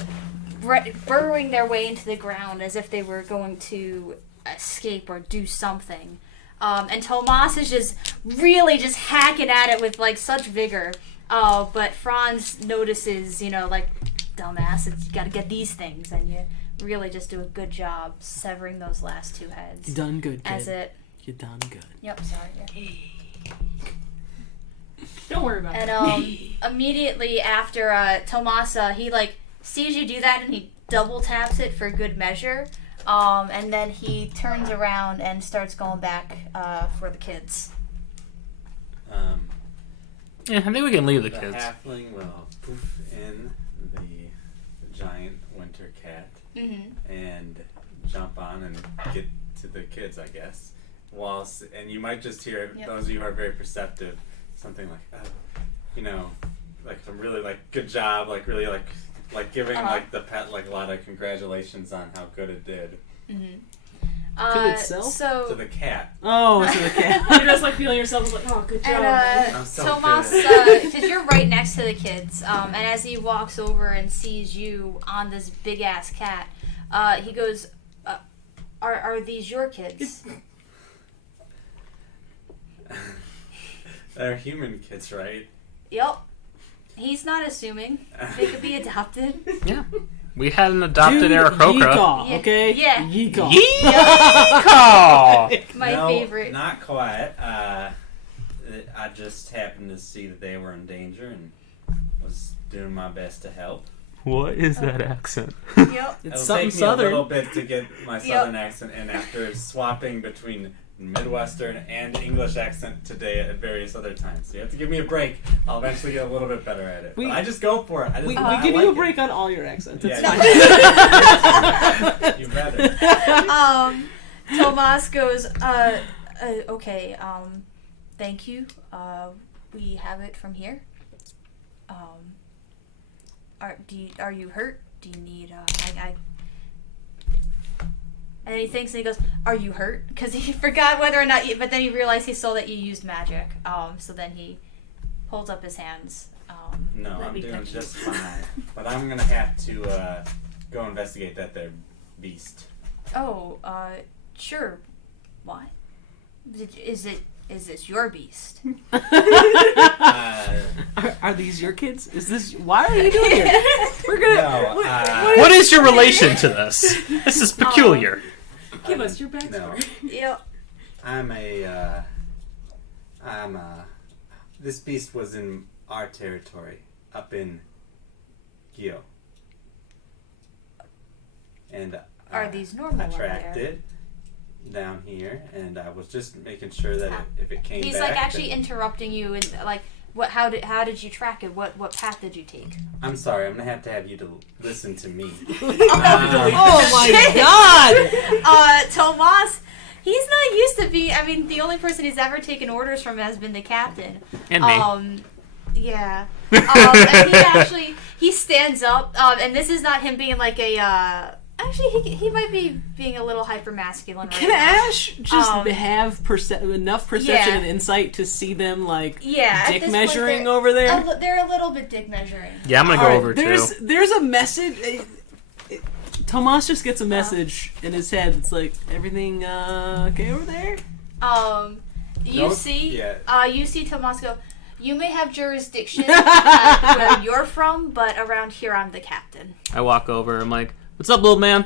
burrowing their way into the ground as if they were going to escape or do something. And Tomas is just really just hacking at it with like such vigor. But Franz notices, like, dumbass, you gotta get these things, and you really just do a good job severing those last two heads. You done good, kid. As it. You done good. Yep, sorry. Yeah. Don't worry about it. And immediately after Tomasa, he like sees you do that and he double taps it for good measure. And then he turns around and starts going back for the kids. Yeah, I think we can leave the The kids. halfling will poof in the giant winter cat and jump on and get to the kids, I guess. And you might just hear, those of you who are very perceptive, something like, like some really like good job, like really like giving like the pet like a lot of congratulations on how good it did. To itself? So To the cat. Oh, to the cat. You're just like feeling yourself like, oh, good job. and I'm so Tomas, good. because you're right next to the kids, and as he walks over and sees you on this big ass cat, he goes, "Are these your kids?" They're human kids, right? Yep. He's not assuming. They could be adopted. Yeah. We had an adopted Dude, Aarakocra. Yeehaw, Yeah. okay? Yeah. Yeehaw. Yeehaw! My No, favorite. Not quite. I just happened to see that they were in danger and was doing my best to help. What is that accent? Yep. It's It'll something take me southern. a little bit to get my southern accent in after swapping between Midwestern and English accent today at various other times. So you have to give me a break. I'll eventually get a little bit better at it. But I just go for it. I We I give like you a it. break on all your accents. It's Yeah, fine. you better. Tomas goes, okay, thank you. We have it from here. Are you hurt? Do you need, and he thinks and he goes, "Are you hurt?" Because he forgot whether or not, but then he realized he saw that you used magic. So then he holds up his hands. No, Let I'm me doing touch you. just fine. But I'm gonna have to go investigate that there beast. Oh, sure. Why? Is this your beast? Are these your kids? Is this why are you doing it? We're gonna. No, What is your relation to this? This is peculiar. Give us your backstory. Yep. This beast was in our territory, up in Gyo. And Are these normal I over tracked there? it down here, and I was just making sure that if it came He's back... like actually that- interrupting you and like what? How did you track it? What path did you take? I'm sorry, I'm going to have you to listen to me. Oh my God! Tomas, he's not used to being. I mean, the only person he's ever taken orders from has been the captain. And me. Yeah. And he stands up, and this is not him being like a. Actually, he might be being a little hyper masculine. Can right now. Ash just have enough perception Yeah. and insight to see them like at dick this point, measuring they're- over there? They're a little bit dick measuring. Yeah, I'm gonna go All right, over too. There's a message. Tomas just gets a message in his head. It's like everything okay over there. You No, see, yeah. you see Tomas go. You may have jurisdiction where you're from, but around here I'm the captain. I walk over. I'm like, "What's up, little man?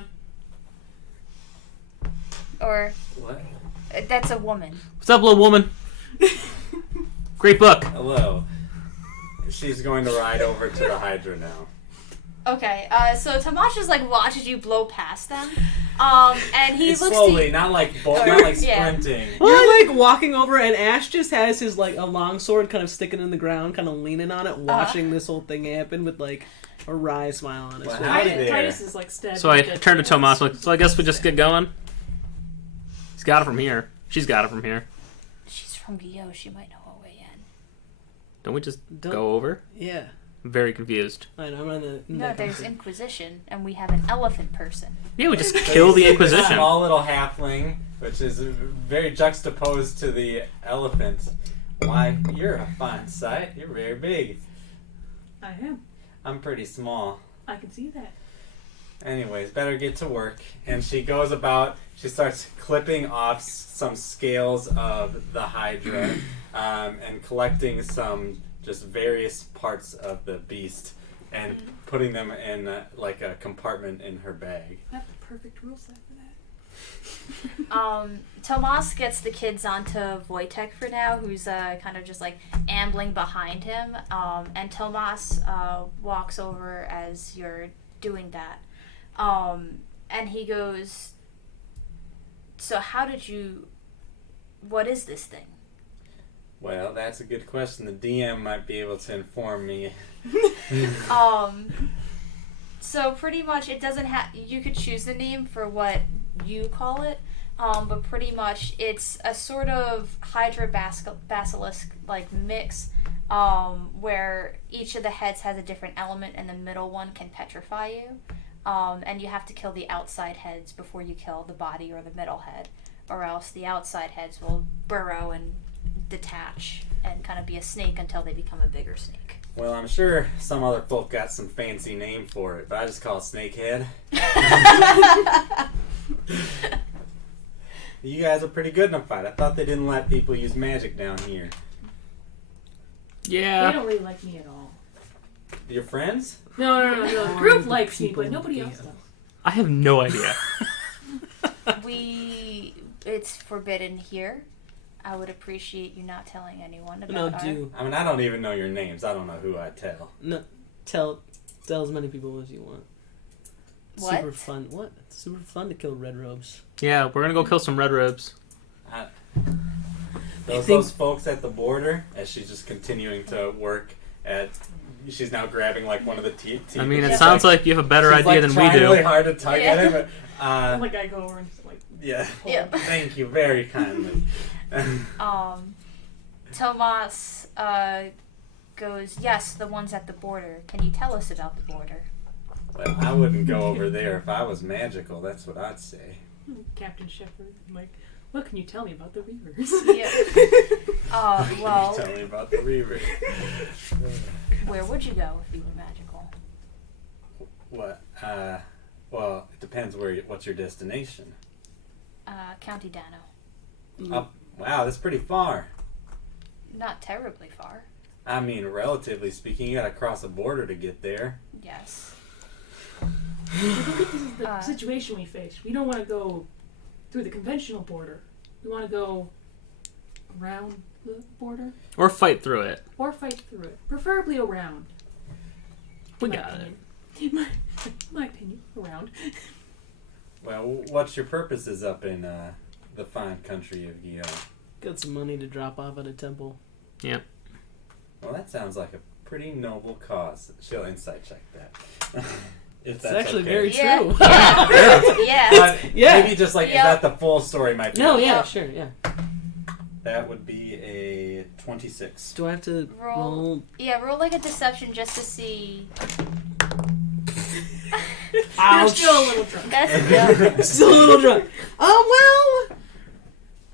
Or What? that's a woman. What's up, little woman? Great book." Hello. She's going to ride over to the Hydra now. Okay, so Tomas just like watches you blow past them, and he It's looks slowly, to you. not like Yeah. sprinting. You're like walking over, and Ash just has his like a long sword kind of sticking in the ground, kind of leaning on it, watching this whole thing happen with like a wry smile on his Well, face. howdy Titus, there. Titus is like stabbed. So I with dead turn to hands. Tomas. Like, so I guess we just get going. He's got it from here. She's got it from here. She's from Gyo. She might know her way in. Don't we just Don't- go over? Yeah, I'm very confused. I know. I'm on the. No, there's Inquisition, and we have an elephant person. Yeah, we just kill the This Inquisition. small little halfling, which is very juxtaposed to the elephant. Why, you're a fine sight. You're very big. I am. I'm pretty small. I can see that. Anyways, better get to work. And she goes about, she starts clipping off some scales of the Hydra and collecting some just various parts of the beast and putting them in like a compartment in her bag. I have the perfect rule set for that. Tomas gets the kids onto Wojtek for now, who's kind of just like ambling behind him, and Tomas walks over as you're doing that, and he goes, "So how did you? What is this thing?" Well, that's a good question. The DM might be able to inform me. So pretty much it doesn't have, you could choose the name for what you call it, but pretty much it's a sort of Hydra basilisk like mix, where each of the heads has a different element and the middle one can petrify you, and you have to kill the outside heads before you kill the body or the middle head, or else the outside heads will burrow and detach and kind of be a snake until they become a bigger snake. Well, I'm sure some other folk got some fancy name for it, but I just call it Snakehead. You guys are pretty good in a fight. I thought they didn't let people use magic down here. They Yeah. don't really like me at all. Your friends? No. The group likes me, but nobody else does. I have no idea. It's forbidden here. I would appreciate you not telling anyone about No, our... do I mean, I don't even know your names. I don't know who I tell. no tell as many people as you want. What? Super fun. What? It's super fun to kill red robes. Yeah, we're gonna go kill some red robes. Those folks at the border, as she's just continuing to work at... She's now grabbing like one of the teeth. I mean, it Yeah. sounds like you have a better she's, idea like, than we trying do. really hard to tug Yeah. at it, but... Like I go over and just like yeah. Yeah. Thank you very kindly. Tomas goes, yes, the ones at the border. Can you tell us about the border? Well, I wouldn't go over there if I was magical. That's what I'd say. Captain Shepherd. I'm like, what can you tell me about the Reavers? Yeah. Well, Tell me about the reread. where would you go if you were magical? What? Well, it depends what's your destination. County Dano. Wow, that's pretty far. Not terribly far. I mean, relatively speaking, you gotta cross a border to get there. Yes. This is the situation we face. We don't want to go through the conventional border. We want to go around the border. Or fight through it. Or fight through it. Preferably around. We got it. My opinion, around. Well, what's your purposes up in the fine country of Gio? Got some money to drop off at a temple. Yep. Well, that sounds like a pretty noble cause. She'll insight check that. If It's that's actually okay. very Yeah. true. Yeah. Yeah. Maybe just like, Yep. is that the full story, my No, friend? yeah, Yep. sure, yeah. That would be a 26. Do I have to Roll. Yeah, roll like a deception just to see. You're Ouch. still a little drunk. That's yeah. Still a little drunk. Well,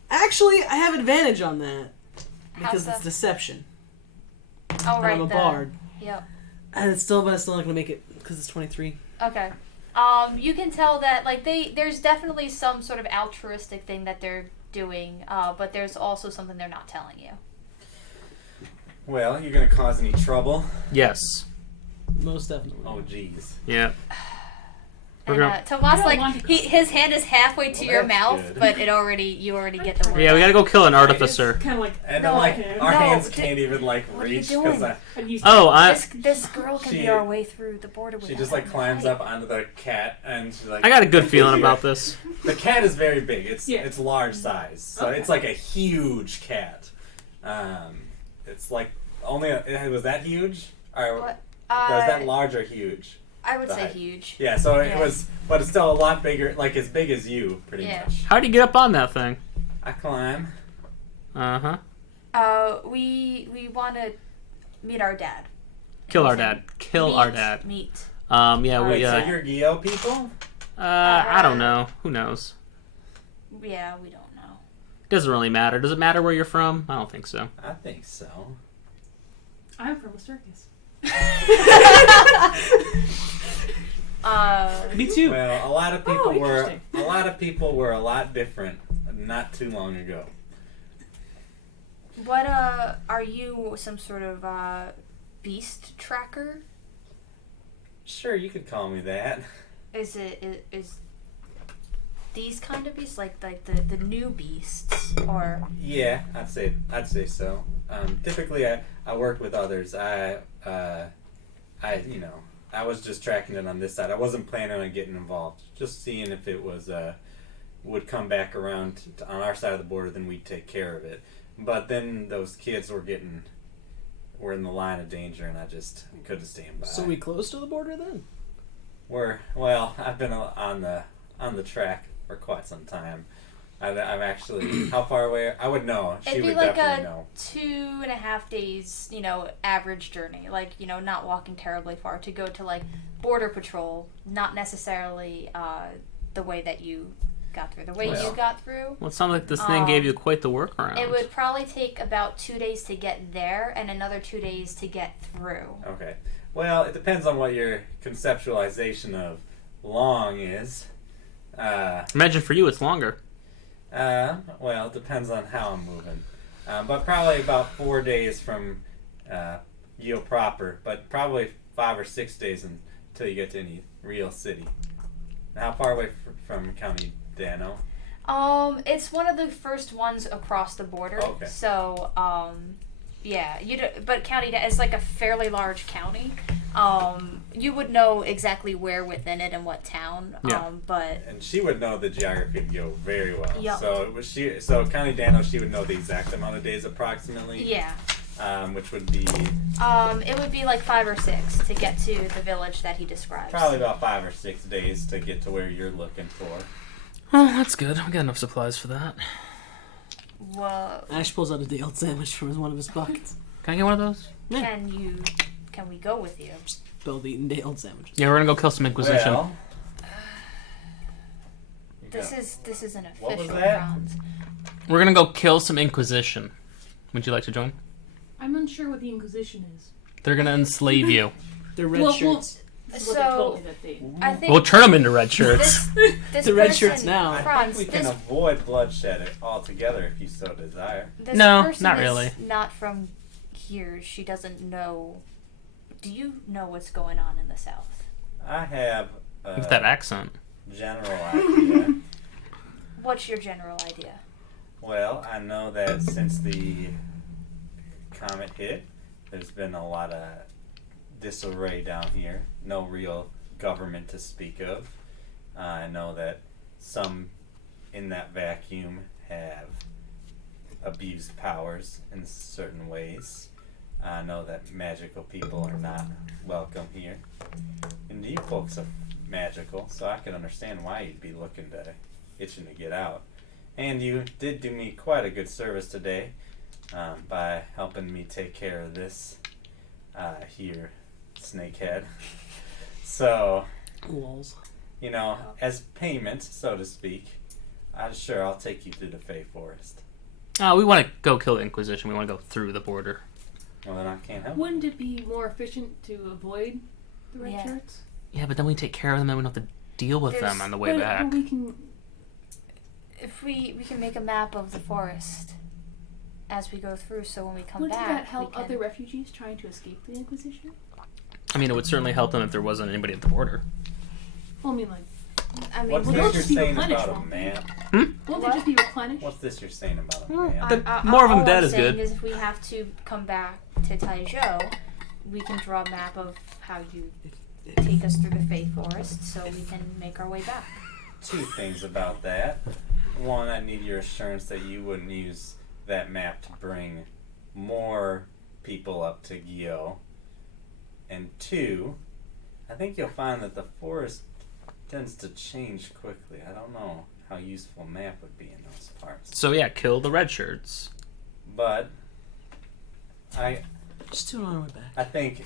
actually, I have advantage on that because How's it's that? deception. Oh right. I'm a the- bard, Yep. and but it's still not gonna make it because it's 23. Okay. You can tell that like there's definitely some sort of altruistic thing that they're doing, but there's also something they're not telling you. Well, you're gonna cause any trouble? Yes. Most definitely. Oh, jeez. Yeah. We're And gonna- Tomas, I don't like want to his hand is halfway to Well, your that's mouth, good. but you already get the word. Yeah, we gotta go kill an artificer. Kind of like. And No, then, like, our no, hands d- can't even, like, what are you reach doing? because I'm used Oh, This girl can She- be our way through the border. she without just, like, having to climbs fight. up onto the cat and she's like... I got a good feeling about this. The cat is very big. It's Yeah. it's large size. So Okay. it's like a huge cat. It's like was that huge? Or What? was that large or huge? I would say Right. huge. Yeah, so it Yeah. was, but it's still a lot bigger, like as big as you, pretty Yeah. much. How'd you get up on that thing? I climb. Uh-huh. We want to meet our dad. Kill our dad. Kill our dad. Meet. Yeah, Wait, we, so you're Gio people? I don't know. Who knows? Yeah, we don't know. Doesn't really matter. Does it matter where you're from? I don't think so. I think so. I'm from Astercus. Me too. Well, a lot of people Oh, were interesting. a lot different not too long ago. What are you some sort of beast tracker? Sure, you could call me that. Is these kind of beasts like the new beasts or Yeah, I'd say so. Typically, I work with others. I was just tracking it on this side. I wasn't planning on getting involved. Just seeing if it was would come back around on our side of the border, then we'd take care of it. But then those kids were in the line of danger, and I just couldn't stand by. So we close to the border then? I've been on the track for quite some time. I'm actually how far away? I would know. She it'd be would like definitely a know. 2.5 days, average journey. Like, not walking terribly far to go to like border patrol, not necessarily the way that you got through. The way Well. you got through, Well, it sounds like this thing gave you quite the workaround. it would probably take about 2 days to get there and another 2 days to get through. Okay. Well, it depends on what your conceptualization of long is. Imagine for you it's longer. Well, it depends on how I'm moving. But probably about 4 days from Yale proper, but probably 5 or 6 days until you get to any real city. How far away from County Dano? It's one of the first ones across the border. Okay. So, yeah, but County is like a fairly large county. You would know exactly where within it and what town. Yeah. But And she would know the geography of Yo very well. Yep. So County Dano, she would know the exact amount of days approximately. yeah, Which would be it would be like 5 or 6 to get to the village that he describes. probably about 5 or 6 days to get to where you're looking for. Oh, that's good. We got enough supplies for that. Whoa. Ash pulls out a day-old sandwich from one of his buckets. Can I get one of those? Yeah. Can we go with you? Spelled eating day-old sandwiches. Yeah, we're gonna go kill some Inquisition. Well, This is an What was official that? grounds. We're gonna go kill some Inquisition. Would you like to join? I'm unsure what the Inquisition is. They're gonna enslave you. They're red shirts. This is what they told me that they... I think We'll turn them into red shirts. this The red person- shirts now. I Franz, think we can avoid bloodshed altogether if you so desire. this No, person not is really. not from here. She doesn't know. Do you know what's going on in the South? I have With that accent. general idea. What's your general idea? Well, I know that since the comet hit, there's been a lot of disarray down here. No real government to speak of. I know that some in that vacuum have abused powers in certain ways. I know that magical people are not welcome here. And you folks are magical, so I can understand why you'd be itching to get out. And you did do me quite a good service today by helping me take care of this here, snakehead. So, Walls. you know, as payment, so to speak, I'll take you through the Fey Forest. We want to go kill the Inquisition. We want to go through the border. Well, then I can't help. Wouldn't it be more efficient to avoid the red Yeah. shirts? Yeah, but then we take care of them and we don't have to deal with them on the way But back. we can... If we can make a map of the forest as we go through, so when we come Wouldn't back, that help we can... other refugees trying to escape the Inquisition? I mean, it would certainly help them if there wasn't anybody at the border. Well, I mean, like, I mean, What's well, this they'll you're just be saying replenished, about a won't they? map? Won't they just be replenished? What's this you're saying about a Well, map? The more of them all dead I'm is saying good. is if we have to come back to Taizhou, we can draw a map of how you take us through the Fey Forest, so we can make our way back. Two things about that. One, I need your assurance that you wouldn't use that map to bring more people up to Gyo. And two, I think you'll find that the forest tends to change quickly. I don't know how useful a map would be in those parts. So yeah, kill the red shirts. But I Just do it on our way back. I think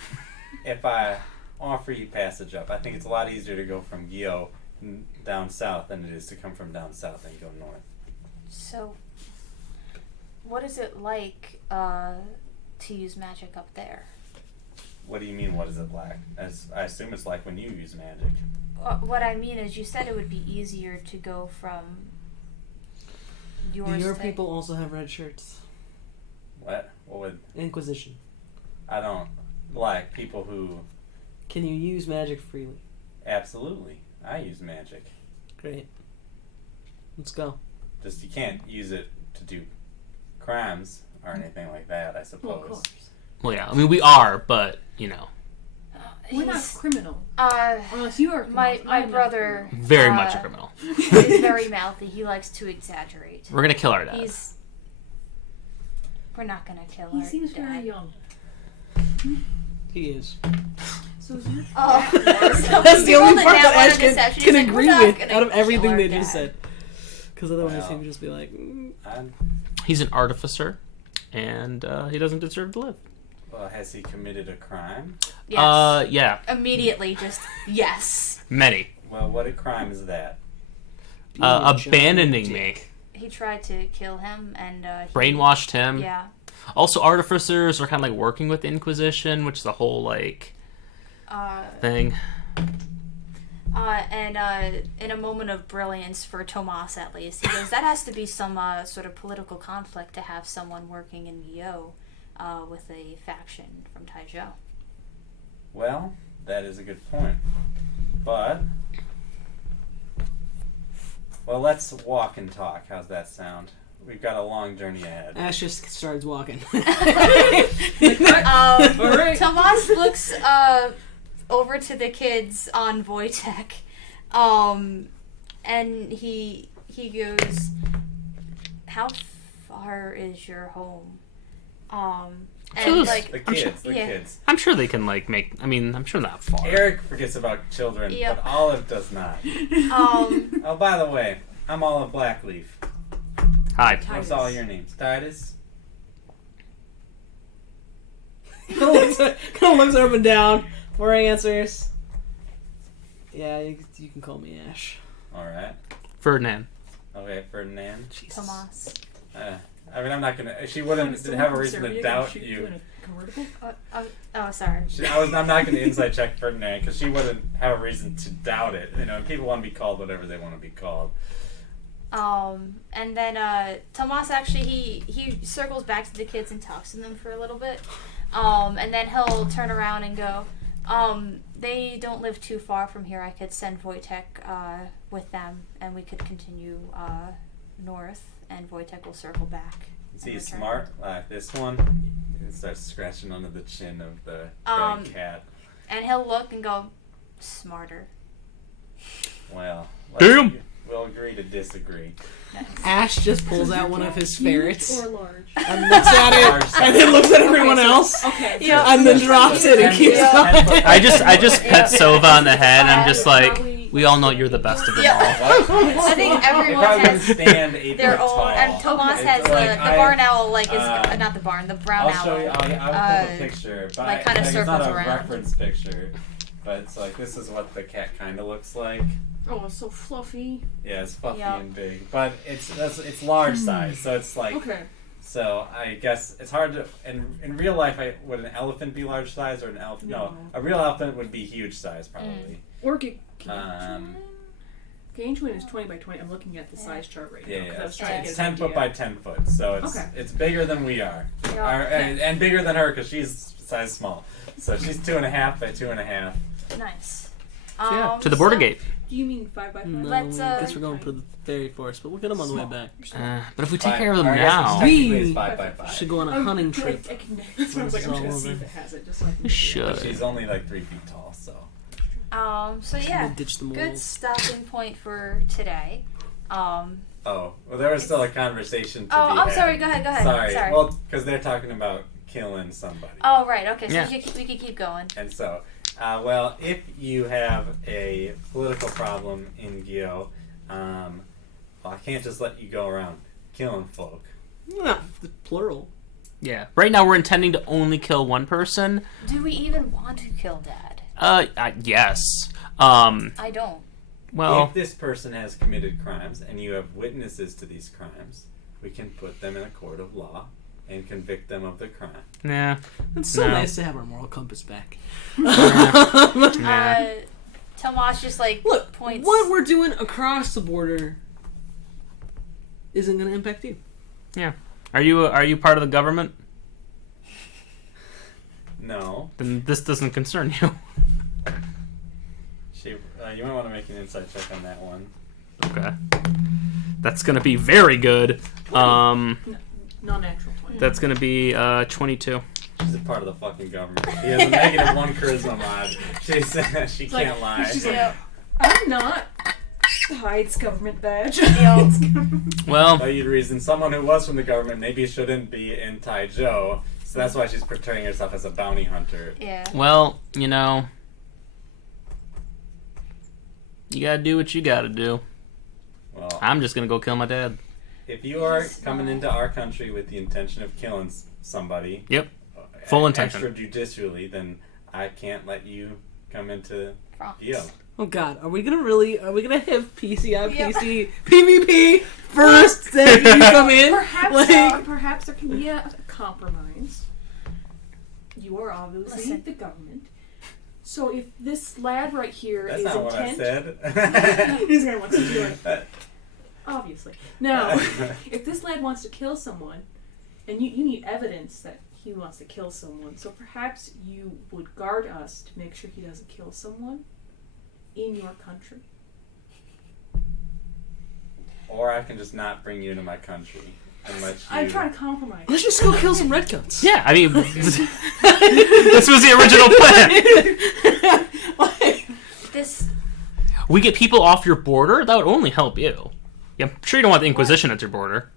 if I offer you passage up, I think it's a lot easier to go from Gyo down south than it is to come from down south and go north. So, what is it like to use magic up there? What do you mean, what is it like? I assume it's like when you use magic. What I mean is, you said it would be easier to go from yours Do your to... people also have red shirts? What? What would... Inquisition. I don't like people who... Can you use magic freely? Absolutely. I use magic. Great. Let's go. Just you can't use it to do crimes or anything like that, I suppose. Well, of course. Well, yeah. I mean, we are, but you know, We're not He's- criminal. Uh, Unless you are my criminals. I'm not brother criminal. very much a criminal. is very mouthy. He likes to exaggerate. We're gonna kill our dad. We're not gonna kill He our seems dad. very young. He is. So is you? Oh, That's the only part that Ash can like, agree "We're not with gonna out of kill everything our they dad." just said. Because otherwise Well. he would just be like, He's an artificer, and he doesn't deserve to live. Well, has he committed a crime? Yes. Yeah, Immediately, just yes. many. Well, what a crime is that? being a Abandoning giant me, dick. He tried to kill him, and brainwashed him. Yeah. Also, artificers are kind of like working with the Inquisition, which is a whole like thing. And in a moment of brilliance for Tomas, at least, he goes, that has to be some sort of political conflict to have someone working in Gyo with a faction from Taizhou. Well, that is a good point. But... Well, let's walk and talk. How's that sound? We've got a long journey ahead. Ash just starts walking. Alright. Tomas looks over to the kids on Wojtek, and he goes, "How far is your home?" And Close. like, The kids, the yeah. kids. I'm sure they can like make. I mean, I'm sure not far. Eric forgets about children, Yep. but Olive does not. Oh, by the way, I'm Olive Blackleaf. Hi. What's all your names? Titus? kind of looks up and down for answers. Yeah, you can call me Ash. Alright. Ferdinand. Okay, Ferdinand. Tomas. I mean, I'm not gonna. She wouldn't have a reason to doubt you. Sorry. I'm not gonna inside check Ferdinand because she wouldn't have a reason to doubt it. You know, people want to be called whatever they want to be called. And then Tomas actually he circles back to the kids and talks to them for a little bit. And then he'll turn around and go, they don't live too far from here. I could send Wojtek with them, and we could continue north, and Wojtek will circle back. Is he smart like this one? He starts scratching under the chin of the gray cat. And he'll look and go, smarter. Well, damn. We'll agree to disagree. Nice. Ash just pulls out one of his ferrets Or large. and looks at it, and then looks at everyone else, Okay. Yeah. and then drops it and keeps going. I just pet Sova on the head, and I'm just like, we all know you're the best of them all. I think everyone has stand 8 their foot own, tall. and Tomas has like the barn owl, like, is not the barn, the brown I'll owl. show you. I'll pull a picture, but like, kinda it's not circles a around. reference picture. But it's like this is what the cat kind of looks like. Oh, it's so fluffy. Yeah, it's fluffy Yep. and big, but it's large size, so it's like. Okay. So I guess it's hard to. In real life, would an elephant be large size or an elephant? No, a real elephant would be huge size probably. Or Gangewin is 20 by 20. I'm looking at the size chart right now. Yeah, 'Cause I was yeah. trying to It's get 10 an foot idea. by 10 foot, so it's bigger than we are, and bigger than her because she's size small. So she's 2.5 by 2.5. Nice. Yeah, to the border gate. Do you mean 5 by 5? No, Let's, I guess we're going for the fairy forest, but we'll get them on the way back. But if we take care of them Or I guess now, technically it's 5 by 5. Should go on a hunting trip. That's what I was like, I'm All trying to see over. if it has it, just so I can we But should. she's only like 3 feet tall, so. So yeah, Ditch the good moles. stopping point for today. Oh, well, there was still a conversation to be I'm had. sorry. Go ahead. Sorry. Well, because they're talking about killing somebody. Oh, right. Okay. So Yeah. we could keep going. And so, well, if you have a political problem in Gyo, well, I can't just let you go around killing folk. No, the plural. Yeah. Right now, we're intending to only kill one person. Do we even want to kill Dad? Yes. I don't. Well, If this person has committed crimes and you have witnesses to these crimes, we can put them in a court of law and convict them of the crime. yeah. It's so No. nice to have our moral compass back. Yeah. Tomas just like Look, points. what we're doing across the border isn't going to impact you. Yeah. Are you part of the government? No. Then this doesn't concern you. You might want to make an inside check on that one. Okay. That's gonna be very good. Non-natural 20. That's gonna be 22. She's a part of the fucking government. He has a negative 1 charisma mod. She can't lie. She's like, Yep. I'm not. Hides government badge. Well, By you'd reason someone who was from the government maybe shouldn't be in Taizhou, so that's why she's portraying herself as a bounty hunter. Yeah. well, you know, you gotta do what you gotta do. Well, I'm just gonna go kill my dad. if you are coming into our country with the intention of killing somebody, Yep. Full intention. extrajudicially, then I can't let you come into France. Gyo. Oh God, are we gonna have PCI, PvP first, then you come in? Perhaps there can be a compromise. You are obviously Listen. the government. So if this lad right here That's is not what I intent, said. he's gonna want to do it. Obviously. Now, if this lad wants to kill someone, and you need evidence that he wants to kill someone, so perhaps you would guard us to make sure he doesn't kill someone in your country. Or I can just not bring you into my country and let you. I'm trying to compromise. Let's just go kill some redcoats. Yeah, I mean, this was the original plan. This. We get people off your border. That would only help you. Yeah, I'm sure you don't want the Inquisition at your border.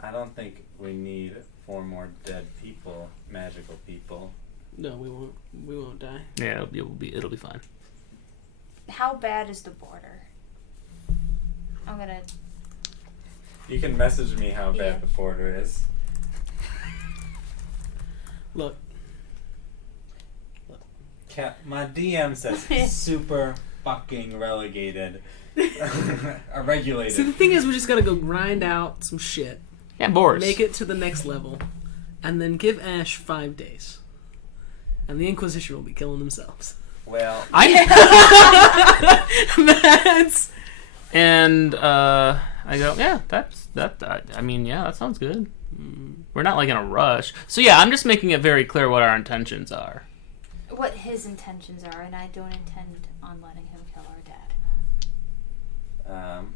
I don't think we need 4 more dead people, magical people. No, we won't. We won't die. Yeah, it'll be fine. How bad is the border? I'm gonna. You can message me how bad Yeah. the border is. Look, My DM says super fucking relegated. Or regulated. So the thing is, we just gotta go grind out some shit. Yeah, Boris. Make it to the next level. And then give Ash 5 days. And the Inquisition will be killing themselves. Well, That's... And I go, yeah, I mean, yeah, that sounds good. We're not like in a rush. So yeah, I'm just making it very clear what our intentions are. What his intentions are, and I don't intend on letting him kill our dad.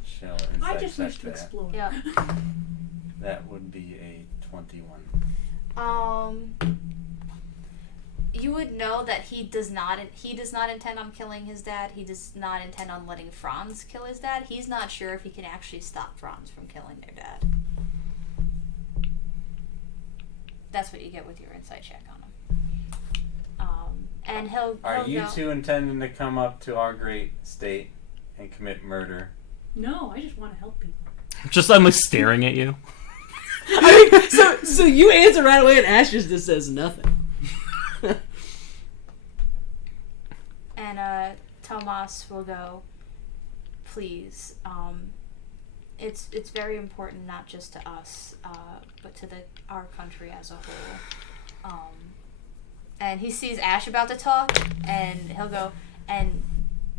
Chill. I just wish to explore. Yeah. That would be a 21. You would know that he does not intend on killing his dad. He does not intend on letting Franz kill his dad. He's not sure if he can actually stop Franz from killing their dad. That's what you get with your insight check on him. And Are you go, two intending to come up to our great state and commit murder? No, I just want to help people. Just I'm like staring at you. I mean, so you answer right away and Ash just says nothing. And Tomas will go, please, it's very important not just to us, but to our country as a whole. And he sees Ash about to talk, and he'll go, and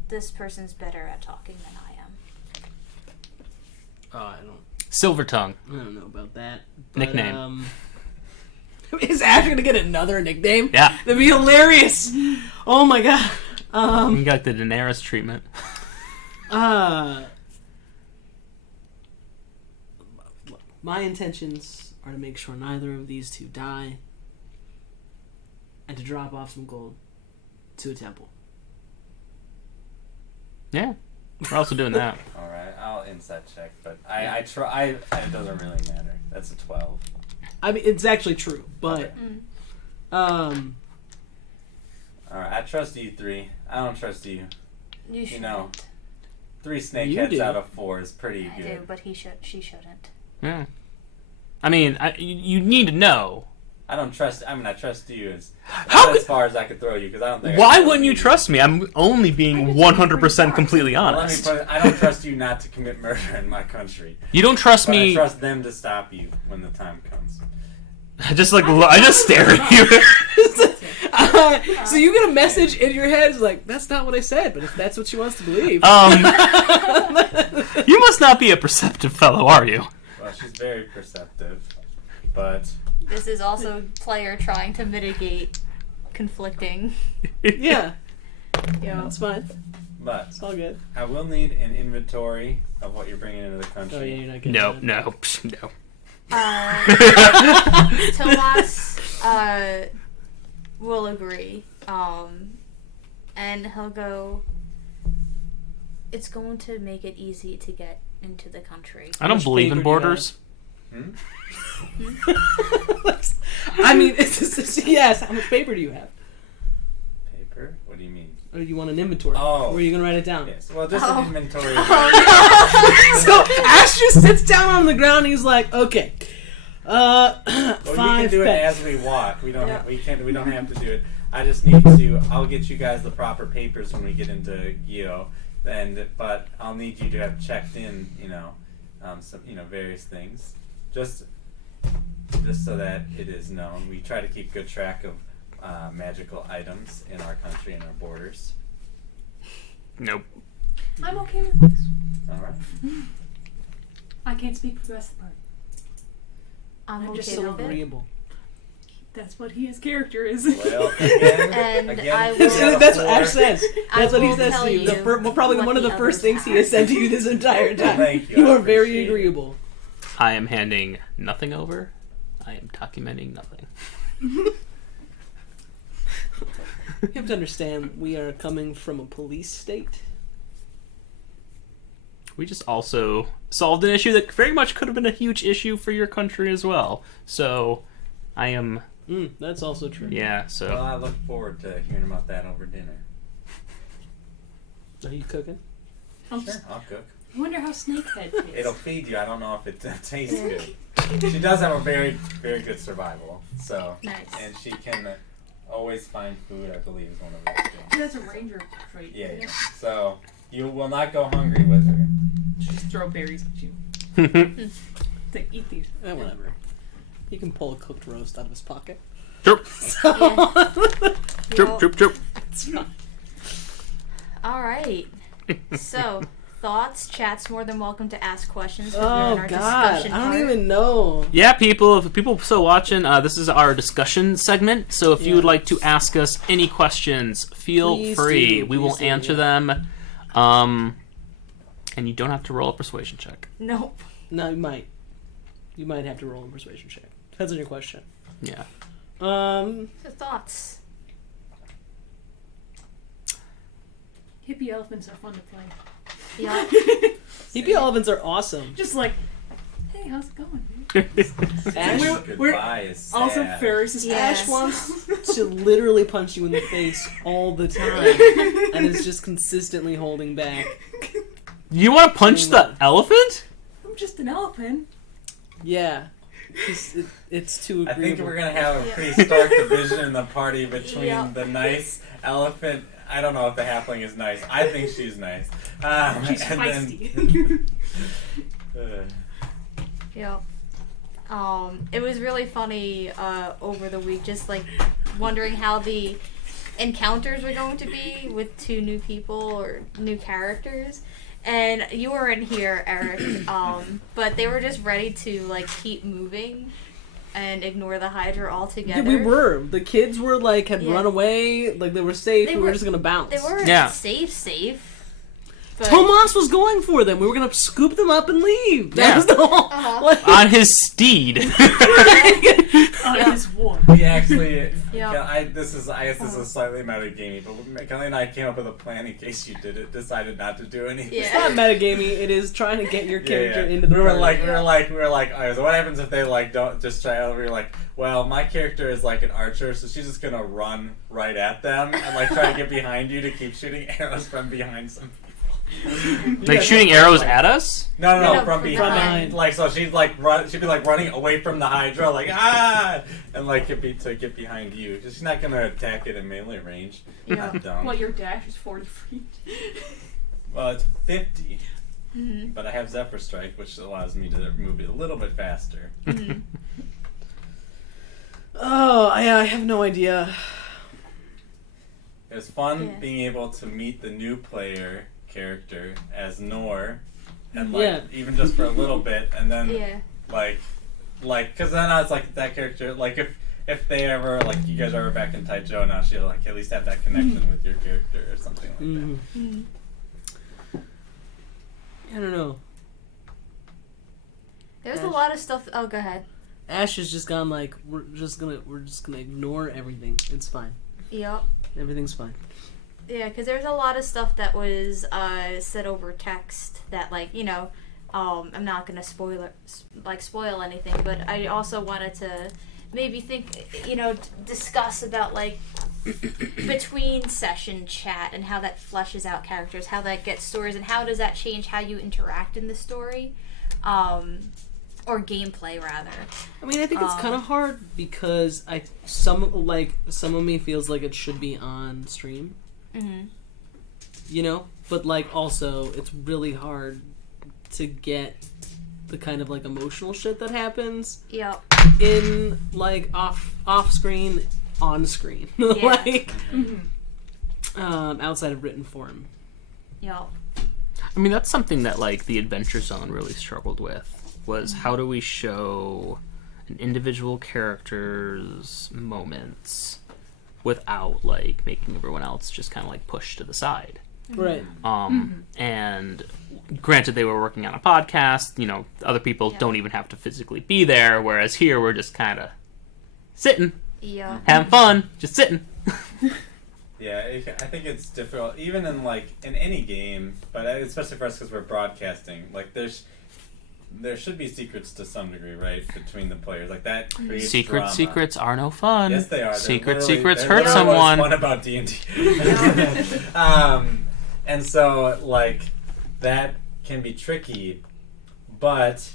this person's better at talking than I am. I Silvertongue. don't know about that. But, Nickname. Is Ash gonna get another nickname? Yeah. That'd be hilarious. Oh my god. You got the Daenerys treatment. My intentions are to make sure neither of these two die, and to drop off some gold to a temple. Yeah. We're also doing that. Alright, I'll insight check, but I try. It doesn't really matter. That's a 12. I mean, it's actually true, but Okay. Alright, I trust you three. I don't trust you. You shouldn't. know, 3 snake You heads do. out of 4 is pretty I good. do, but she shouldn't. Yeah. I mean, you need to know. I don't trust. I mean, I trust you as far as I could throw you because I don't think. Why wouldn't you trust me? I'm only being 100% completely Well, honest. I don't trust you not to commit murder in my country. You don't trust But me. I trust them to stop you when the time comes. I just stare at you. so you get a message in your head, it's like, that's not what I said, but if that's what she wants to believe. You must not be a perceptive fellow, are you? Well, she's very perceptive, but This is also player trying to mitigate conflicting. Yeah, Yeah. that's fine. but It's all good. I will need an inventory of what you're bringing into the Oh, yeah, country. you're not getting No, that. no, no. Tomas will agree. And he'll go, it's going to make it easy to get into the country. I don't much believe in paper do you borders. Hmm? I mean, it's yes. How much paper do you have? Paper? What do you mean? Or do you want an inventory? Oh. Where are you gonna write it down? Yes. Well, just an inventory. So Ash just sits down on the ground and he's like, okay, Well, we 5 can do it pets. as we walk. We don't. Yeah. We can't. We don't have to do it. I just need to. I'll get you guys the proper papers when we get into Geo, but I'll need you to have checked in. Some various things, just so that it is known. We try to keep good track of magical items in our country and our borders. Nope. I'm okay with this. All right. I can't speak for the rest of the party. I'm I'm okay just So with it. agreeable. That's what his character is. Well, again, And I That's, will- that's what Ash says. I That's what he will says tell to you. you Probably what one of the the first others things he has said to you this entire time. Thank you, You I are very appreciate it. agreeable. I am handing nothing over. I am documenting nothing. You have to understand, we are coming from a police state. We just also solved an issue that very much could have been a huge issue for your country as well. So, I am, That's also true. yeah, so. well, I look forward to hearing about that over dinner. Are you cooking? Sure, I'll cook. I wonder how Snakehead tastes. It'll feed you. I don't know if it tastes good. She does have a very, very good survival. So, Nice. and she can always find food, I believe, is one of those things. That's a ranger trait. Yeah. So you will not go hungry with her. Just throw berries at you. Like, eat these. Whatever. He can pull a cooked roast out of his pocket. Chirp. Yeah. Chirp, chirp, chirp. All right. So, thoughts, chat's more than welcome to ask questions. 'Cause we're Oh in our God, discussion I don't part. even know. Yeah, people, if people still watching, this is our discussion segment. So if you would like to ask us any questions, feel Please free. do, We will please do, answer them. And you don't have to roll a persuasion check. Nope. No, you might. You might have to roll a persuasion check. Depends on your question. Yeah. So, thoughts. Hippie elephants are fun to play. Yeah. Hippie elephants are awesome. Just like, hey, how's it going? Ash, Goodbye is sad. Also, Ferris is Yes. Ash wants to literally punch you in the face all the time, and is just consistently holding back. You want to punch the elephant? I'm just an elephant. Yeah, it's too I agreeable. think we're gonna have a pretty stark division in the party between Yeah. the nice elephant. I don't know if the halfling is nice. I think she's nice. She's and feisty. Then, Yeah. It was really funny over the week, just like wondering how the encounters were going to be with two new people or new characters. And you were in here, Eric, but they were just ready to like keep moving and ignore the Hydra altogether. Yeah, we were. The kids were like had Yeah. run away, like they were safe. They We were were- just gonna bounce. They weren't Yeah. safe. But Tomas was going for them. We were gonna scoop them up and leave. That Yeah. was the whole. Uh-huh. like- On his steed. On his one. we actually, Yeah. I guess this is slightly metagamey, but Kelly and I came up with a plan in case you decided not to do anything. It's Yeah. not metagamey. It is trying to get your character into the we were party. like, alright, so what happens if they like don't just try out? We were like, well, my character is like an archer, so she's just gonna run right at them and like try to get behind you to keep shooting arrows from behind some people. Like shooting arrows at us? No, No, from from behind. behind. Like so, she'd be like running away from the Hydra, like and like to get behind you. She's not gonna attack it in melee range. Yeah. Not dumb. Well, your dash is 40 feet. Well, it's 50, Mhm. but I have Zephyr Strike, which allows me to move it a little bit faster. Mhm. Oh, I have no idea. It was fun Yeah. being able to meet the new player character as Nor, and Yeah. even just for a little bit, and then Yeah. because then I was like that character, like if they ever like you guys are ever back in Taijo now, she'll like at least have that connection with your character or something like Mhm. Mhm. I don't know. There's a lot of stuff. Oh, go ahead. Ash has just gone like we're just gonna ignore everything. It's fine. Yep. Everything's fine. Yeah, because there's a lot of stuff that was said over text that, like, you know, I'm not gonna spoil anything, but I also wanted to maybe discuss about like between session chat and how that fleshes out characters, how that gets stories, and how does that change how you interact in the story, or gameplay rather. I mean, I think it's kind of hard because some of me feels like it should be on stream. Mm-hmm. You know, but like also it's really hard to get the kind of like emotional shit that happens Yep. in like off screen, on screen, Yeah. like Mm-hmm. outside of written form. Yep. I mean, that's something that like the Adventure Zone really struggled with, was how do we show an individual character's moments without like making everyone else just kind of like pushed to the side. Right. And granted, they were working on a podcast, you know, other people don't even have to physically be there, whereas here we're just kind of sitting, Yeah. having fun, just sitting. Yeah, I think it's difficult, even in any game, but especially for us because we're broadcasting. Like, there should be secrets to some degree, right, between the players. Like that creates drama. Secrets are no fun. Yes, they are. Secrets they're hurt literally someone. What's fun about D&D. And so like that can be tricky, but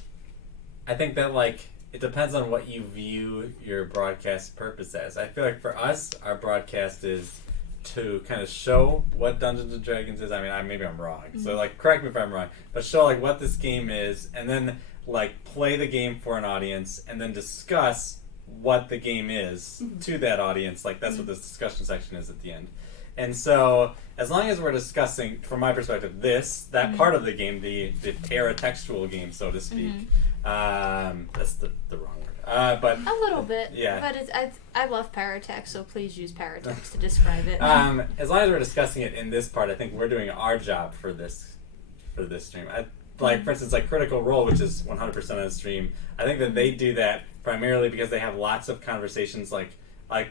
I think that like it depends on what you view your broadcast purpose as. I feel like for us, our broadcast is to kind of show what Dungeons and Dragons is. I mean, maybe I'm wrong. So, like, correct me if I'm wrong. But show, like, what this game is, and then, like, play the game for an audience, and then discuss what the game is to that audience. Like, that's what this discussion section is at the end. And so, as long as we're discussing, from my perspective, that part of the game, the paratextual game, so to speak, that's the wrong word. But a little bit. Yeah. But I love paratext, so please use paratext to describe it. As long as we're discussing it in this part, I think we're doing our job for this stream. Like, for instance, like Critical Role, which is 100% of the stream, I think that they do that primarily because they have lots of conversations, like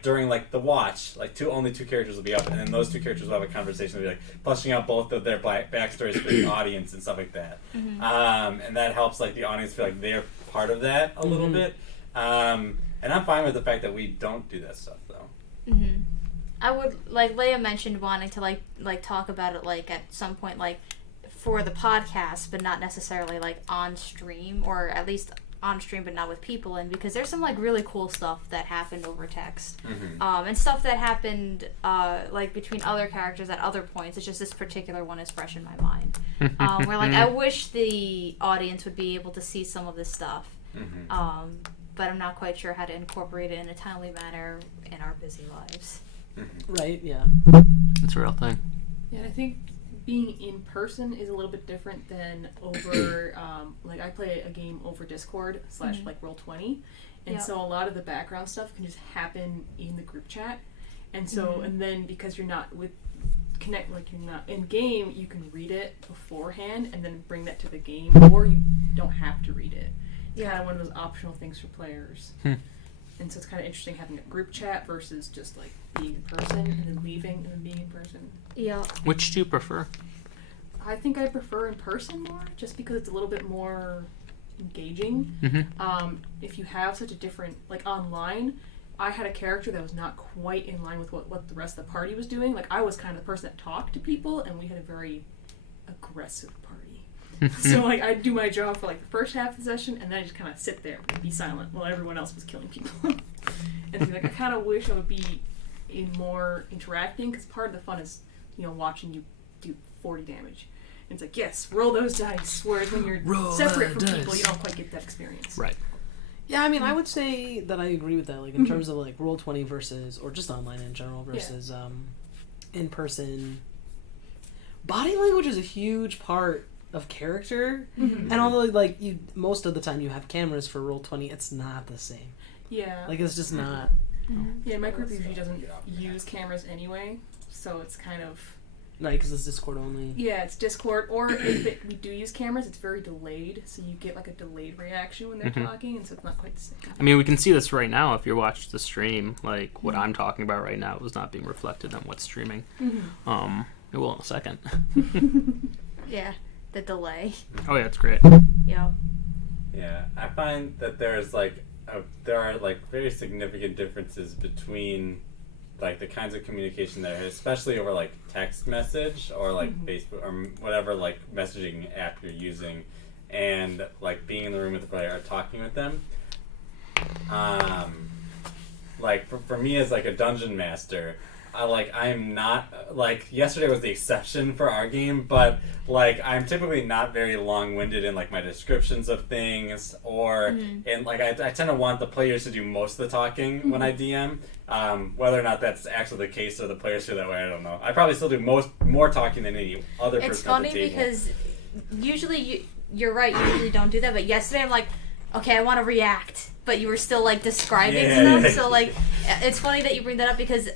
during like the watch, like only two characters will be up, and then those two characters will have a conversation, they'll be like fleshing out both of their backstories for the audience and stuff like that. And that helps like the audience feel like they're part of that a little bit. And I'm fine with the fact that we don't do that stuff though. I would, like Leia mentioned, wanting to like talk about it like at some point, like for the podcast, but not necessarily like on stream, or at least on stream but not with people in, because there's some like really cool stuff that happened over text, and stuff that happened like between other characters at other points. It's just this particular one is fresh in my mind, where like I wish the audience would be able to see some of this stuff, but I'm not quite sure how to incorporate it in a timely manner in our busy lives. Right, yeah. It's a real thing. Yeah, I think being in person is a little bit different than over, like I play a game over Discord / like Roll20, and so a lot of the background stuff can just happen in the group chat, and so and then because you're not you're not in game, you can read it beforehand and then bring that to the game, or you don't have to read it. It's kind of one of those optional things for players. And so it's kind of interesting having a group chat versus just like being in person and then leaving and then being in person. Yeah. Which do you prefer? I think I prefer in person more, just because it's a little bit more engaging. If you have such a different, like online, I had a character that was not quite in line with what the rest of the party was doing. Like I was kind of the person that talked to people, and we had a very aggressive party. So like I'd do my job for like the first half of the session, and then I just kind of sit there and be silent while everyone else was killing people. And be like, I kind of wish I would be in more interacting, because part of the fun is, you know, watching you do 40 damage. And it's like, yes, roll those dice. Whereas when you're separate from people, you don't quite get that experience. Right. Yeah, I mean, I would say that I agree with that. Like in terms of like Roll20 versus, or just online in general versus in person. Body language is a huge part of character, and although like you most of the time you have cameras for Roll20, it's not the same. Yeah. Like it's just not. Yeah, my group usually doesn't use cameras anyway, so it's kind of Right, because it's Discord only. Yeah, it's Discord, or if we do use cameras, it's very delayed, so you get like a delayed reaction when they're talking, and so it's not quite the same. I mean, we can see this right now if you watch the stream. Like, what I'm talking about right now was not being reflected on what's streaming. It will in a second. Yeah, the delay. Oh, yeah, it's great. Yeah. Yeah, I find that there's like there are like very significant differences between like the kinds of communication there, especially over like text message or like Facebook or whatever like messaging app you're using, and like being in the room with the player or talking with them. Like for me as like a dungeon master, I'm not like yesterday was the exception for our game, but like I'm typically not very long-winded in like my descriptions of things, or and like I tend to want the players to do most of the talking when I DM. Whether or not that's actually the case or the players feel that way, I don't know. I probably still do more talking than any other person. It's funny at the table. because usually you're right. You usually don't do that, but yesterday I'm like, okay, I want to react, but you were still like describing stuff. So like, it's funny that you bring that up because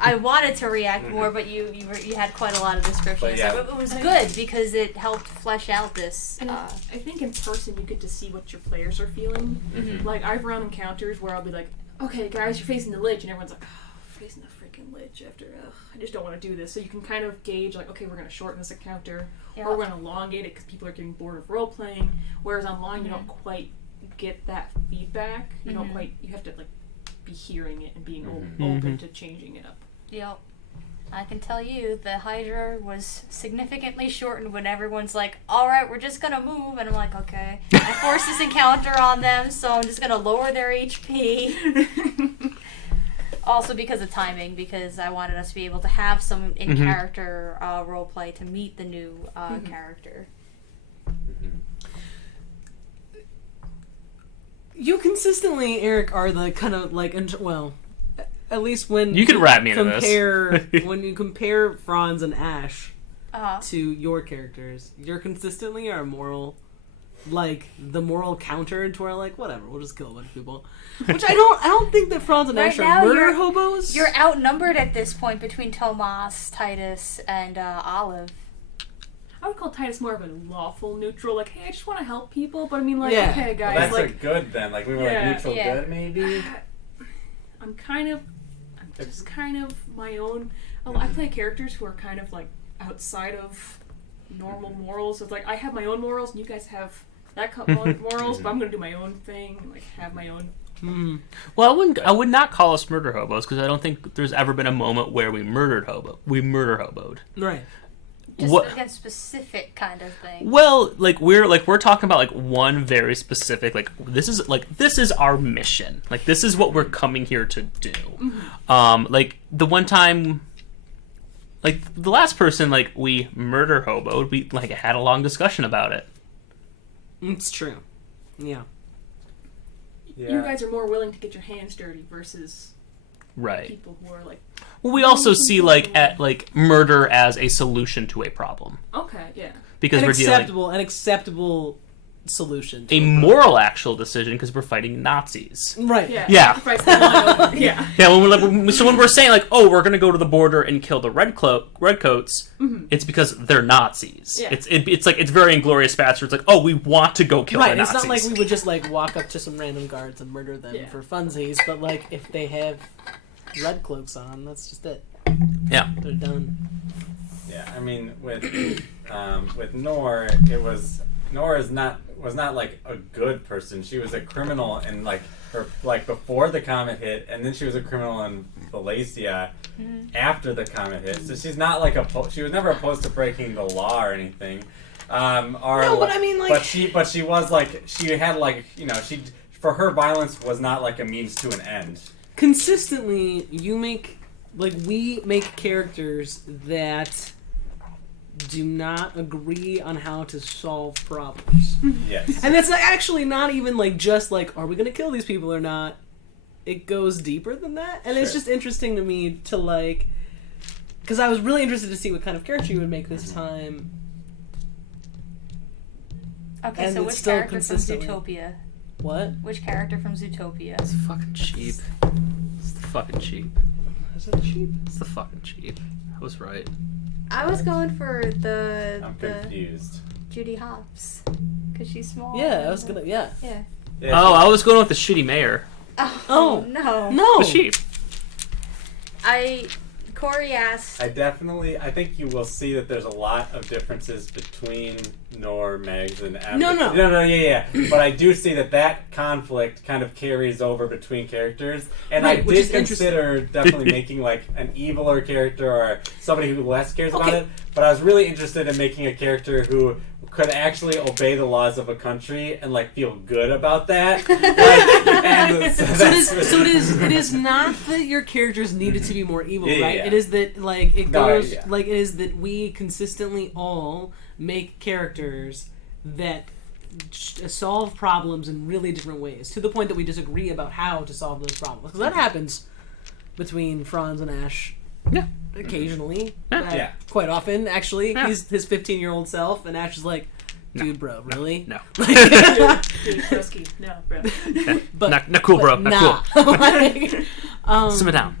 I wanted to react more, but you had quite a lot of description. Yeah. So it was good because it helped flesh out this. And I think in person you get to see what your players are feeling. Like I've run encounters where I'll be like, okay, guys, you're facing the lich, and everyone's like, oh, facing the freaking lich after. I just don't want to do this. So you can kind of gauge like, okay, we're going to shorten this encounter, or we're going to elongate it because people are getting bored of role playing. Whereas online, you don't quite get that feedback. You don't quite. You have to like be hearing it and being open to changing it up. Yep. I can tell you the Hydra was significantly shortened when everyone's like, alright, we're just gonna move. And I'm like, okay. I forced this encounter on them, so I'm just gonna lower their HP. Also because of timing, because I wanted us to be able to have some in-character roleplay to meet the new character. You consistently, Eric, are the kind of like, well, at least when you can wrap me into this. When you compare Franz and Ash to your characters, you're consistently our moral, like the moral counter to our like whatever, we'll just kill a bunch of people. Which I don't think that Franz and Ash are murder hobos. You're outnumbered at this point between Tomas, Titus, and Olive. I would call Titus more of a lawful neutral, like, hey, I just want to help people, but I mean, like, okay, guys. Well, that's like, a good then. Like, we were like neutral good, maybe? I'm just kind of my own. I play characters who are kind of, like, outside of normal morals. So it's like, I have my own morals, and you guys have that couple of morals, but I'm going to do my own thing, and, like, have my own. Well, I would not call us murder hobos, because I don't think there's ever been a moment where we murder hoboed. Right. Just against specific kind of thing. Well, we're talking about like one very specific, like this is our mission. Like this is what we're coming here to do. Like the one time, like the last person like we murder hoboed, we like had a long discussion about it. It's true. Yeah. You guys are more willing to get your hands dirty versus people who are like. Well, we also see like murder as a solution to a problem. Okay, yeah. Because an we're acceptable solution. To a moral actual decision because we're fighting Nazis. Right. Yeah. Yeah. Yeah. When we're saying like, oh, we're gonna go to the border and kill the redcoats, it's because they're Nazis. Yeah. It's like it's very Inglourious Basterds. It's like, oh, we want to go kill the Nazis. It's not like we would just like walk up to some random guards and murder them for funsies, but like if they have red cloaks on, that's just it. Yeah. They're done. Yeah, I mean with Nor, Nor was not like a good person. She was a criminal and like her like before the comet hit, and then she was a criminal in Valencia after the comet hit. So she's not like she was never opposed to breaking the law or anything. But I mean like but she was like she had like for her violence was not like a means to an end. Consistently, we make characters that do not agree on how to solve problems. Yes. And that's actually not even like just like, are we going to kill these people or not? It goes deeper than that. And it's just interesting to me to like, because I was really interested to see what kind of character you would make this time. Okay, and so which character from Zootopia? What? Which character from Zootopia? It's fucking cheap. It's the fucking cheap. Is it cheap? It's the fucking cheap. I was right. I was going for I'm confused. Judy Hopps, because she's small. Yeah, I was gonna. Yeah. I was going with the shitty mayor. Oh no. The sheep. Corey asked. I think you will see that there's a lot of differences between Nor, Megs, and Em. No, yeah. But I do see that conflict kind of carries over between characters, and I did consider definitely making like an eviler character or somebody who less cares about it. But I was really interested in making a character who could actually obey the laws of a country and like feel good about that. It is not that your characters needed to be more evil, right? Yeah. It is that like it goes like it is that we consistently all make characters that solve problems in really different ways to the point that we disagree about how to solve those problems. Because that happens between Franz and Ash. Yeah. Occasionally. Quite often, actually. Yeah. He's his 15-year-old self, and Ash is like, dude, bro, really? No. Dude, Frisky. No, bro. But, not cool, bro. Not cool. Simmer down.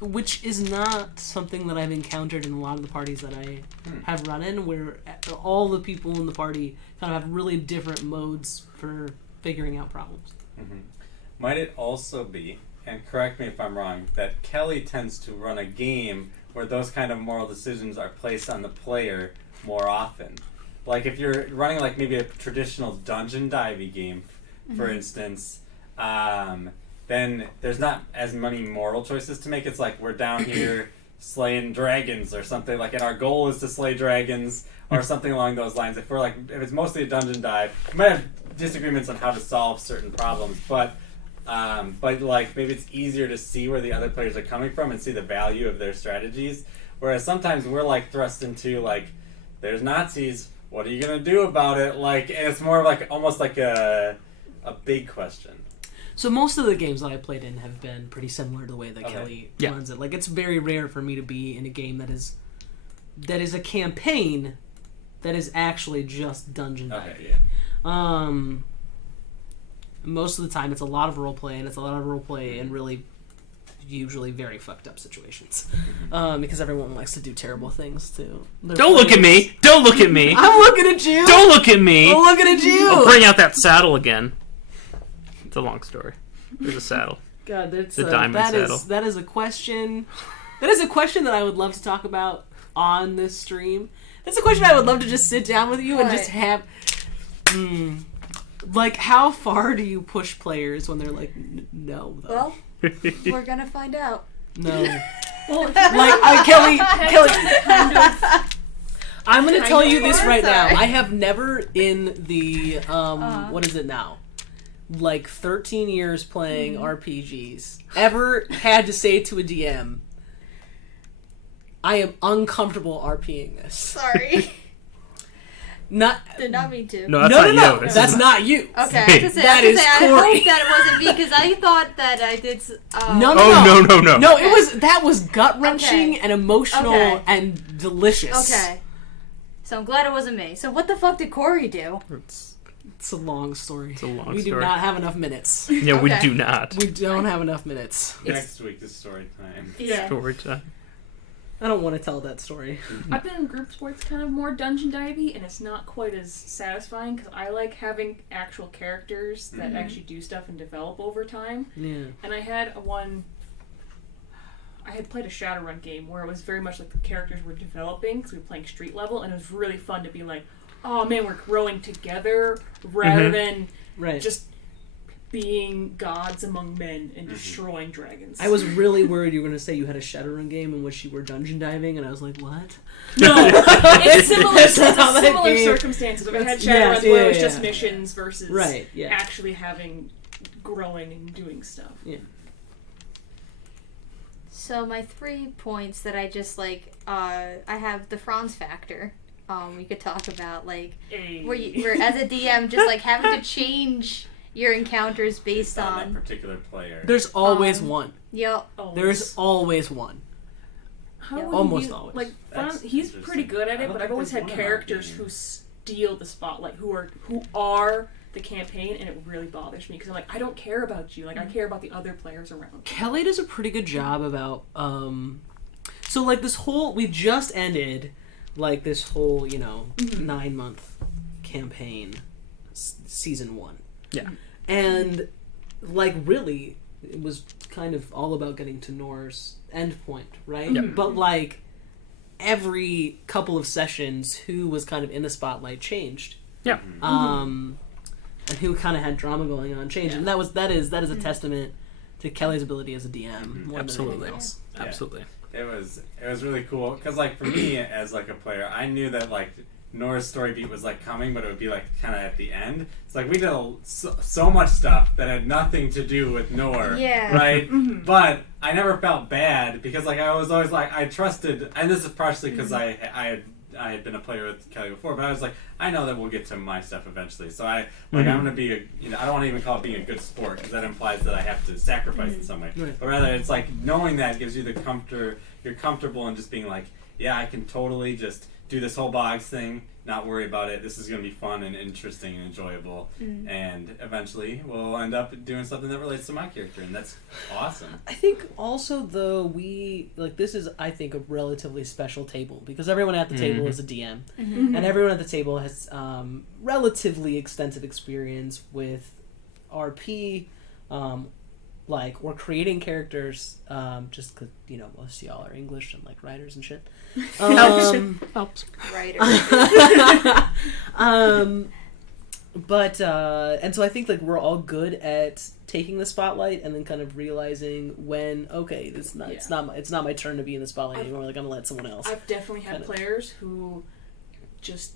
Which is not something that I've encountered in a lot of the parties that I have run in, where all the people in the party kind of have really different modes for figuring out problems. Mm-hmm. Might it also be, and correct me if I'm wrong, that Kelly tends to run a game where those kind of moral decisions are placed on the player more often? Like if you're running like maybe a traditional dungeon diving game, for instance, then there's not as many moral choices to make. It's like we're down here slaying dragons or something like, and our goal is to slay dragons or something along those lines. If it's mostly a dungeon dive, we might have disagreements on how to solve certain problems, but like maybe it's easier to see where the other players are coming from and see the value of their strategies. Whereas sometimes we're like thrust into like, there's Nazis, what are you gonna do about it? Like, and it's more like almost like a big question. So most of the games that I played in have been pretty similar to the way that Kelly Yeah. runs it. Like, it's very rare for me to be in a game that is a campaign that is actually just dungeon diving. Okay, yeah. Most of the time, it's a lot of roleplay, and it's a lot of roleplay in really, usually very fucked up situations. Because everyone likes to do terrible things to their Don't look at players. me! Don't look at me! I'm looking at you! Don't look at me! I'm looking at you! I'll bring out that saddle again. It's a long story. There's a saddle. God, that's The diamond saddle. that is a question. That is a question that I would love to talk about on this stream. That's a question I would love to just sit down with you and just have. Like, how far do you push players when they're like, no, though? Well, we're gonna find out. No. Well, Like, Kelly. kind of. I'm gonna tell you this Sorry. right now. I have never in the what is it now? Like 13 years playing RPGs, ever had to say to a DM, I am uncomfortable RPing this. Sorry. Not Did not mean to. No, that's no, not no, you. This that's is- not you. Okay, I Hey. was gonna say, That is I Corey. hope that it wasn't me because I thought that I did. No, Oh, no. No, Okay. that was gut wrenching Okay. and emotional Okay. and delicious. Okay. So I'm glad it wasn't me. So what the fuck did Corey do? It's a long story. It's a long we do story. not have enough minutes. Yeah, we Okay. do not. We don't have enough minutes. Next week is story time. Yeah. Story time. I don't want to tell that story. I've been in groups where it's kind of more dungeon divey, and it's not quite as satisfying because I like having actual characters that actually do stuff and develop over time. Yeah. And I had I had played a Shadowrun game where it was very much like the characters were developing because we were playing street level, and it was really fun to be like, oh man, we're growing together rather than Right. just being gods among men and destroying dragons. I was really worried you were going to say you had a Shadowrun game in which you were dungeon diving, and I was like, what? No, it's similar. That's It's how that similar game- circumstances. I had That's- Shadowruns yeah, where it was yeah, just yeah. missions versus Right, yeah. actually having growing and doing stuff. Yeah. So my 3 points that I just I have the Franz factor. We could talk about where as a DM just having to change your encounters based On on. that particular player. There's always one. Yep. There's always one. How Yeah. would Almost you, always. Like, That's he's interesting. pretty good at I it, don't but think I've always there's had one in our characters game. who steal the spotlight, who are the campaign, and it really bothers me because I'm like, I don't care about you. Like, I care about the other players around. Kelly does a pretty good job about so like this whole we just ended like this whole 9-month campaign season 1 and like really it was kind of all about getting to Nor's endpoint, right? But like every couple of sessions who was kind of in the spotlight changed, and who kind of had drama going on changed, and that is a testament to Kelly's ability as a DM more Absolutely. than anything else. Yeah. Absolutely. It was really cool because for me as a player, I knew that Nora's story beat was coming, but it would be kind of at the end. It's we did so much stuff that had nothing to do with Nora, Yeah. right? But I never felt bad because I was always I trusted, and this is partially because I had been a player with Kelly before, but I was I know that we'll get to my stuff eventually. So I'm gonna be I don't want to even call it being a good sport because that implies that I have to sacrifice in some way. Right. But rather, it's knowing that gives you you're comfortable in just being yeah, I can totally just do this whole box thing, not worry about it. This is going to be fun and interesting and enjoyable. And eventually we'll end up doing something that relates to my character, and that's awesome. I think also though this is I think a relatively special table because everyone at the table is a DM and everyone at the table has relatively extensive experience with RP, or creating characters, just because most of y'all are English and writers and shit. Helps. Writer. But and so I think like we're all good at taking the spotlight and then kind of realizing when it's not my turn to be in the spotlight anymore. Like I'm gonna let someone else. I've definitely had players who just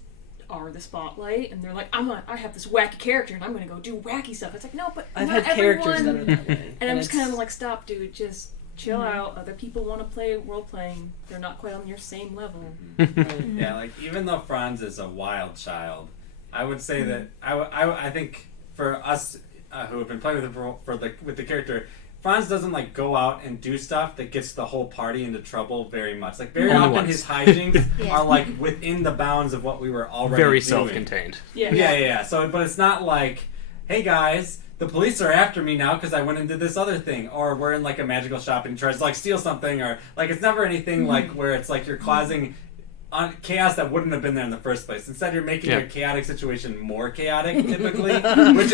are the spotlight and they're like, I have this wacky character and I'm gonna go do wacky stuff. It's like, no, but I've not had characters everyone. that are that way, and I'm just kind of like, stop, dude, just chill out. Other people want to play role playing. They're not quite on your same level. Right. Yeah, like even though Franz is a wild child, I would say that I think for us who have been playing with him with the character, Franz doesn't like go out and do stuff that gets the whole party into trouble very much. Like very often his hijinks are like within the bounds of what we were already very doing. self-contained. Yeah. So, but it's not like, hey guys, the police are after me now because I went and did this other thing, or we're in like a magical shop and he tries to like steal something, or like it's never anything like where it's like you're causing chaos that wouldn't have been there in the first place. Instead, you're making a chaotic situation more chaotic, typically, which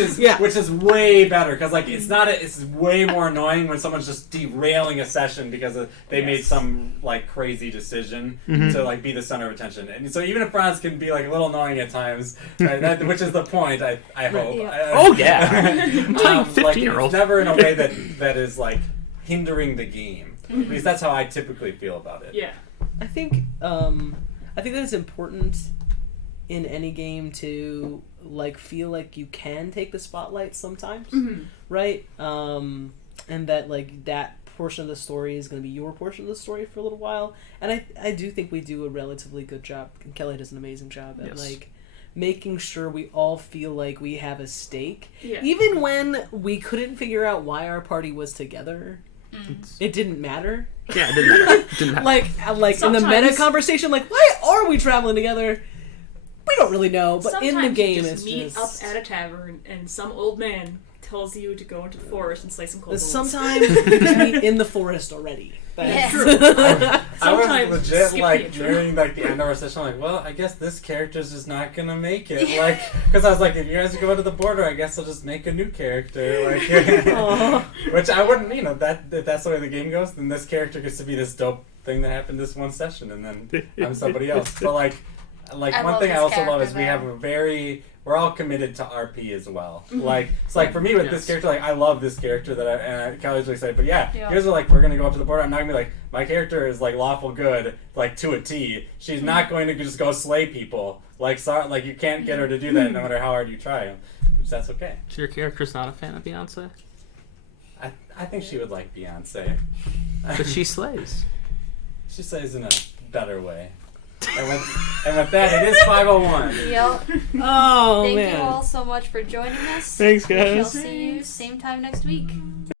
is way better because like it's way more annoying when someone's just derailing a session because they made some like crazy decision to like be the center of attention. And so even if Franz can be like a little annoying at times, right, which is the point, I hope. Like 15-year-old. It's never in a way that is like hindering the game. At least that's how I typically feel about it. Yeah. I think that it's important in any game to like feel like you can take the spotlight sometimes, right? And that like that portion of the story is going to be your portion of the story for a little while. And I do think we do a relatively good job. And Kelly does an amazing job at like making sure we all feel like we have a stake, even when we couldn't figure out why our party was together. It didn't matter. Yeah, it didn't matter. like in the meta conversation, like why are we traveling together? We don't really know, but in the game, it's meet up at a tavern and some old man tells you to go into the forest and slay some kobolds. Sometimes we meet in the forest already. That's true. I was legit like nearing like the end of our session. I'm like, well, I guess this character's just not gonna make it. Like, because I was like, if you guys go to the border, I guess I'll just make a new character. Like, which I wouldn't. If that's the way the game goes, then this character gets to be this dope thing that happened this one session, and then I'm somebody else. But like one thing I also love is we have we're all committed to RP as well. Like, it's like for me with this character, like I love this character and Kelly's really excited. But here's like we're gonna go up to the border. I'm not gonna be like my character is like lawful good, like to a T. She's not going to just go slay people. Like you can't get her to do that no matter how hard you try. Which that's okay. So your character's not a fan of Beyonce? I think she would like Beyonce. But she slays. She slays in a better way. And with that, it is 5:01. Yep. Oh, Thank man. you all so much for joining us. Thanks, guys. We shall see you same time next week.